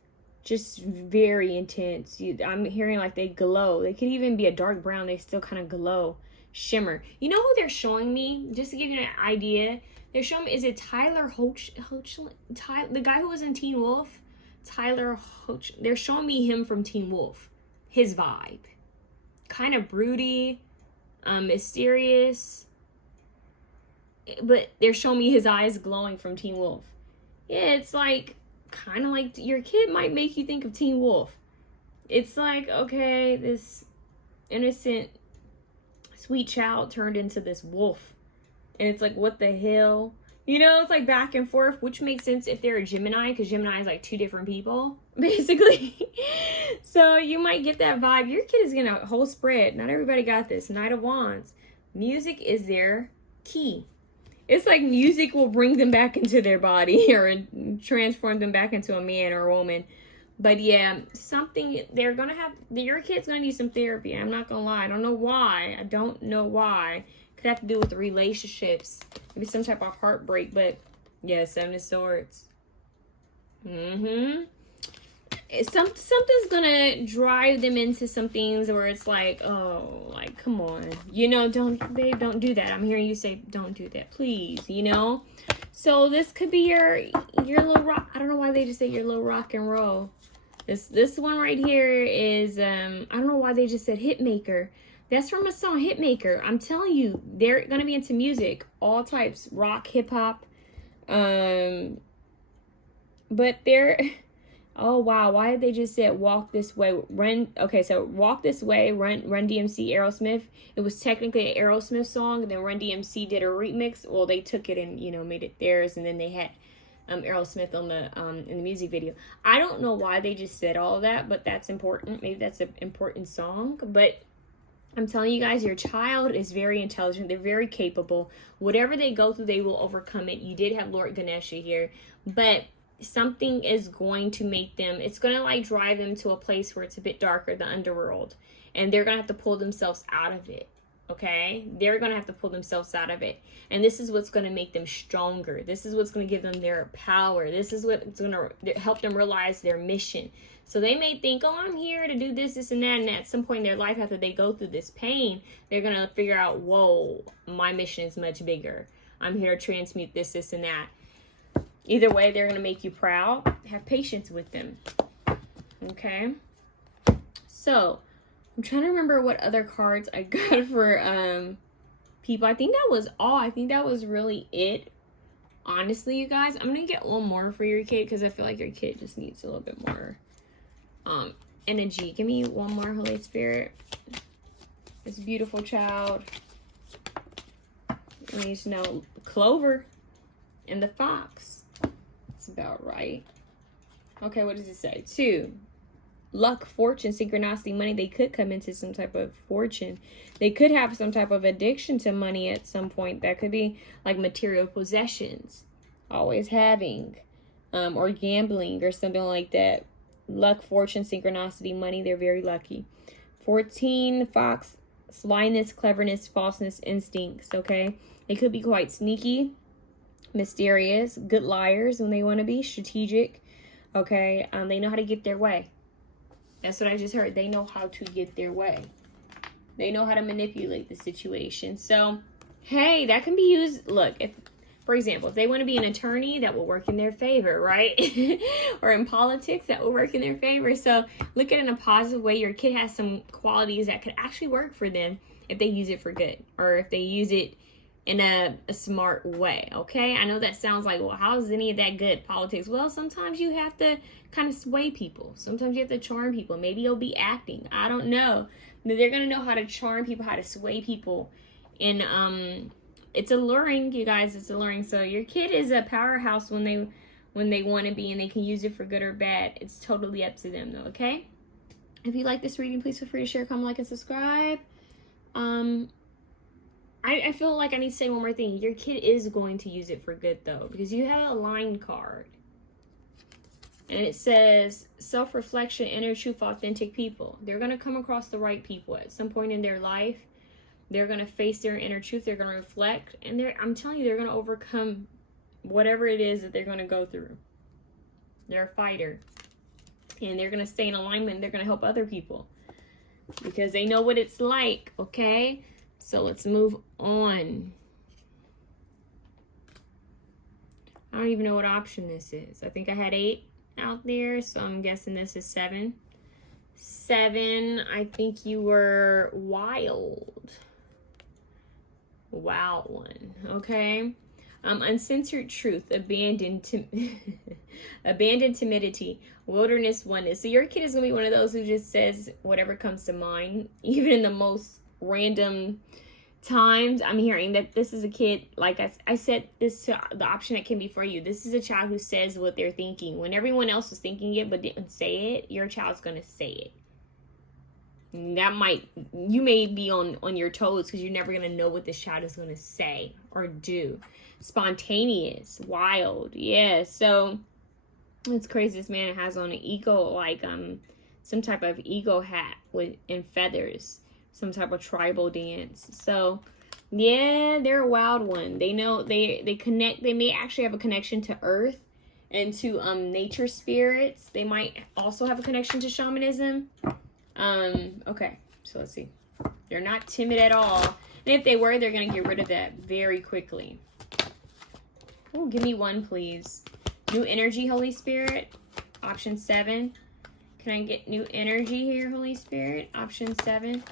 Just very intense. I'm hearing like they glow. They could even be a dark brown. They still kind of glow. Shimmer. You know who they're showing me? Just to give you an idea. They're showing me, is it Tyler the guy who was in Teen Wolf? Tyler Hoch. They're showing me him from Teen Wolf. His vibe. Kind of broody. Mysterious. But they're showing me his eyes glowing from Teen Wolf. Yeah, it's like, kind of like your kid might make you think of Teen Wolf. It's like, okay, this innocent, sweet child turned into this wolf. And it's like, what the hell? You know, it's like back and forth, which makes sense if they're a Gemini, because Gemini is like 2 different people, basically. So you might get that vibe. Your kid is going to whole spread. Not everybody got this. Knight of Wands. Music is their key. It's like music will bring them back into their body or transform them back into a man or a woman. But yeah, something they're going to have, your kid's going to need some therapy. I'm not going to lie. I don't know why. Could have to do with the relationships. Maybe some type of heartbreak. But yeah, 7 of Swords. Something's going to drive them into some things where it's like, oh, like, come on. You know, don't do that. I'm hearing you say, don't do that, please, you know? So this could be your little rock. I don't know why they just say your little rock and roll. This one right here is, I don't know why they just said Hitmaker. That's from a song, Hitmaker. I'm telling you, they're going to be into music. All types, rock, hip-hop. But they're... Oh, wow. Why did they just say walk this way? Run. Okay, so walk this way, Run DMC, Aerosmith. It was technically an Aerosmith song, and then Run DMC did a remix. Well, they took it and, you know, made it theirs, and then they had Aerosmith on the in the music video. I don't know why they just said all of that, but that's important. Maybe that's an important song. But I'm telling you guys, your child is very intelligent. They're very capable. Whatever they go through, they will overcome it. You did have Lord Ganesha here, but something is going to make them, it's going to like drive them to a place where it's a bit darker, the underworld, and they're going to have to pull themselves out of it. Okay, they're going to have to pull themselves out of it. And this is what's going to make them stronger. This is what's going to give them their power. This is what's going to help them realize their mission. So they may think, oh, I'm here to do this, this, and that. And at some point in their life, after they go through this pain, they're going to figure out, whoa, my mission is much bigger. I'm here to transmute this, this, and that. Either way, they're going to make you proud. Have patience with them. Okay. So I'm trying to remember what other cards I got for people. I think that was all. I think that was really it. Honestly, you guys, I'm going to get one more for your kid because I feel like your kid just needs a little bit more energy. Give me one more, Holy Spirit. This beautiful child needs to know Clover and the fox. That's about right. Okay, what does it say? 2. Luck, fortune, synchronicity, money. They could come into some type of fortune. They could have some type of addiction to money at some point. That could be like material possessions, always having, or gambling or something like that. Luck, fortune, synchronicity, money. They're very lucky. 14, fox, slyness, cleverness, falseness, instincts. Okay, they could be quite sneaky, mysterious, good liars when they want to be, strategic. Okay, they know how to get their way. That's what I just heard. They know how to get their way. They know how to manipulate the situation. So, hey, that can be used. Look, if, for example, if they want to be an attorney, that will work in their favor, right? Or in politics, that will work in their favor. So look at it in a positive way. Your kid has some qualities that could actually work for them if they use it for good, or if they use it in a smart way. Okay, I know that sounds like, well, how is any of that good? Politics. Well, sometimes you have to kind of sway people. Sometimes you have to charm people. Maybe you'll be acting, I don't know, but they're gonna know how to charm people, how to sway people. And it's alluring, you guys. It's alluring. So your kid is a powerhouse when they want to be, and they can use it for good or bad. It's totally up to them, though. Okay, if you like this reading, please feel free to share, comment, like, and subscribe. I feel like I need to say one more thing. Your kid is going to use it for good, though, because you have a line card. And it says self-reflection, inner truth, authentic people. They're going to come across the right people at some point in their life. They're going to face their inner truth. They're going to reflect. And I'm telling you, they're going to overcome whatever it is that they're going to go through. They're a fighter. And they're going to stay in alignment. They're going to help other people because they know what it's like, okay? So let's move on. I don't even know what option this is. I think I had 8 out there, so I'm guessing this is 7. 7, I think you were wild. Wild one, okay? Uncensored truth, abandoned timidity, wilderness oneness. So your kid is going to be one of those who just says whatever comes to mind, even in the most random times. I'm hearing that this is a kid, like I said, this the option that can be for you. This is a child who says what they're thinking. When everyone else was thinking it but didn't say it, your child's going to say it. That you may be on your toes because you're never going to know what this child is going to say or do. Spontaneous, wild, yeah. So it's crazy. This man has on an eagle, like some type of eagle hat and feathers, some type of tribal dance. So yeah, they're a wild one. They know they connect. They may actually have a connection to earth and to nature spirits. They might also have a connection to shamanism. Okay, so let's see. They're not timid at all. And if they were, they're going to get rid of that very quickly. Oh, give me one, please. New energy, Holy Spirit. Option 7. Can I get new energy here, Holy Spirit? Option 7.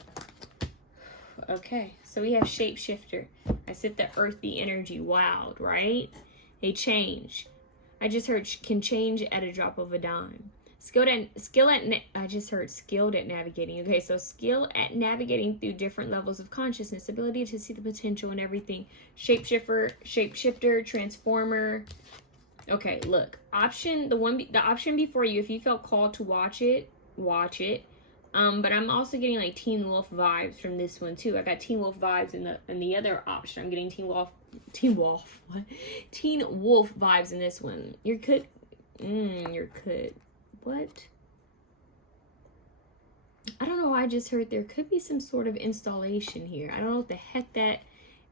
Okay, so we have shapeshifter. I said the earthy energy, wild, right? They change. I just heard can change at a drop of a dime. Skilled at navigating. Okay, so skill at navigating through different levels of consciousness, ability to see the potential in everything. Shapeshifter, transformer. Okay, look. The option before you, if you felt called to watch it, watch it. But I'm also getting like Teen Wolf vibes from this one too. I got Teen Wolf vibes in the other option. I'm getting Teen Wolf vibes in this one. What? I don't know why I just heard there could be some sort of installation here. I don't know what the heck that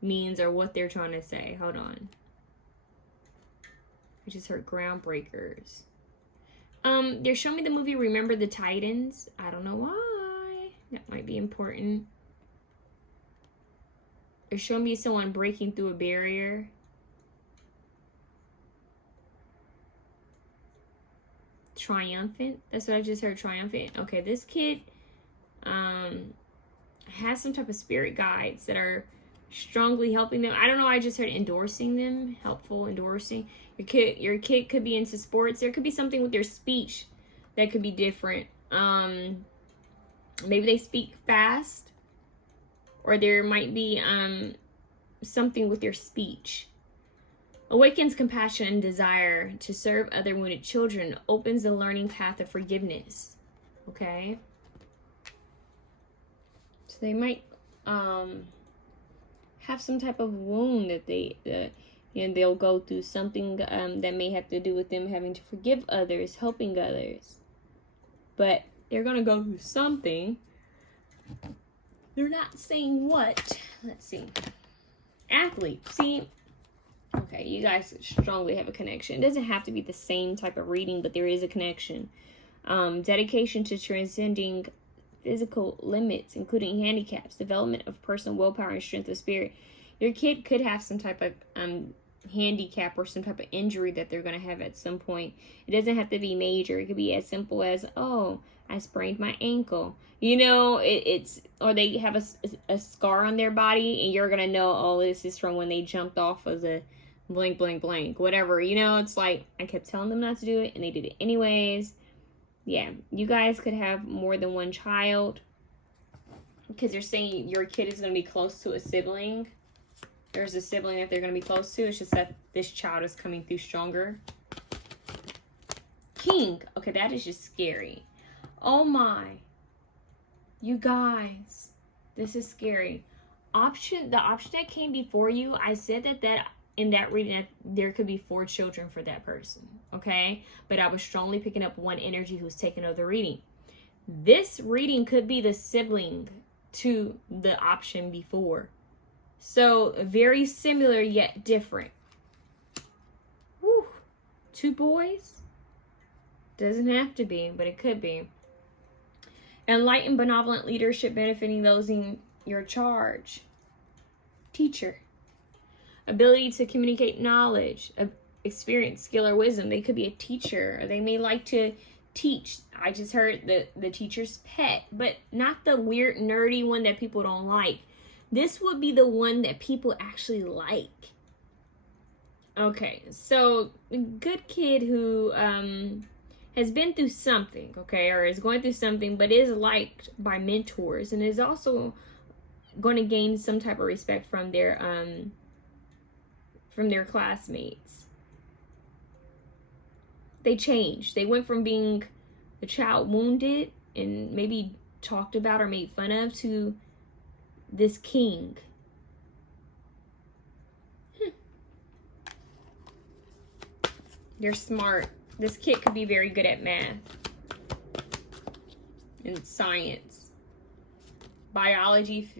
means or what they're trying to say. Hold on. I just heard groundbreakers. They're showing me the movie Remember the Titans. I don't know why. That might be important. They're showing me someone breaking through a barrier. Triumphant. That's what I just heard, triumphant. Okay, this kid has some type of spirit guides that are strongly helping them. I don't know, I just heard endorsing them. Helpful, endorsing. Your kid could be into sports. There could be something with their speech that could be different. Maybe they speak fast, or there might be something with their speech. Awakens compassion and desire to serve other wounded children. Opens the learning path of forgiveness. Okay? So they might have some type of wound that they'll go through. Something that may have to do with them having to forgive others, helping others. But they're going to go through something. They're not saying what. Let's see. Athlete. See... Okay, you guys strongly have a connection. It doesn't have to be the same type of reading, but there is a connection. Dedication to transcending physical limits, including handicaps, development of personal willpower and strength of spirit. Your kid could have some type of handicap or some type of injury that they're going to have at some point. It doesn't have to be major. It could be as simple as, oh, I sprained my ankle. You know, or they have a scar on their body, and you're going to know, oh, this is from when they jumped off of the blank, blank, blank, whatever. You know, it's like, I kept telling them not to do it, and they did it anyways. Yeah, you guys could have more than one child, because they're saying your kid is going to be close to a sibling. There's a sibling that they're going to be close to. It's just that this child is coming through stronger. King. Okay, that is just scary. Oh my. You guys. This is scary. The option that came before you, I said that in that reading that there could be 4 children for that person. Okay? But I was strongly picking up one energy who's taking over the reading. This reading could be the sibling to the option before. So, very similar yet different. Whew. 2 boys? Doesn't have to be, but it could be. Enlightened, benevolent leadership benefiting those in your charge. Teacher. Ability to communicate knowledge, experience, skill, or wisdom. They could be a teacher, or they may like to teach. I just heard the teacher's pet, but not the weird, nerdy one that people don't like. This would be the one that people actually like. Okay, so a good kid who has been through something, okay, or is going through something, but is liked by mentors and is also going to gain some type of respect from their classmates. They changed. They went from being the child wounded and maybe talked about or made fun of to this king. They're smart. This kid could be very good at math and science. Biology.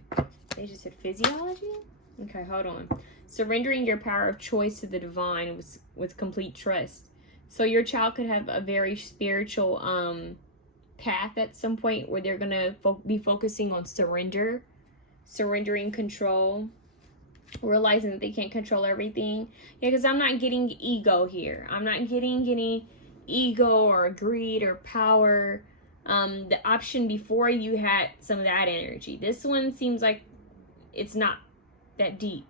They just said physiology? Okay, hold on. Surrendering your power of choice to the divine with complete trust. So your child could have a very spiritual path at some point where they're going to be focusing on surrendering control, realizing that they can't control everything. Yeah, because I'm not getting ego here. I'm not getting any ego or greed or power. The option before you had some of that energy. This one seems like it's not that deep.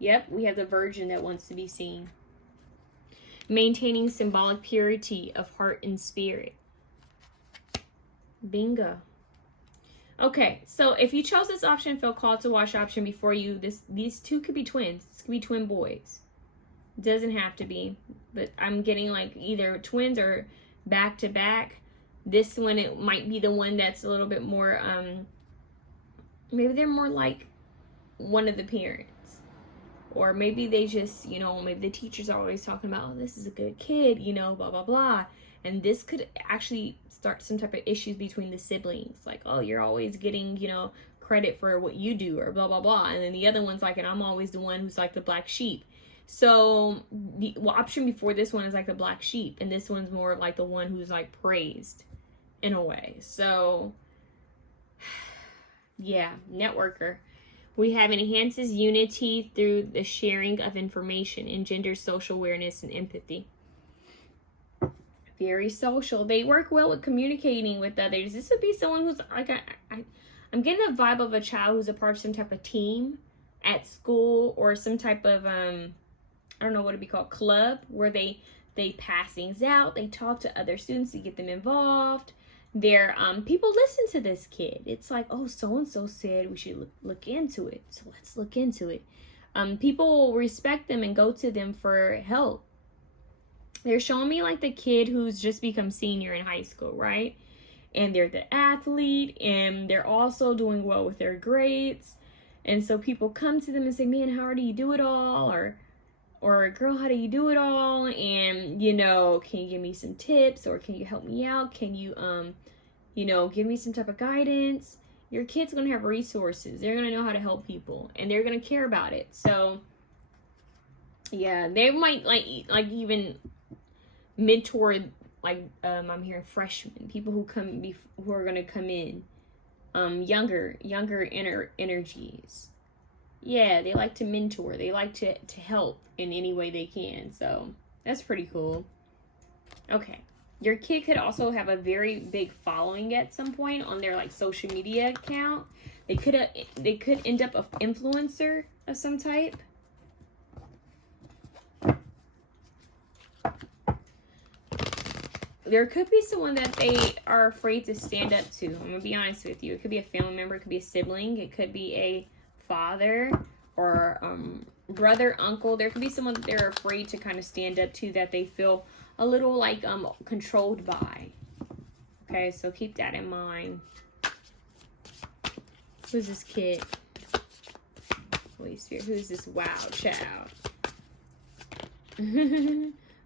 Yep, we have the virgin that wants to be seen. Maintaining symbolic purity of heart and spirit. Bingo. Okay, so if you chose this option, felt called to watch option before you, these 2 could be twins. This could be twin boys. Doesn't have to be, but I'm getting like either twins or back to back. This one, it might be the one that's a little bit more, maybe they're more like one of the parents, or maybe they just, you know, maybe the teacher's always talking about, oh, this is a good kid, you know, blah blah blah, and this could actually start some type of issues between the siblings, like, oh, you're always getting, you know, credit for what you do, or blah blah blah, and then the other one's like, and I'm always the one who's like the black sheep. So the option before this one is like the black sheep, and this one's more like the one who's like praised in a way. So yeah, networker. We have enhances unity through the sharing of information, engenders social awareness and empathy. Very social. They work well with communicating with others. This would be someone who's like, I'm getting a vibe of a child who's a part of some type of team at school, or some type of I don't know what it'd be called, club, where they pass things out, they talk to other students to get them involved. They're people listen to this kid. It's like, oh, so and so said we should look into it, so let's look into it. People will respect them and go to them for help. They're showing me like the kid who's just become senior in high school, right? And they're the athlete, and they're also doing well with their grades. And so people come to them and say, man, how do you do it all? Or girl, how do you do it all? And, you know, can you give me some tips, or can you help me out? Can you, you know, give me some type of guidance? Your kid's going to have resources. They're going to know how to help people, and they're going to care about it. So yeah, they might like even mentor, like, I'm hearing freshmen, people who who are going to come in, younger energies. Yeah, they like to mentor. They like to help in any way they can. So that's pretty cool. Okay. Your kid could also have a very big following at some point on their like social media account. They could end up an influencer of some type. There could be someone that they are afraid to stand up to. I'm gonna be honest with you. It could be a family member. It could be a sibling. It could be a father or brother, uncle. There could be someone that they're afraid to kind of stand up to, that they feel a little like controlled by. Okay, so keep that in mind. Who's this kid? Holy Spirit, who's this wild child?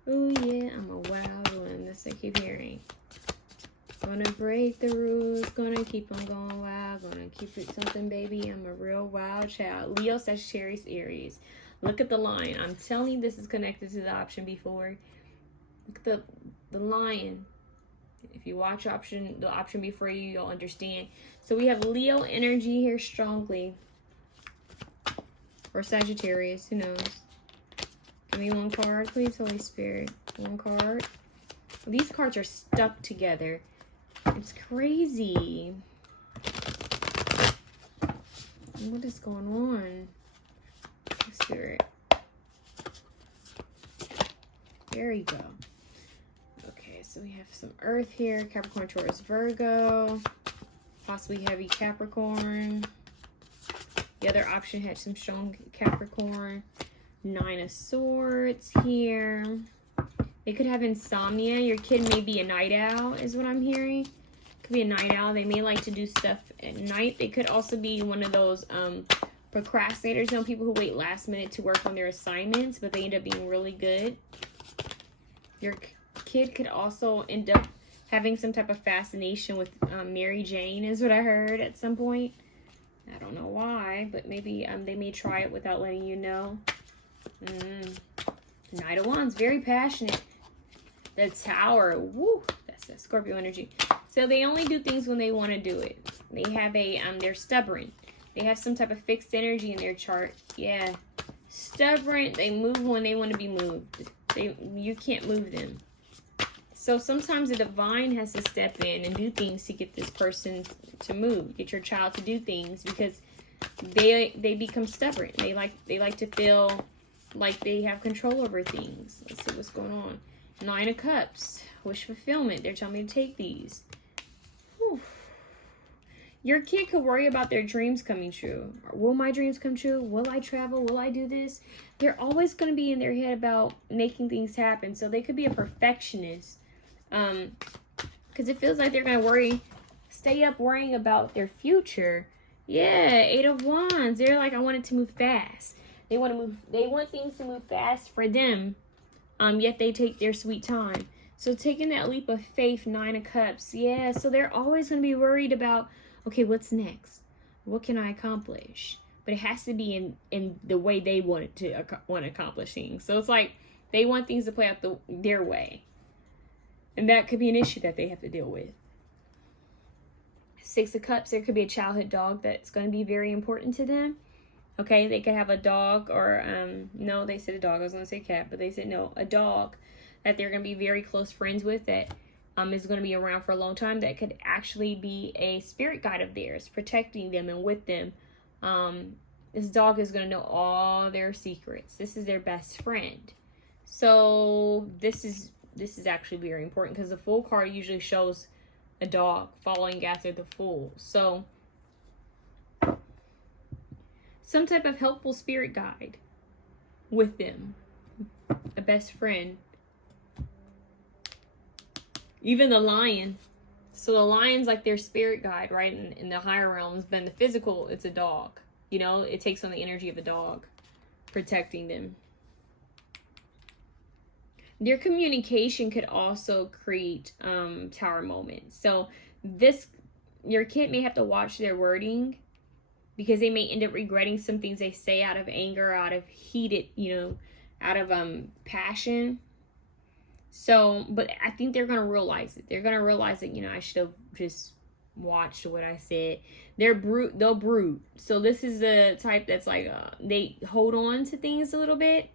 Oh yeah, I'm a wild one. That's what I keep hearing. Gonna break the rules, gonna keep on going wild, gonna keep it something, baby. I'm a real wild child. Leo, Sagittarius, Aries. Look at the line. I'm telling you, this is connected to the option before. Look at the lion. If you watch the option before you, you'll understand. So we have Leo energy here strongly. Or Sagittarius, who knows? Give me one card, please, Holy Spirit. One card. These cards are stuck together. It's crazy. What is going on? Spirit. There you go. Okay, so we have some Earth here. Capricorn, Taurus, Virgo. Possibly heavy Capricorn. The other option had some strong Capricorn. 9 of Swords here. They could have insomnia. Your kid may be a night owl, is what I'm hearing. Could be a night owl. They may like to do stuff at night. They could also be one of those procrastinators. You know, people who wait last minute to work on their assignments, but they end up being really good. Your kid could also end up having some type of fascination with Mary Jane, is what I heard at some point. I don't know why, but maybe they may try it without letting you know. Knight of Wands, very passionate. The Tower, woo, that's that Scorpio energy. So they only do things when they want to do it. They have they're stubborn. They have some type of fixed energy in their chart. Yeah, stubborn. They move when they want to be moved. You can't move them. So sometimes the divine has to step in and do things to get this person to move, get your child to do things, because they become stubborn. They like to feel like they have control over things. Let's see what's going on. 9 of Cups, wish fulfillment. They're telling me to take these. Whew. Your kid could worry about their dreams coming true. Will my dreams come true? Will I travel? Will I do this? They're always going to be in their head about making things happen. So they could be a perfectionist. Because it feels like they're going to stay up worrying about their future. Yeah, 8 of Wands. They're like, I want it to move fast. They want things to move fast for them. Yet they take their sweet time. So taking that leap of faith, 9 of Cups. Yeah, so they're always going to be worried about, okay, what's next? What can I accomplish? But it has to be in the way they want to accomplish things. So it's like they want things to play out their way. And that could be an issue that they have to deal with. 6 of Cups, there could be a childhood dog that's going to be very important to them. Okay, they could have a dog or, no, they said a dog. I was going to say cat, but they said no, a dog that they're going to be very close friends with that is going to be around for a long time, that could actually be a spirit guide of theirs, protecting them and with them. This dog is going to know all their secrets. This is their best friend. So this is actually very important, because the Fool card usually shows a dog following after the Fool. So some type of helpful spirit guide with them, a best friend. Even the Lion. So the Lion's like their spirit guide, right? In the higher realms, but in the physical, it's a dog. You know, it takes on the energy of the dog, protecting them. Their communication could also create Tower moments. So your kid may have to watch their wording, because they may end up regretting some things they say out of anger, out of heated, out of passion. So, but I think they're going to realize it. They're going to realize that, I should have just watched what I said. They'll brood. So this is the type that's like, they hold on to things a little bit.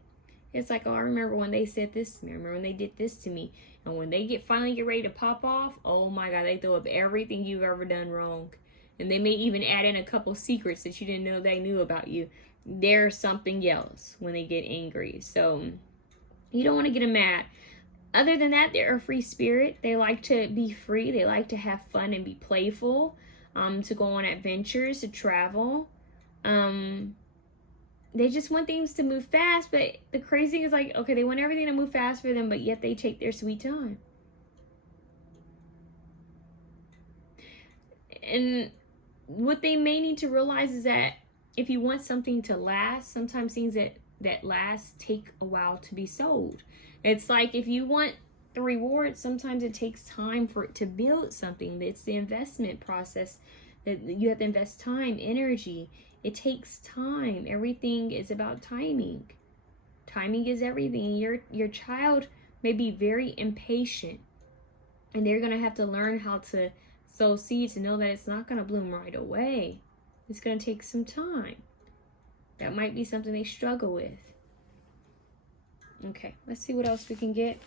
It's like, oh, I remember when they said this to me. I remember when they did this to me. And when they finally get ready to pop off, oh my God, they throw up everything you've ever done wrong. And they may even add in a couple secrets that you didn't know they knew about you. They're something else when they get angry. So you don't want to get them mad. Other than that, they're a free spirit. They like to be free. They like to have fun and be playful, to go on adventures, to travel. They just want things to move fast. But the crazy thing is, like, okay, they want everything to move fast for them, but yet they take their sweet time. And what they may need to realize is that if you want something to last, sometimes things that last take a while to be sold. It's like if you want the reward, sometimes it takes time for it to build something. It's the investment process that you have to invest time, energy. It takes time. Everything is about timing. Timing is everything. Your child may be very impatient, and they're going to have to learn how to sow seeds to know that it's not going to bloom right away. It's going to take some time. That might be something they struggle with. Okay, let's see what else we can get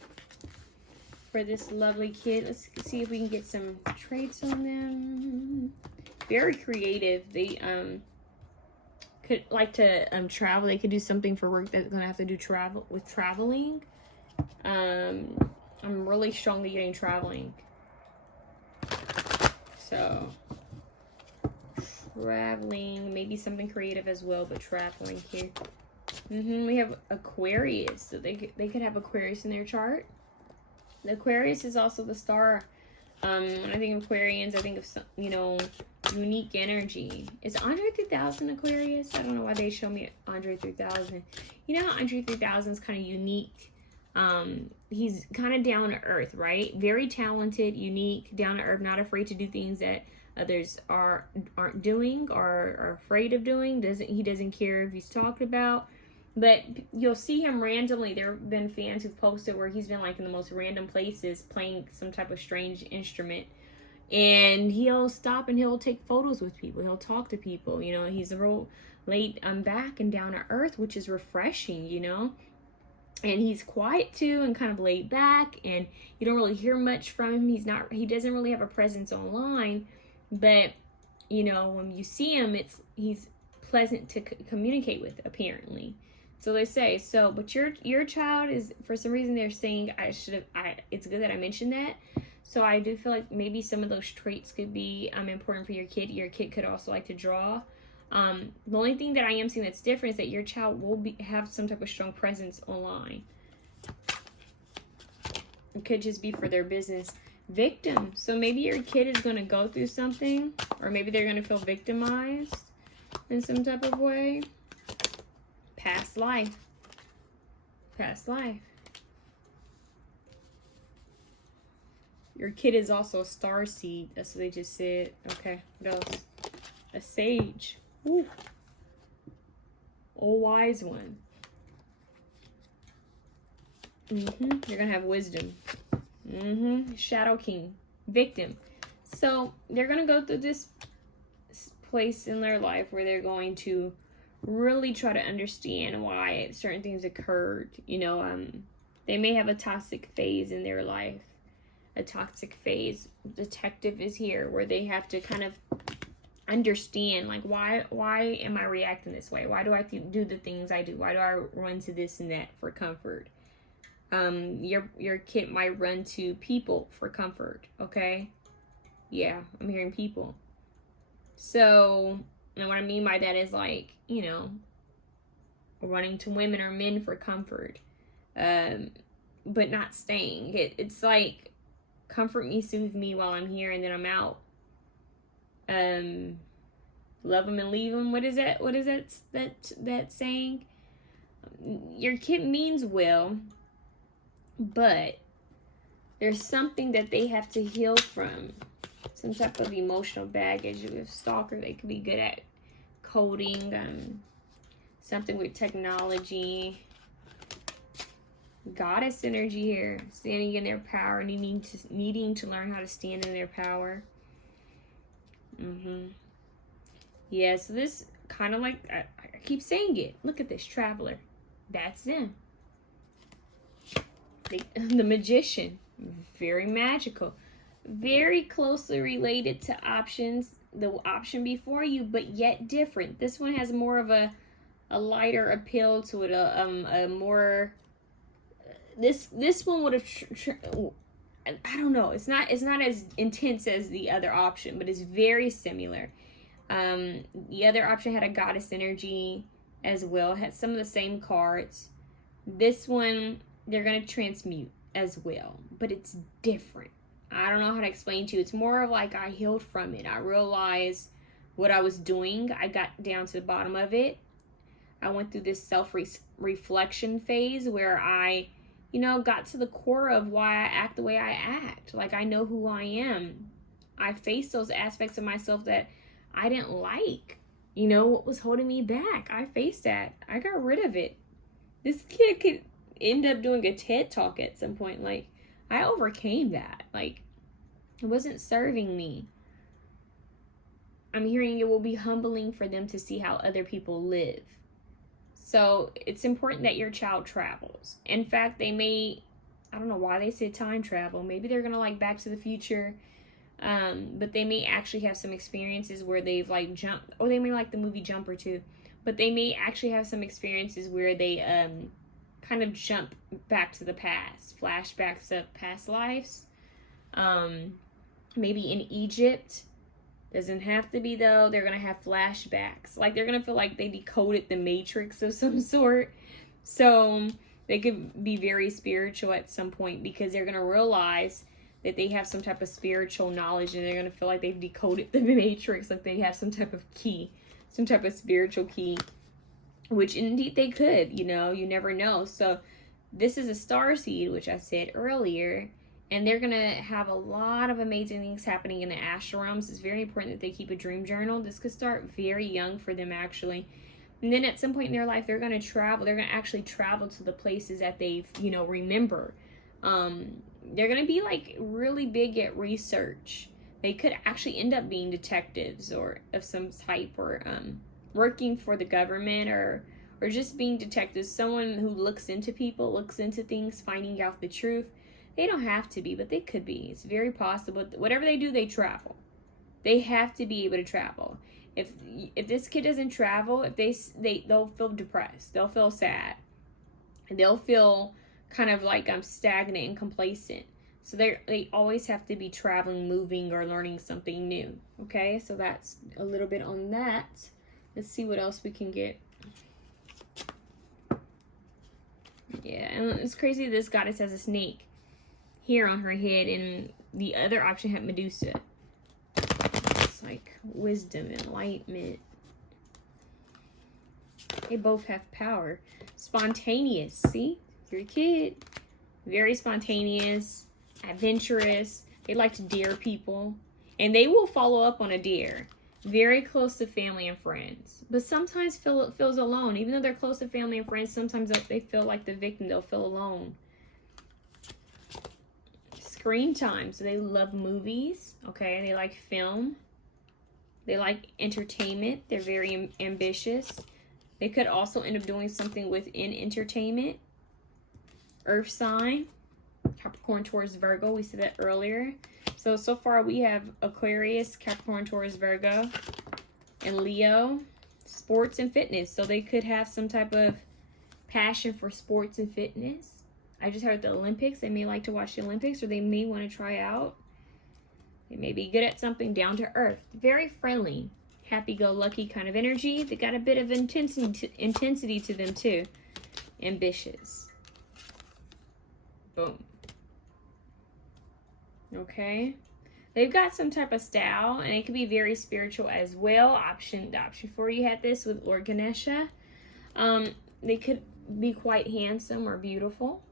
for this lovely kid. Let's see if we can get some traits on them. Very creative. They could like to travel. They could do something for work that's going to have to do traveling. I'm really strongly getting traveling. So traveling, maybe something creative as well, but traveling here. We have Aquarius. So they could have Aquarius in their chart. The Aquarius is also the star. When I think of Aquarians, I think of some, unique energy. Is Andre 3000 Aquarius? I don't know why they show me Andre 3000. Andre 3000 is kind of unique. He's kind of down to earth, right? Very talented, unique, down to earth, not afraid to do things that others aren't doing or are afraid of doing. He doesn't care if he's talked about. But you'll see him randomly. There have been fans who've posted where he's been like in the most random places playing some type of strange instrument. And he'll stop and he'll take photos with people. He'll talk to people. He's a real laid back and down to earth, which is refreshing, And he's quiet too and kind of laid back. And you don't really hear much from him. He doesn't really have a presence online. But, when you see him, he's pleasant to communicate with, apparently. So they say, but your child is, for some reason they're saying it's good that I mentioned that. So I do feel like maybe some of those traits could be important for your kid. Your kid could also like to draw. The only thing that I am seeing that's different is that your child will have some type of strong presence online. It could just be for their business. Victim. So maybe your kid is going to go through something, or maybe they're going to feel victimized in some type of way. Past life. Past life. Your kid is also a star seed. That's what they just said. Okay, what else? A sage. Ooh. A wise one. You're going to have wisdom. Shadow king. Victim. So they're going to go through this place in their life where they're going to really try to understand why certain things occurred. You know, they may have a toxic phase in their life. A toxic phase. Detective is here where they have to kind of understand, like, why am I reacting this way? Why do I do the things I do? Why do I run to this and that for comfort? Your kid might run to people for comfort. Okay, yeah, I'm hearing people. So, and what I mean by that is, like, you know, running to women or men for comfort, but not staying. It's like, comfort me, soothe me while I'm here, and then I'm out. Love them and leave them. What is that? What is that saying? Your kid means well, but there's something that they have to heal from. Some type of emotional baggage. With a stalker, they could be good at coding. Something with technology. Goddess energy here, standing in their power, needing to learn how to stand in their power. Yeah, so this kind of like, I keep saying it. Look at this traveler. That's them. The magician, very magical, very closely related to options, the option before you, but yet different. This one has more of a lighter appeal to it, a more. This one would have, I don't know. It's not as intense as the other option, but it's very similar. The other option had a goddess energy as well. Had some of the same cards. This one, they're going to transmute as well, but it's different. I don't know how to explain to you. It's more of like I healed from it. I realized what I was doing. I got down to the bottom of it. I went through this self-reflection phase where I, you know, got to the core of why I act the way I act. Like, I know who I am. I faced those aspects of myself that I didn't like. You know, what was holding me back. I faced that. I got rid of it. This kid could end up doing a TED Talk at some point. Like, I overcame that. Like, it wasn't serving me. I'm hearing it will be humbling for them to see how other people live. So it's important that your child travels. In fact, they may, I don't know why they said time travel. Maybe they're going to like Back to the Future. But they may actually have some experiences where they've like jumped, or they may like the movie Jumper too. But they may actually have some experiences where they kind of jump back to the past. Flashbacks of past lives. Maybe in Egypt. Doesn't have to be, though. They're going to have flashbacks. Like, they're going to feel like they decoded the Matrix of some sort. So they could be very spiritual at some point because they're going to realize that they have some type of spiritual knowledge, and they're going to feel like they've decoded the Matrix. Like, they have some type of key, some type of spiritual key, which indeed they could, you know, you never know. So this is a star seed, which I said earlier. And they're going to have a lot of amazing things happening in the astral realms. It's very important that they keep a dream journal. This could start very young for them, actually. And then at some point in their life, they're going to travel. They're going to actually travel to the places that they've, you know, remember. They're going to be, like, really big at research. They could actually end up being detectives or of some type, or working for the government, or just being detectives. Someone who looks into people, looks into things, finding out the truth. They don't have to be, but they could be. It's very possible. Whatever they do, they travel. They have to be able to travel. If this kid doesn't travel, if they'll feel depressed. They'll feel sad. And they'll feel kind of like stagnant and complacent. So they always have to be traveling, moving, or learning something new. Okay, so that's a little bit on that. Let's see what else we can get. Yeah, and it's crazy this goddess has a snake here on her head, and the other option had Medusa. It's like wisdom, enlightenment. They both have power. Spontaneous, see? You're a kid. Very spontaneous, adventurous. They like to dare people. And they will follow up on a dare. Very close to family and friends. But sometimes feels alone. Even though they're close to family and friends, sometimes they feel like the victim. They'll feel alone. Screen time. So they love movies. Okay, they like film. They like entertainment. They're very ambitious. They could also end up doing something within entertainment. Earth sign. Capricorn, Taurus, Virgo. We said that earlier. So far we have Aquarius, Capricorn, Taurus, Virgo, and Leo. Sports and fitness. So they could have some type of passion for sports and fitness. I just heard the Olympics. They may like to watch the Olympics, or they may want to try out. They may be good at something. Down to earth. Very friendly. Happy-go-lucky kind of energy. They got a bit of intensity to them too. Ambitious. Boom. Okay. They've got some type of style, and it could be very spiritual as well. The option 4, you had this with Lord Ganesha. They could be quite handsome or beautiful.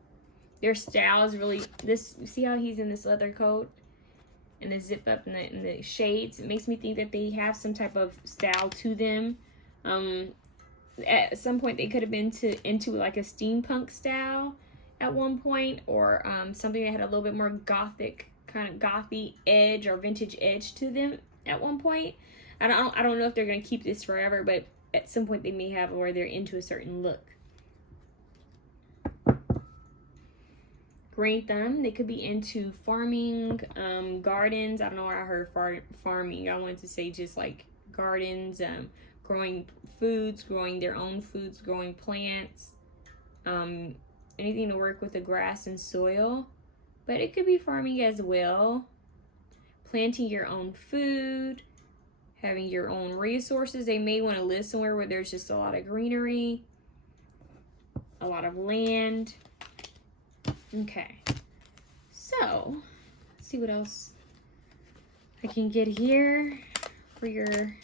Their style is really this. See how he's in this leather coat? And the zip up and the shades. It makes me think that they have some type of style to them. At some point, they could have been into like a steampunk style at one point, or something that had a little bit more gothic, kind of gothy edge or vintage edge to them at one point. I don't know if they're gonna keep this forever, but at some point they may have where they're into a certain look. Green thumb. They could be into farming, gardens. I don't know where I heard farming. I wanted to say just like gardens, growing foods, growing their own foods, growing plants, anything to work with the grass and soil. But it could be farming as well. Planting your own food, having your own resources. They may want to live somewhere where there's just a lot of greenery, a lot of land. Okay, so let's see what else I can get here for your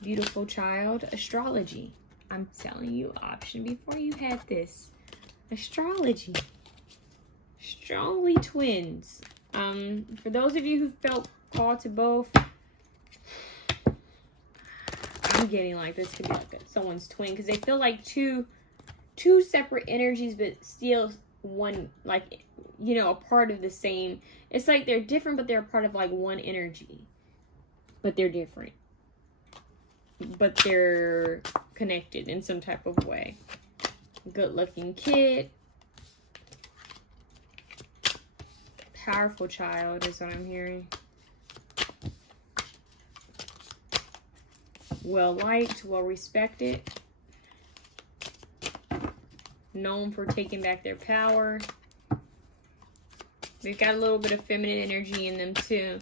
beautiful child. Astrology. I'm telling you, option before you had this. Astrology. Strongly twins. For those of you who felt called to both, I'm getting like this could be like someone's twin, because they feel like two separate energies, but still one, like, you know, a part of the same. It's like they're different, but they're a part of like one energy, but they're different, but they're connected in some type of way. Good looking kid. Powerful child is what I'm hearing. Well liked, well respected. Known for taking back their power. They've got a little bit of feminine energy in them too.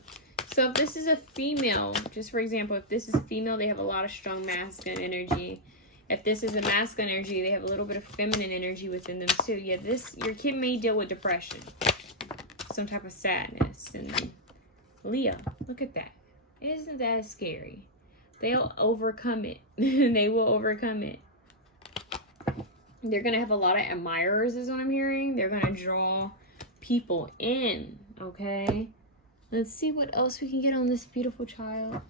So if this is a female, just for example, if this is a female, they have a lot of strong masculine energy. If this is a masculine energy, they have a little bit of feminine energy within them too. Yeah, your kid may deal with depression, some type of sadness. And Leo, look at that. Isn't that scary? They'll overcome it. They will overcome it. They're going to have a lot of admirers is what I'm hearing. They're going to draw people in, okay? Let's see what else we can get on this beautiful child.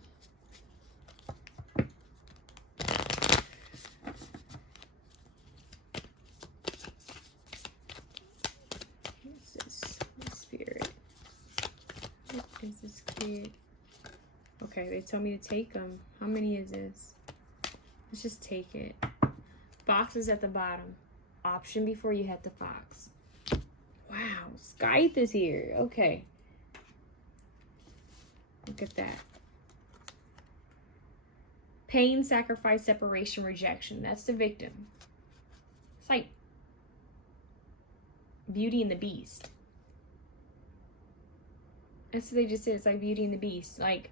What's this? Spirit. What is this kid? Okay, they tell me to take them. How many is this? Let's just take it. Boxes at the bottom. Option before you had the fox. Wow, Skype is here. Okay. Look at that. Pain, sacrifice, separation, rejection. That's the victim. It's like Beauty and the Beast. That's what they just said. It's like Beauty and the Beast. Like,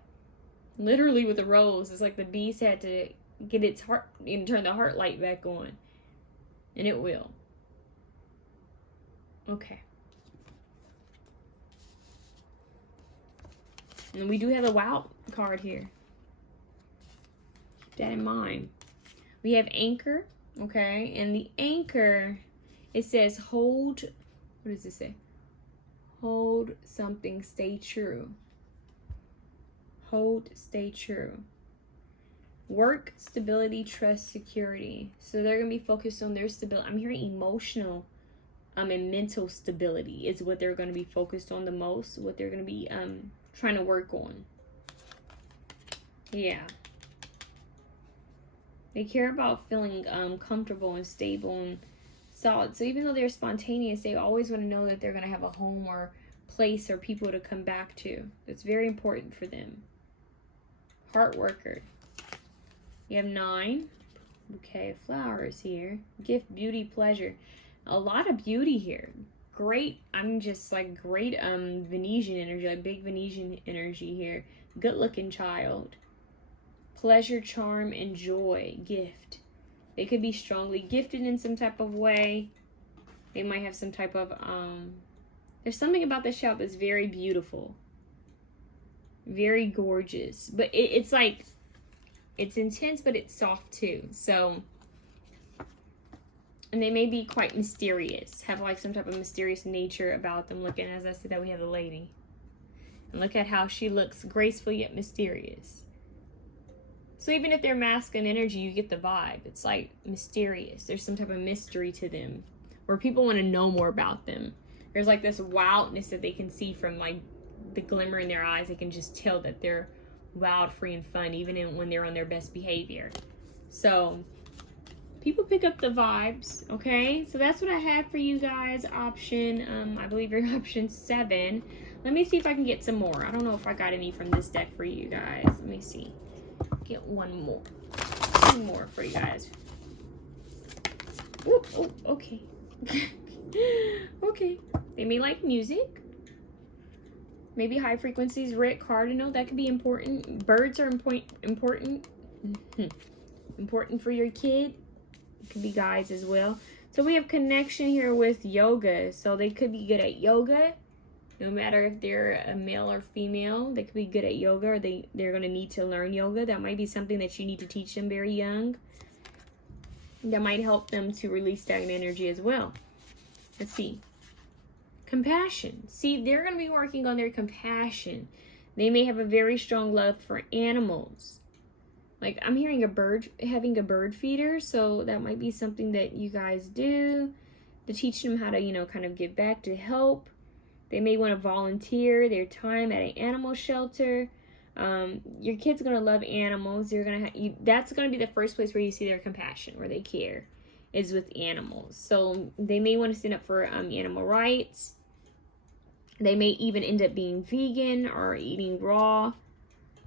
literally with the rose, it's like the beast had to get its heart and turn the heart light back on. And it will. Okay. And we do have a wow card here. Keep that in mind. We have anchor, okay? And the anchor, it says hold, what does it say? Hold something, stay true. Hold, stay true. Work, stability, trust, security. So they're going to be focused on their stability. I'm hearing emotional and mental stability is what they're going to be focused on the most. What they're going to be trying to work on. Yeah. They care about feeling comfortable and stable and solid. So even though they're spontaneous, they always want to know that they're going to have a home or place or people to come back to. That's very important for them. Heart worker. You have 9. Bouquet of flowers here. Gift, beauty, pleasure. A lot of beauty here. Great, I'm just like great Venetian energy, like big Venetian energy here. Good looking child. Pleasure, charm, and joy. Gift. They could be strongly gifted in some type of way. They might have some type of there's something about this child that's very beautiful. Very gorgeous. But it's like, it's intense, but it's soft too. So, and they may be quite mysterious. Have like some type of mysterious nature about them. Looking, as I said, that we have the lady. And look at how she looks graceful yet mysterious. So even if they're masculine energy, you get the vibe. It's like mysterious. There's some type of mystery to them. Where people want to know more about them. There's like this wildness that they can see from like the glimmer in their eyes. They can just tell that they're wild, free, and fun, even when they're on their best behavior. So people pick up the vibes, okay? So that's what I have for you guys. Option, I believe you're option 7. Let me see if I can get some more. I don't know if I got any from this deck for you guys. Let me see. Get one more. 2 more for you guys. Ooh, oh, okay. Okay. They may like music. Maybe high frequencies, red cardinal. That could be important. Birds are important. Important for your kid. It could be guys as well. So we have connection here with yoga. So they could be good at yoga. No matter if they're a male or female, they could be good at yoga, or they're going to need to learn yoga. That might be something that you need to teach them very young. That might help them to release stagnant energy as well. Let's see. Compassion. See, they're going to be working on their compassion. They may have a very strong love for animals. Like, I'm hearing having a bird feeder, so that might be something that you guys do to teach them how to, kind of give back, to help. They may want to volunteer their time at an animal shelter. Your kid's going to love animals. That's going to be the first place where you see their compassion, where they care, is with animals. So they may want to stand up for animal rights. They may even end up being vegan or eating raw.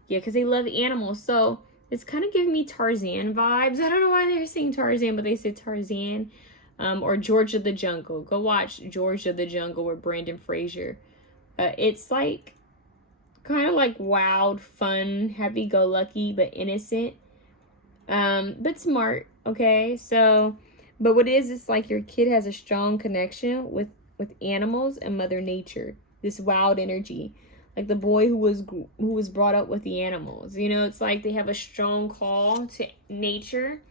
Yeah, because they love animals. So it's kind of giving me Tarzan vibes. I don't know why they're saying Tarzan, but they said Tarzan. Or George of the Jungle. Go watch George of the Jungle with Brandon Fraser. It's like kind of like wild, fun, happy-go-lucky, but innocent. But smart, okay? So, but what it is, it's like your kid has a strong connection with animals and Mother Nature. This wild energy. Like the boy who was brought up with the animals. It's like they have a strong call to nature.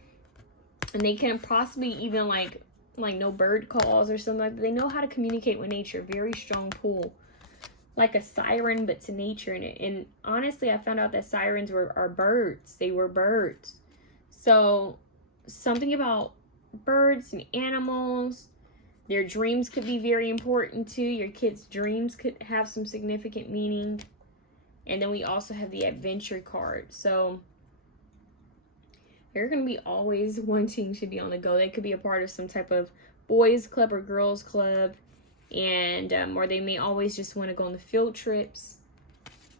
And they can possibly even like no bird calls or something like that. They know how to communicate with nature. Very strong pull. Like a siren, but to nature. And honestly, I found out that sirens are birds. They were birds. So something about birds and animals. Their dreams could be very important too. Your kids' dreams could have some significant meaning. And then we also have the adventure card. So they're going to be always wanting to be on the go. They could be a part of some type of boys club or girls club. And or they may always just want to go on the field trips.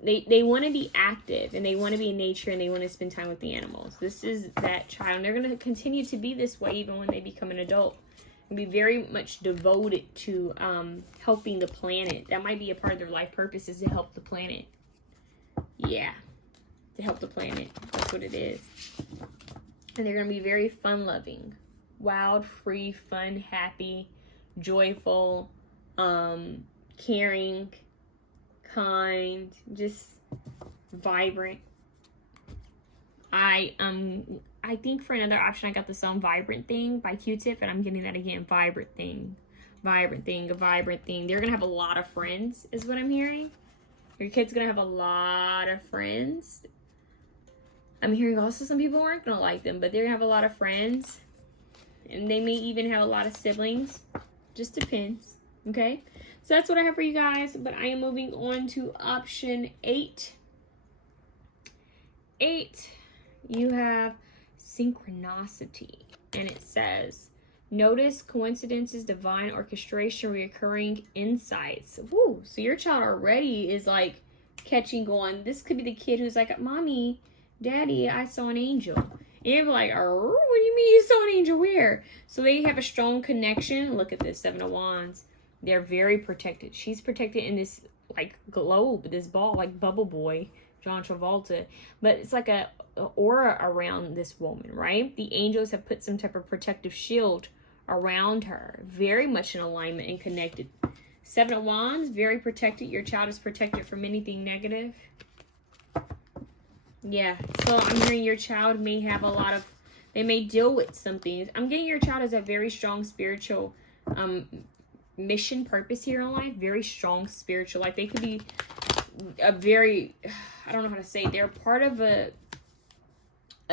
They want to be active, and they want to be in nature, and they want to spend time with the animals. This is that child. And they're going to continue to be this way even when they become an adult. Be very much devoted to helping the planet. That might be a part of their life purpose, is to help the planet. Yeah, to help the planet. That's what it is. And they're going to be very fun-loving. Wild, free, fun, happy, joyful, caring, kind, just vibrant. I think for another option, I got the song Vibrant Thing by Q-Tip, and I'm getting that again. Vibrant Thing. Vibrant Thing, a vibrant thing. They're going to have a lot of friends, is what I'm hearing. Your kid's going to have a lot of friends. I'm hearing also some people aren't going to like them, but they're going to have a lot of friends. And they may even have a lot of siblings. Just depends. Okay? So that's what I have for you guys. But I am moving on to option 8. 8. You have synchronicity. And it says, notice coincidences, divine orchestration, recurring insights. Woo! So your child already is like catching on. This could be the kid who's like, Mommy, Daddy, I saw an angel. And you're like, oh, what do you mean you saw an angel? Where? So they have a strong connection. Look at this, 7 of Wands. They're very protected. She's protected in this like globe, this ball, like Bubble Boy, John Travolta. But it's like a aura around this woman, right? The angels have put some type of protective shield around her. Very much in alignment and connected. 7 of Wands, very protected. Your child is protected from anything negative. Yeah, so I'm hearing your child may have a lot of, they may deal with some things. I'm getting your child as a very strong spiritual mission purpose here in life. Very strong spiritual. Like they could be a very, I don't know how to say, they're part of a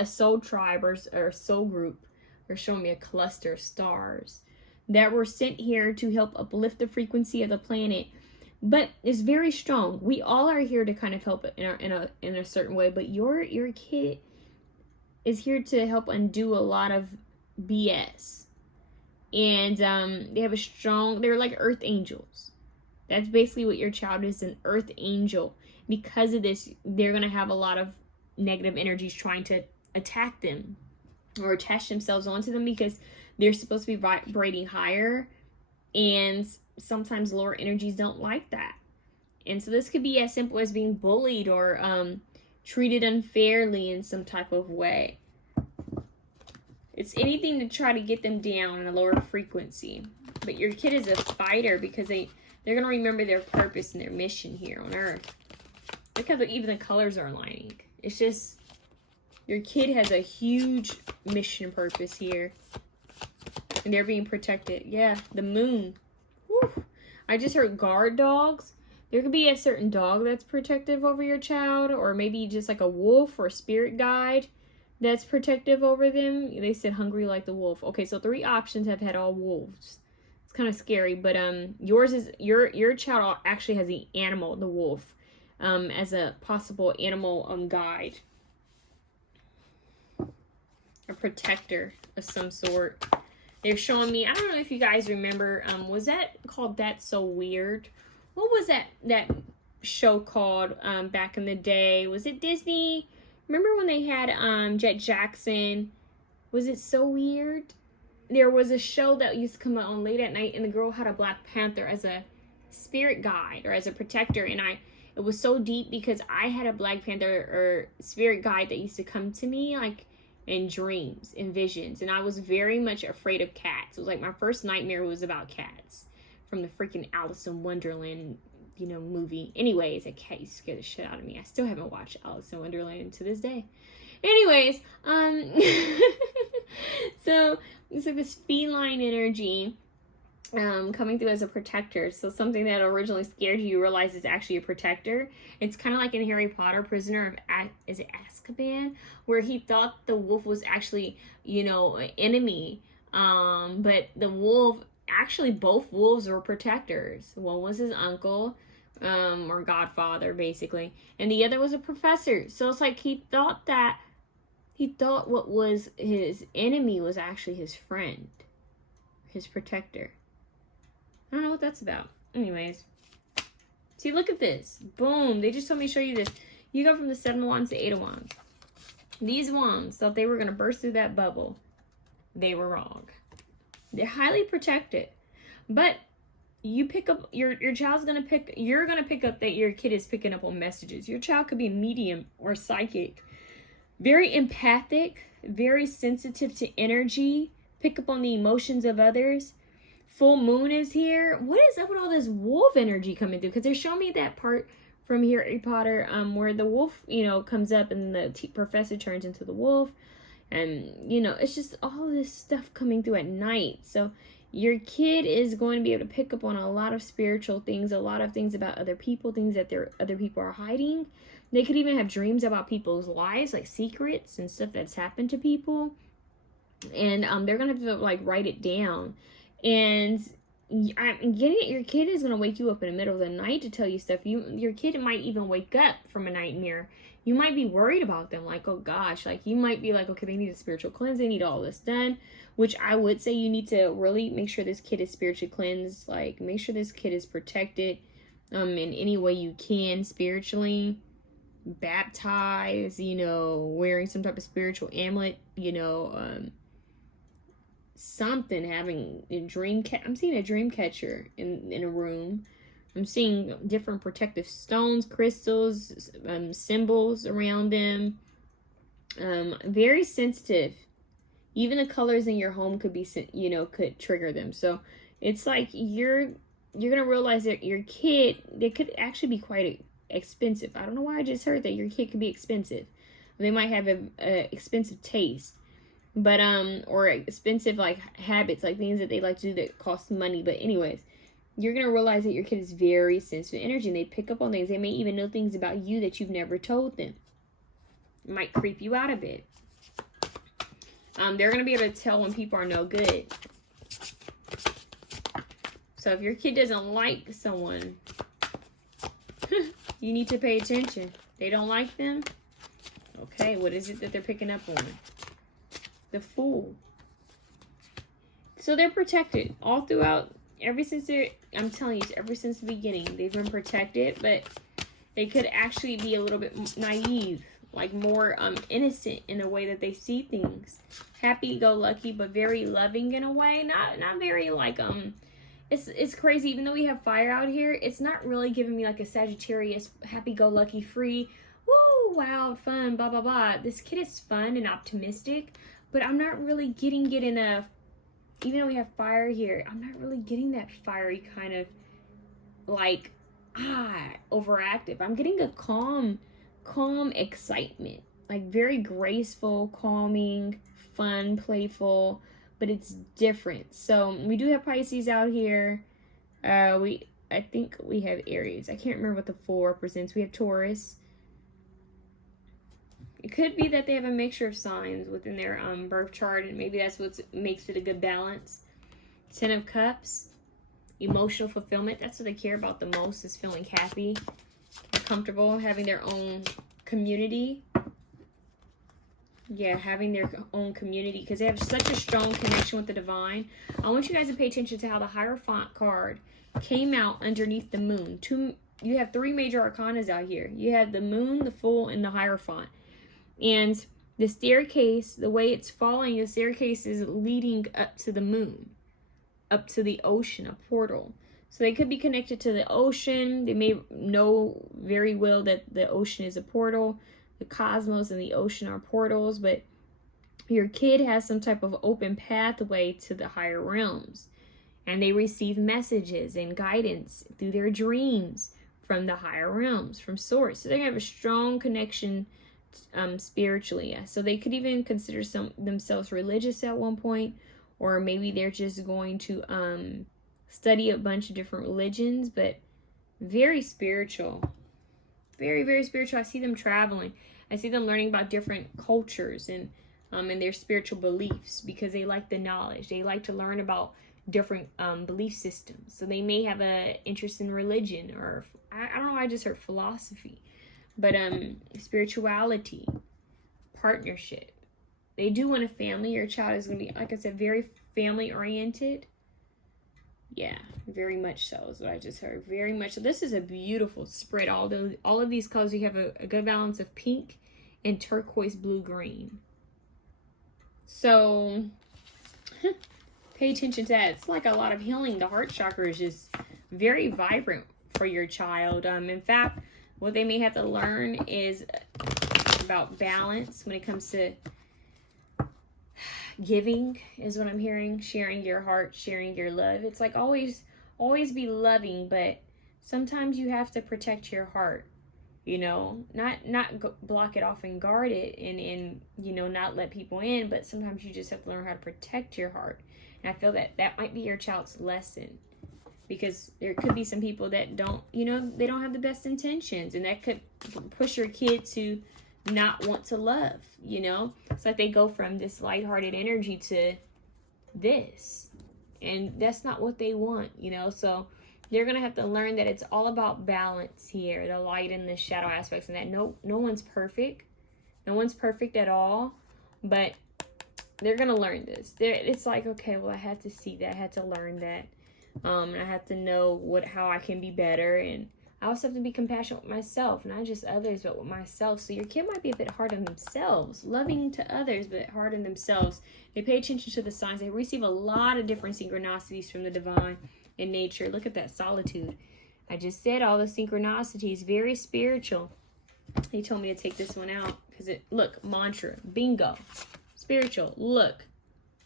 soul tribe or a soul group. They're showing me a cluster of stars that were sent here to help uplift the frequency of the planet. But it's very strong. We all are here to kind of help it in a certain way. But your kid is here to help undo a lot of BS. And they have a strong, they're like earth angels. That's basically what your child is, an earth angel. Because of this, they're going to have a lot of negative energies trying to attack them or attach themselves onto them because they're supposed to be vibrating higher. And sometimes lower energies don't like that. And so this could be as simple as being bullied or treated unfairly in some type of way. It's anything to try to get them down in a lower frequency. But your kid is a fighter because they're going to remember their purpose and their mission here on Earth. Look how even the colors are aligning. It's just, your kid has a huge mission purpose here. And they're being protected. Yeah, the moon. Whew. I just heard guard dogs. There could be a certain dog that's protective over your child, or maybe just like a wolf or a spirit guide that's protective over them. They said hungry like the wolf. Okay, so 3 options have had all wolves. It's kind of scary, but yours is your child actually has the animal, the wolf, as a possible animal guide, a protector of some sort. They're showing me, I don't know if you guys remember, was that called That's So Weird? What was that show called back in the day? Was it Disney? Remember when they had Jet Jackson? Was it So Weird? There was a show that used to come out on late at night, and the girl had a Black Panther as a spirit guide or as a protector. And it was so deep because I had a Black Panther or spirit guide that used to come to me like in dreams, in visions, and I was very much afraid of cats. It was like my first nightmare was about cats from the freaking Alice in Wonderland, movie. Anyways, a cat used to scare the shit out of me. I still haven't watched Alice in Wonderland to this day. Anyways, so it's like this feline energy coming through as a protector. So something that originally scared you realize is actually a protector. It's kind of like in Harry Potter, Prisoner of Azkaban, where he thought the wolf was actually, an enemy. But the wolf, actually both wolves were protectors. One was his uncle, or godfather, basically. And the other was a professor. So it's like he thought what was his enemy was actually his friend, his protector. I don't know what that's about. Anyways. See, look at this. Boom. They just told me to show you this. You go from the 7 of Wands to 8 of Wands. These wands thought they were going to burst through that bubble. They were wrong. They're highly protected. But you pick up, your child's gonna pick, you're gonna pick up that your kid is picking up on messages. Your child could be medium or psychic. Very empathic, very sensitive to energy, pick up on the emotions of others. Full moon is here. What is up with all this wolf energy coming through? Because they're showing me that part from Harry Potter where the wolf, comes up and the professor turns into the wolf. And, it's just all this stuff coming through at night. So your kid is going to be able to pick up on a lot of spiritual things, a lot of things about other people, things that other people are hiding. They could even have dreams about people's lives, like secrets and stuff that's happened to people. And they're going to have to, write it down. And I'm getting it. Your kid is going to wake you up in the middle of the night to tell you stuff. Your kid might even wake up from a nightmare. You might be worried about them. Like, oh gosh, you might be like, okay, they need a spiritual cleanse. They need all this done, which I would say you need to really make sure this kid is spiritually cleansed. Make sure this kid is protected in any way you can spiritually. Baptized, wearing some type of spiritual amulet, something, having a dream I'm seeing a dream catcher in a room. I'm seeing different protective stones, crystals, symbols around them. Very sensitive. Even the colors in your home could be, could trigger them. So it's like you're gonna realize that your kid, they could actually be quite expensive. I don't know why I just heard that your kid could be expensive. They might have a expensive taste. But or expensive habits, things that they like to do that cost money. But anyways, you're gonna realize that your kid is very sensitive energy, and they pick up on things. They may even know things about you that you've never told them. It might creep you out a bit. They're gonna be able to tell when people are no good. So if your kid doesn't like someone, you need to pay attention. They don't like them. Okay, what is it that they're picking up on? The Fool. So they're protected all throughout. I'm telling you, ever since the beginning, they've been protected, but they could actually be a little bit naive, more innocent in the way that they see things. Happy-go-lucky, but very loving in a way. Not very it's crazy. Even though we have fire out here, it's not really giving me a Sagittarius, happy-go-lucky, free, woo, wow, fun, blah, blah, blah. This kid is fun and optimistic, but I'm not really getting it enough. Even though we have fire here, I'm not really getting that fiery kind of overactive. I'm getting a calm excitement, very graceful, calming, fun, playful, but it's different. So we do have Pisces out here. I think we have Aries. I can't remember what the Fool represents. We have Taurus. It could be that they have a mixture of signs within their birth chart, and maybe that's what makes it a good balance. Ten of Cups, emotional fulfillment. That's what they care about the most, is feeling happy, comfortable, having their own community. Yeah, having their own community, because they have such a strong connection with the divine. I want you guys to pay attention to how the Hierophant card came out underneath the moon. You have three major arcanas out here. You have the moon, the Fool, and the Hierophant. And the staircase, the way it's falling, the staircase is leading up to the moon, up to the ocean, a portal. So they could be connected to the ocean. They may know very well that the ocean is a portal. The cosmos and the ocean are portals, but your kid has some type of open pathway to the higher realms. And they receive messages and guidance through their dreams from the higher realms, from source. So they're going to have a strong connection spiritually. So they could even consider themselves religious at one point, or maybe they're just going to study a bunch of different religions, but very spiritual. Very, very spiritual. I see them traveling. I see them learning about different cultures and their spiritual beliefs, because they like the knowledge. They like to learn about different belief systems. So they may have an interest in religion, or I don't know, I just heard philosophy. But spirituality, partnership. They do want a family. Your child is going to be, like I said, very family oriented. Yeah, very much so is what I just heard. Very much so. This is a beautiful spread. All of these colors, you have a good balance of pink and turquoise blue green. So Pay attention to that. It's like a lot of healing. The heart chakra is just very vibrant for your child. In fact, what they may have to learn is about balance when it comes to giving, is what I'm hearing. Sharing your heart, sharing your love. It's like always be loving, but sometimes you have to protect your heart. You know, not block it off and guard it and you know, not let people in, but sometimes you just have to learn how to protect your heart. And I feel that might be your child's lesson, because there could be some people that don't, you know, they don't have the best intentions, and that could push your kid to not want to love, you know. It's like they go from this lighthearted energy to this, and that's not what they want, you know. So they're going to have to learn that it's all about balance here, the light and the shadow aspects, and that no one's perfect. No one's perfect at all, but they're going to learn this. It's like, okay, well, I had to see that. I had to learn that. And I have to know how I can be better. And I also have to be compassionate with myself, not just others, but with myself. So your kid might be a bit hard on themselves, loving to others, but hard on themselves. They pay attention to the signs. They receive a lot of different synchronicities from the divine in nature. Look at that solitude. I just said all the synchronicities, very spiritual. He told me to take this one out because look, mantra, bingo, spiritual, look,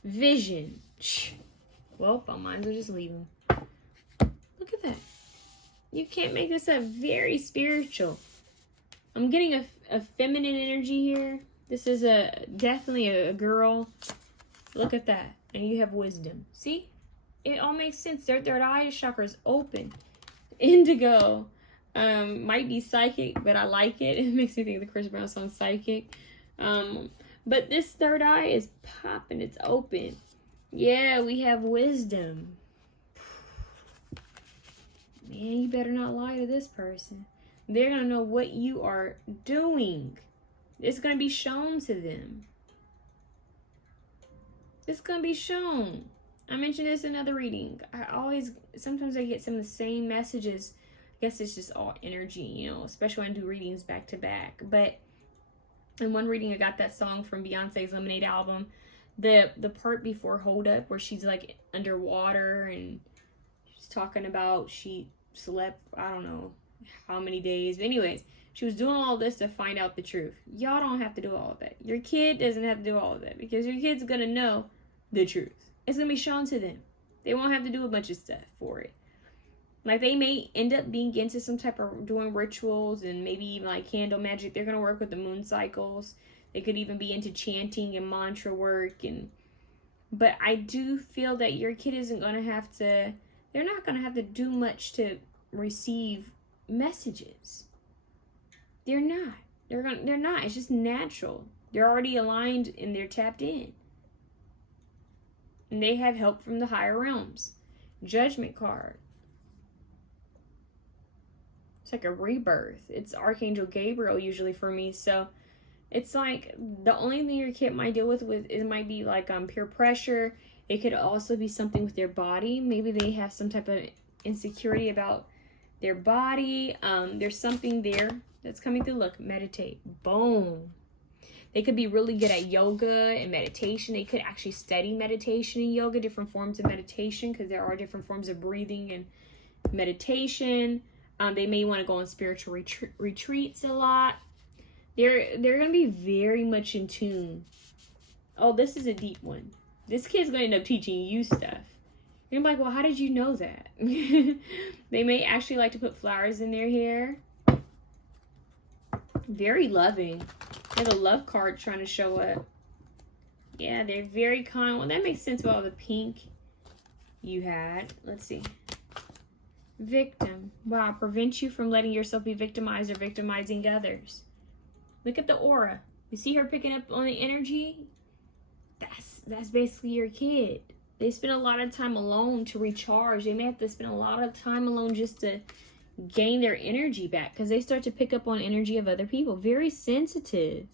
vision. Well, I might as well just leave him. Look at that. You can't make this up. Very spiritual. I'm getting a feminine energy here. This is definitely a girl. Look at that. And you have wisdom. See? It all makes sense. Their third eye chakra is open. Indigo. Might be psychic, but I like it. It makes me think of the Chris Brown song Psychic. But this third eye is popping. It's open. Yeah, we have wisdom. Man, you better not lie to this person. They're going to know what you are doing. It's going to be shown to them. It's going to be shown. I mentioned this in another reading. Sometimes I get some of the same messages. I guess it's just all energy, you know, especially when I do readings back to back. But in one reading, I got that song from Beyonce's Lemonade album. The part before Hold Up, where she's like underwater and she's talking about she slept, I don't know how many days. But anyways, she was doing all this to find out the truth. Y'all don't have to do all of that. Your kid doesn't have to do all of that, because your kid's going to know the truth. It's going to be shown to them. They won't have to do a bunch of stuff for it. Like, they may end up being into some type of doing rituals and maybe even like candle magic. They're going to work with the moon cycles. They could even be into chanting and mantra work. But I do feel that your kid isn't going to have to, they're not going to have to do much to receive messages. They're not. They're not. It's just natural. They're already aligned and they're tapped in. And they have help from the higher realms. Judgment card. It's like a rebirth. It's Archangel Gabriel usually for me. So it's like the only thing your kid might deal with it might be like peer pressure. It could also be something with their body. Maybe they have some type of insecurity about their body. There's something there that's coming through. Look, meditate. Boom. They could be really good at yoga and meditation. They could actually study meditation and yoga, different forms of meditation, because there are different forms of breathing and meditation. They may want to go on spiritual retreats a lot. They're going to be very much in tune. Oh, this is a deep one. This kid's going to end up teaching you stuff. You're like, well, how did you know that? They may actually like to put flowers in their hair. Very loving. They have a love card trying to show up. Yeah, they're very kind. Well, that makes sense with all the pink you had. Let's see. Victim. Wow, prevent you from letting yourself be victimized or victimizing others. Look at the aura. You see her picking up on the energy? That's basically your kid. They spend a lot of time alone to recharge. They may have to spend a lot of time alone just to gain their energy back, because they start to pick up on energy of other people. Very sensitive.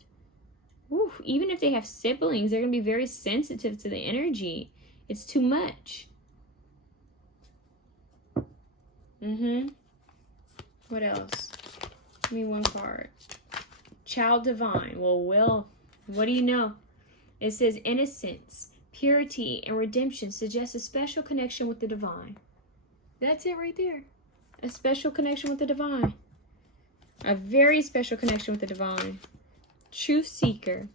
Ooh, even if they have siblings, they're going to be very sensitive to the energy. It's too much. What else? Give me one card. Child divine. Well, what do you know? It says innocence, purity, and redemption suggests a special connection with the divine. That's it right there. A special connection with the divine. A very special connection with the divine. Truth seeker.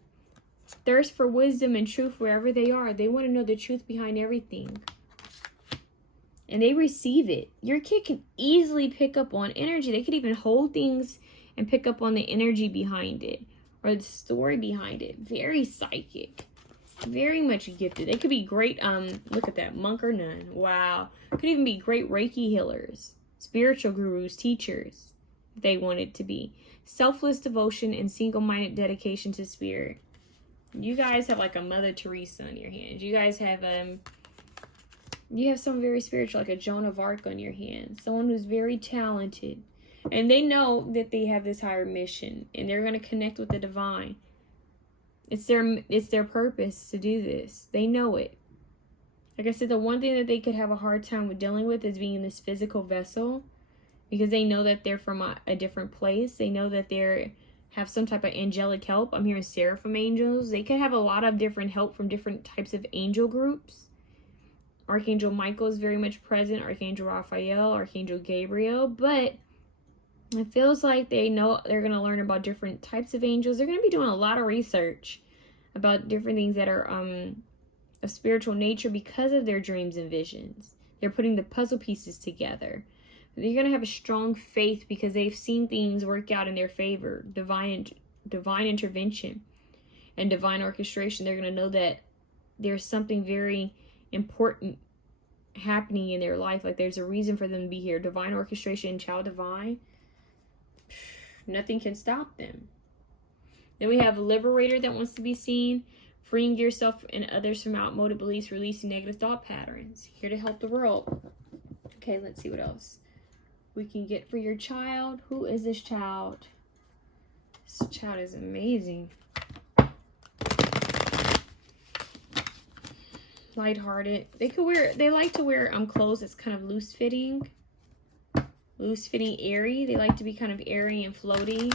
Thirst for wisdom and truth wherever they are. They want to know the truth behind everything. And they receive it. Your kid can easily pick up on energy. They could even hold things and pick up on the energy behind it. Or the story behind it. Very psychic. Very much gifted. They could be great, look at that, monk or nun. Wow. Could even be great Reiki healers. Spiritual gurus, teachers. If they wanted to be. Selfless devotion and single-minded dedication to spirit. You guys have like a Mother Teresa on your hands. You guys have, you have someone very spiritual, like a Joan of Arc on your hands. Someone who's very talented. And they know that they have this higher mission. And they're going to connect with the divine. It's their purpose to do this. They know it. Like I said, the one thing that they could have a hard time with dealing with is being in this physical vessel. Because they know that they're from a different place. They know that they have some type of angelic help. I'm hearing seraphim angels. They could have a lot of different help from different types of angel groups. Archangel Michael is very much present. Archangel Raphael, Archangel Gabriel. But it feels like they know they're going to learn about different types of angels. They're going to be doing a lot of research about different things that are of spiritual nature because of their dreams and visions. They're putting the puzzle pieces together. They're going to have a strong faith because they've seen things work out in their favor. Divine intervention and divine orchestration. They're going to know that there's something very important happening in their life. Like there's a reason for them to be here. Divine orchestration, child divine. Nothing can stop them. Then we have a liberator that wants to be seen. Freeing yourself and others from outmoded beliefs. Releasing negative thought patterns. Here to help the world. Okay, let's see what else we can get for your child. Who is this child? This child is amazing. Lighthearted. They like to wear clothes that's kind of loose fitting, airy. They like to be kind of airy and floaty.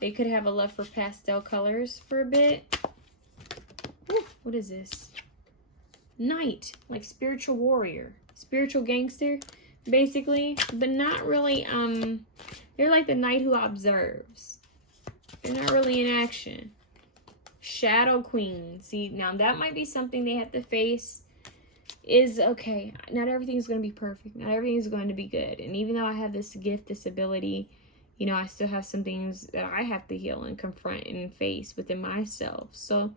They could have a love for pastel colors for a bit. Ooh, what is this? Knight, like spiritual warrior, spiritual gangster, basically, but not really. They're like the knight who observes. They're not really in action. Shadow queen. See, now that might be something they have to face. Is okay. Not everything is going to be perfect. Not everything is going to be good. And even though I have this gift, this ability, you know, I still have some things that I have to heal and confront and face within myself. So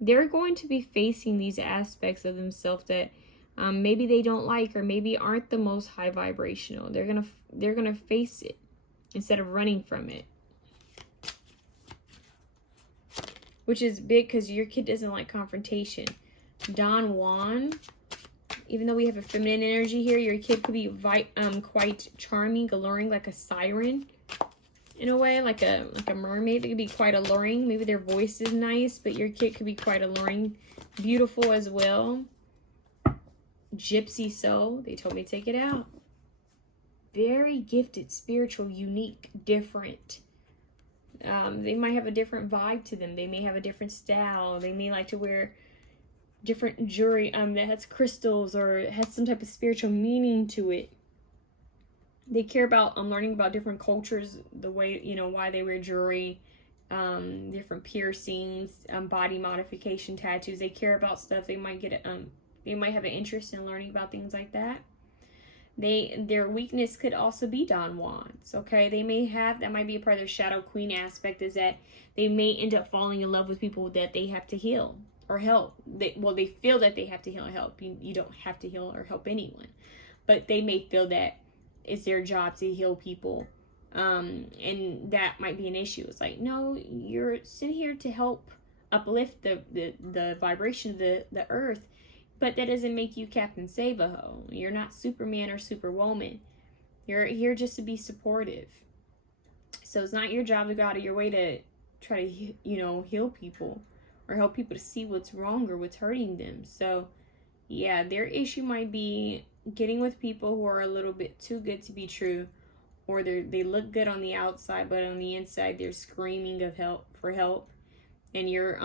they're going to be facing these aspects of themselves that maybe they don't like or maybe aren't the most high vibrational. They're gonna face it instead of running from it, which is big because your kid doesn't like confrontation. Don Juan. Even though we have a feminine energy here, your kid could be quite charming, alluring, like a siren. In a way, like a mermaid. They could be quite alluring. Maybe their voice is nice, but your kid could be quite alluring. Beautiful as well. Gypsy soul. They told me to take it out. Very gifted, spiritual, unique, different. They might have a different vibe to them. They may have a different style. They may like to wear different jewelry that has crystals or has some type of spiritual meaning to it. They care about learning about different cultures, the way, you know, why they wear jewelry, different piercings, body modification, tattoos. They care about stuff. They might get they might have an interest in learning about things like that. Their weakness could also be Don Juans. Okay, they may have, that might be a part of their shadow queen aspect, is that they may end up falling in love with people that they have to heal or help. They feel that they have to heal and help. You don't have to heal or help anyone, but they may feel that it's their job to heal people, and that might be an issue. It's like, no, you're sitting here to help uplift the vibration of the earth, but that doesn't make you Captain Save-A-Ho. You're not Superman or Superwoman. You're here just to be supportive. So it's not your job to go out of your way to try to, you know, heal people or help people to see what's wrong or what's hurting them. So yeah, their issue might be getting with people who are a little bit too good to be true, or they look good on the outside, but on the inside they're screaming for help, and you're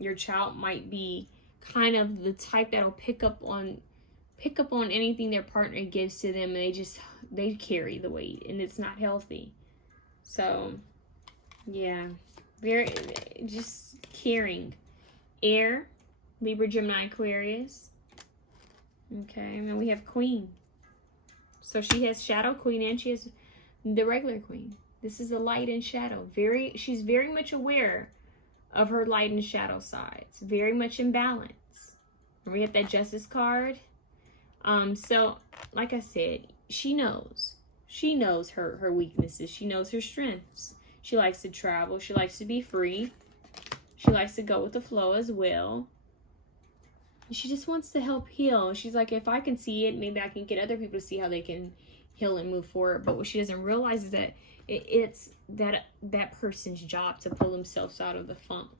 your child might be kind of the type that'll pick up on anything their partner gives to them, and they carry the weight, and it's not healthy. So yeah, very just caring. Air, Libra, Gemini, Aquarius. Okay, and then we have Queen. So she has Shadow Queen and she has the regular Queen. This is the light and shadow. She's very much aware of her light and shadow sides. Very much in balance. And we have that Justice card. So like I said, she knows. She knows her weaknesses. She knows her strengths. She likes to travel. She likes to be free. She likes to go with the flow as well. She just wants to help heal. She's like, if I can see it, maybe I can get other people to see how they can heal and move forward. But what she doesn't realize is that it's that person's job to pull themselves out of the funk,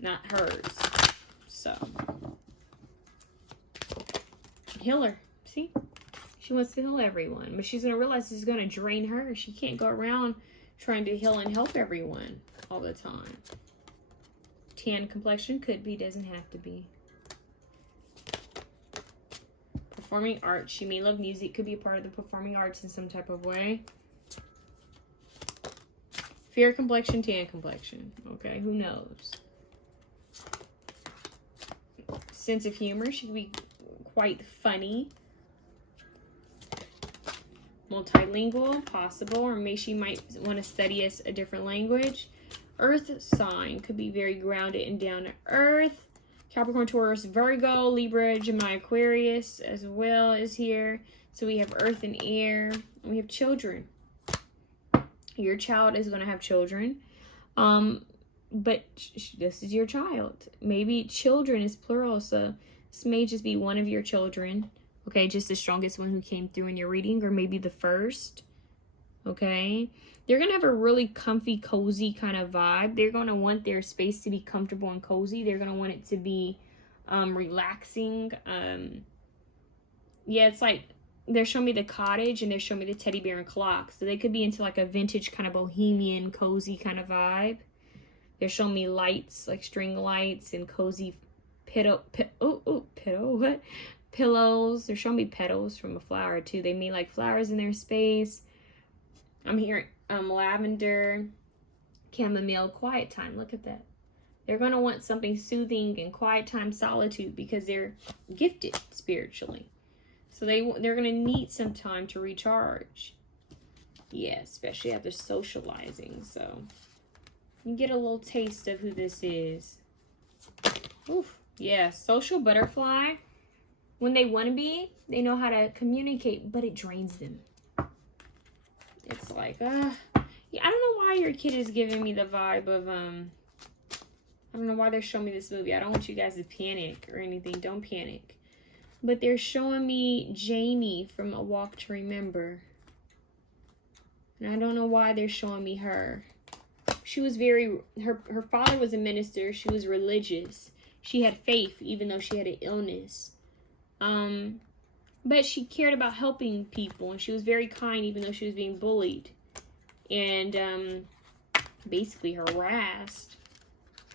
not hers. So, healer. See? She wants to heal everyone. But she's going to realize this is going to drain her. She can't go around trying to heal and help everyone all the time. Tan complexion could be, doesn't have to be. Performing arts. She may love music. Could be a part of the performing arts in some type of way. Fair complexion, tan complexion. Okay, who knows? Sense of humor. She could be quite funny. Multilingual, possible. Or maybe she might want to study a different language. Earth sign. Could be very grounded and down to earth. Capricorn, Taurus, Virgo, Libra, Gemini, Aquarius as well is here. So we have earth and air. And we have children. Your child is going to have children. But this is your child. Maybe children is plural. So this may just be one of your children. Okay, just the strongest one who came through in your reading. Or maybe the first. Okay. They're going to have a really comfy, cozy kind of vibe. They're going to want their space to be comfortable and cozy. They're going to want it to be relaxing. Yeah, it's like they're showing me the cottage and they're showing me the teddy bear and clock. So they could be into like a vintage kind of bohemian, cozy kind of vibe. They're showing me lights, like string lights and cozy pillows. They're showing me petals from a flower too. They mean like flowers in their space. I'm hearing lavender, chamomile, quiet time. Look at that. They're going to want something soothing and quiet time, solitude, because they're gifted spiritually. So they're going to need some time to recharge. Yeah, especially after socializing. So you get a little taste of who this is. Oof. Yeah, social butterfly. When they want to be, they know how to communicate, but it drains them. It's like, yeah, I don't know why your kid is giving me the vibe of, I don't know why they're showing me this movie. I don't want you guys to panic or anything. Don't panic. But they're showing me Jamie from A Walk to Remember. And I don't know why they're showing me her. She was her father was a minister. She was religious. She had faith, even though she had an illness. But she cared about helping people, and she was very kind, even though she was being bullied and basically harassed.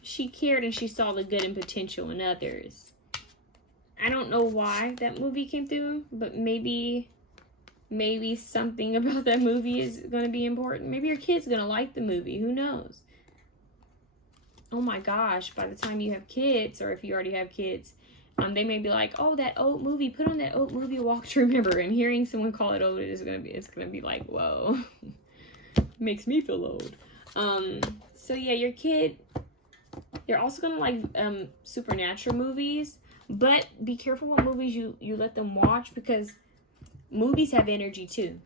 She cared, and she saw the good and potential in others. I don't know why that movie came through, but maybe something about that movie is going to be important. Maybe your kid's going to like the movie. Who knows? Oh my gosh, by the time you have kids, or if you already have kids, they may be like, oh, that old movie, put on that old movie, Walk to Remember. And hearing someone call it old, it's gonna be like, whoa. Makes me feel old. So yeah, your kid, they're also gonna like supernatural movies, but be careful what movies you let them watch, because movies have energy too.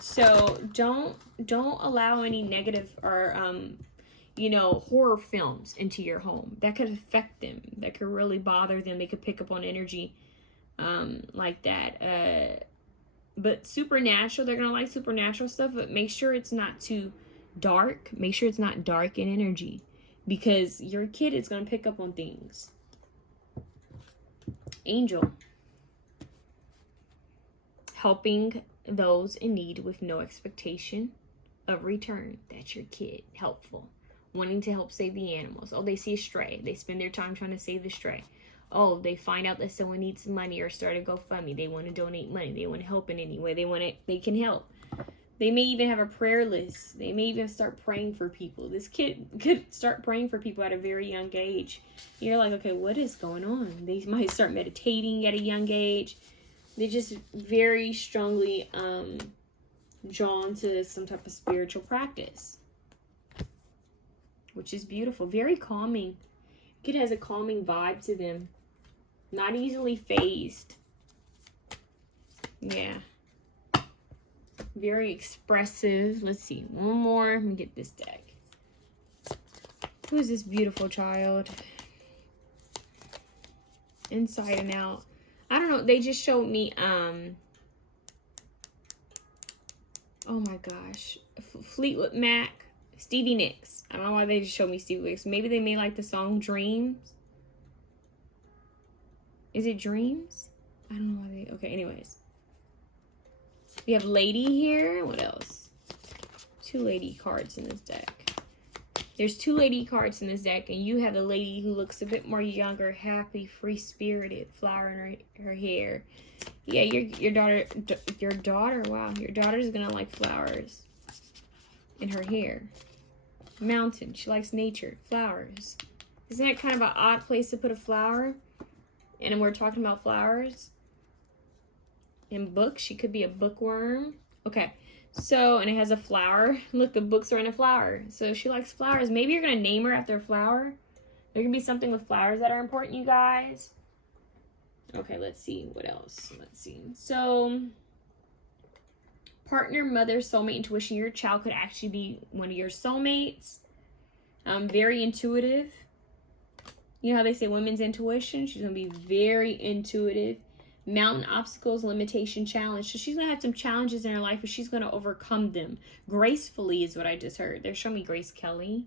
So don't allow any negative or horror films into your home. That could affect them. That could really bother them. They could pick up on energy like that. But supernatural, they're going to like supernatural stuff, but make sure it's not too dark. Make sure it's not dark in energy, because your kid is going to pick up on things. Angel. Helping those in need with no expectation of return. That's your kid. Helpful. wanting to help save the animals. Oh, they see a stray. They spend their time trying to save the stray. Oh, they find out that someone needs money or start a GoFundMe. They want to donate money. They want to help in any way. They can help. They may even have a prayer list. They may even start praying for people. This kid could start praying for people at a very young age. You're like, okay, what is going on? They might start meditating at a young age. They're just very strongly drawn to some type of spiritual practice, which is beautiful. Very calming. Kid has a calming vibe to them. Not easily phased. Yeah. Very expressive. Let's see. One more. Let me get this deck. Who is this beautiful child? Inside and out. I don't know. They just showed me, oh my gosh. Fleetwood Mac. Stevie Nicks. I don't know why they just showed me Stevie Nicks. Maybe they made like the song Dreams. Is it Dreams? I don't know why they... Okay, anyways. We have Lady here. What else? 2 lady cards in this deck. There's 2 lady cards in this deck, and you have a lady who looks a bit more younger, happy, free-spirited, flower in her hair. Yeah, your daughter, wow, your daughter's gonna like flowers in her hair. Mountain, she likes nature, flowers. Isn't that kind of an odd place to put a flower? And we're talking about flowers. In books, she could be a bookworm. Okay, so, and it has a flower. Look, the books are in a flower. So she likes flowers. Maybe you're going to name her after a flower. There can be something with flowers that are important, you guys. Okay, let's see. What else? Let's see. So, partner, mother, soulmate, intuition. Your child could actually be one of your soulmates. Very intuitive. You know how they say women's intuition? She's going to be very intuitive. Mountain, obstacles, limitation, challenge. So she's going to have some challenges in her life, but she's going to overcome them. Gracefully is what I just heard. They're showing me Grace Kelly.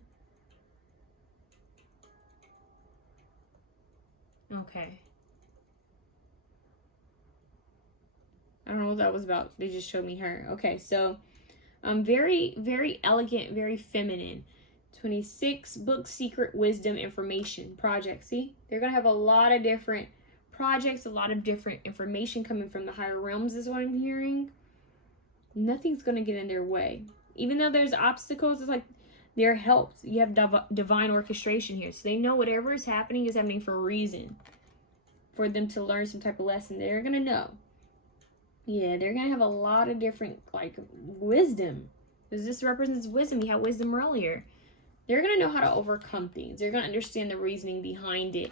Okay. I don't know what that was about. They just showed me her. Okay, so very, very elegant, very feminine. 26, book, secret, wisdom, information, project. See? They're going to have a lot of different projects, a lot of different information coming from the higher realms is what I'm hearing. Nothing's going to get in their way. Even though there's obstacles, it's like they're helped. You have divine orchestration here. So they know whatever is happening for a reason. For them to learn some type of lesson. They're going to know. Yeah, they're going to have a lot of different, like, wisdom. Because this represents wisdom. You had wisdom earlier. They're going to know how to overcome things. They're going to understand the reasoning behind it.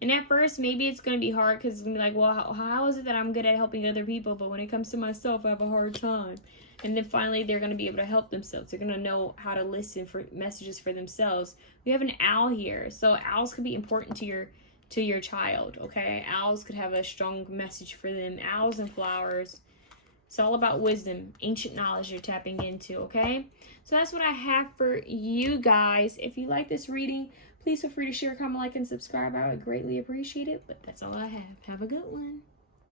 And at first, maybe it's going to be hard because it's going to be like, well, how is it that I'm good at helping other people, but when it comes to myself, I have a hard time. And then finally, they're going to be able to help themselves. They're going to know how to listen for messages for themselves. We have an owl here. So owls could be important to your child, okay? Owls could have a strong message for them. Owls and flowers. It's all about wisdom, ancient knowledge you're tapping into, okay? So that's what I have for you guys. If you like this reading, please feel free to share, comment, like, and subscribe. I would greatly appreciate it. But that's all I have. Have a good one.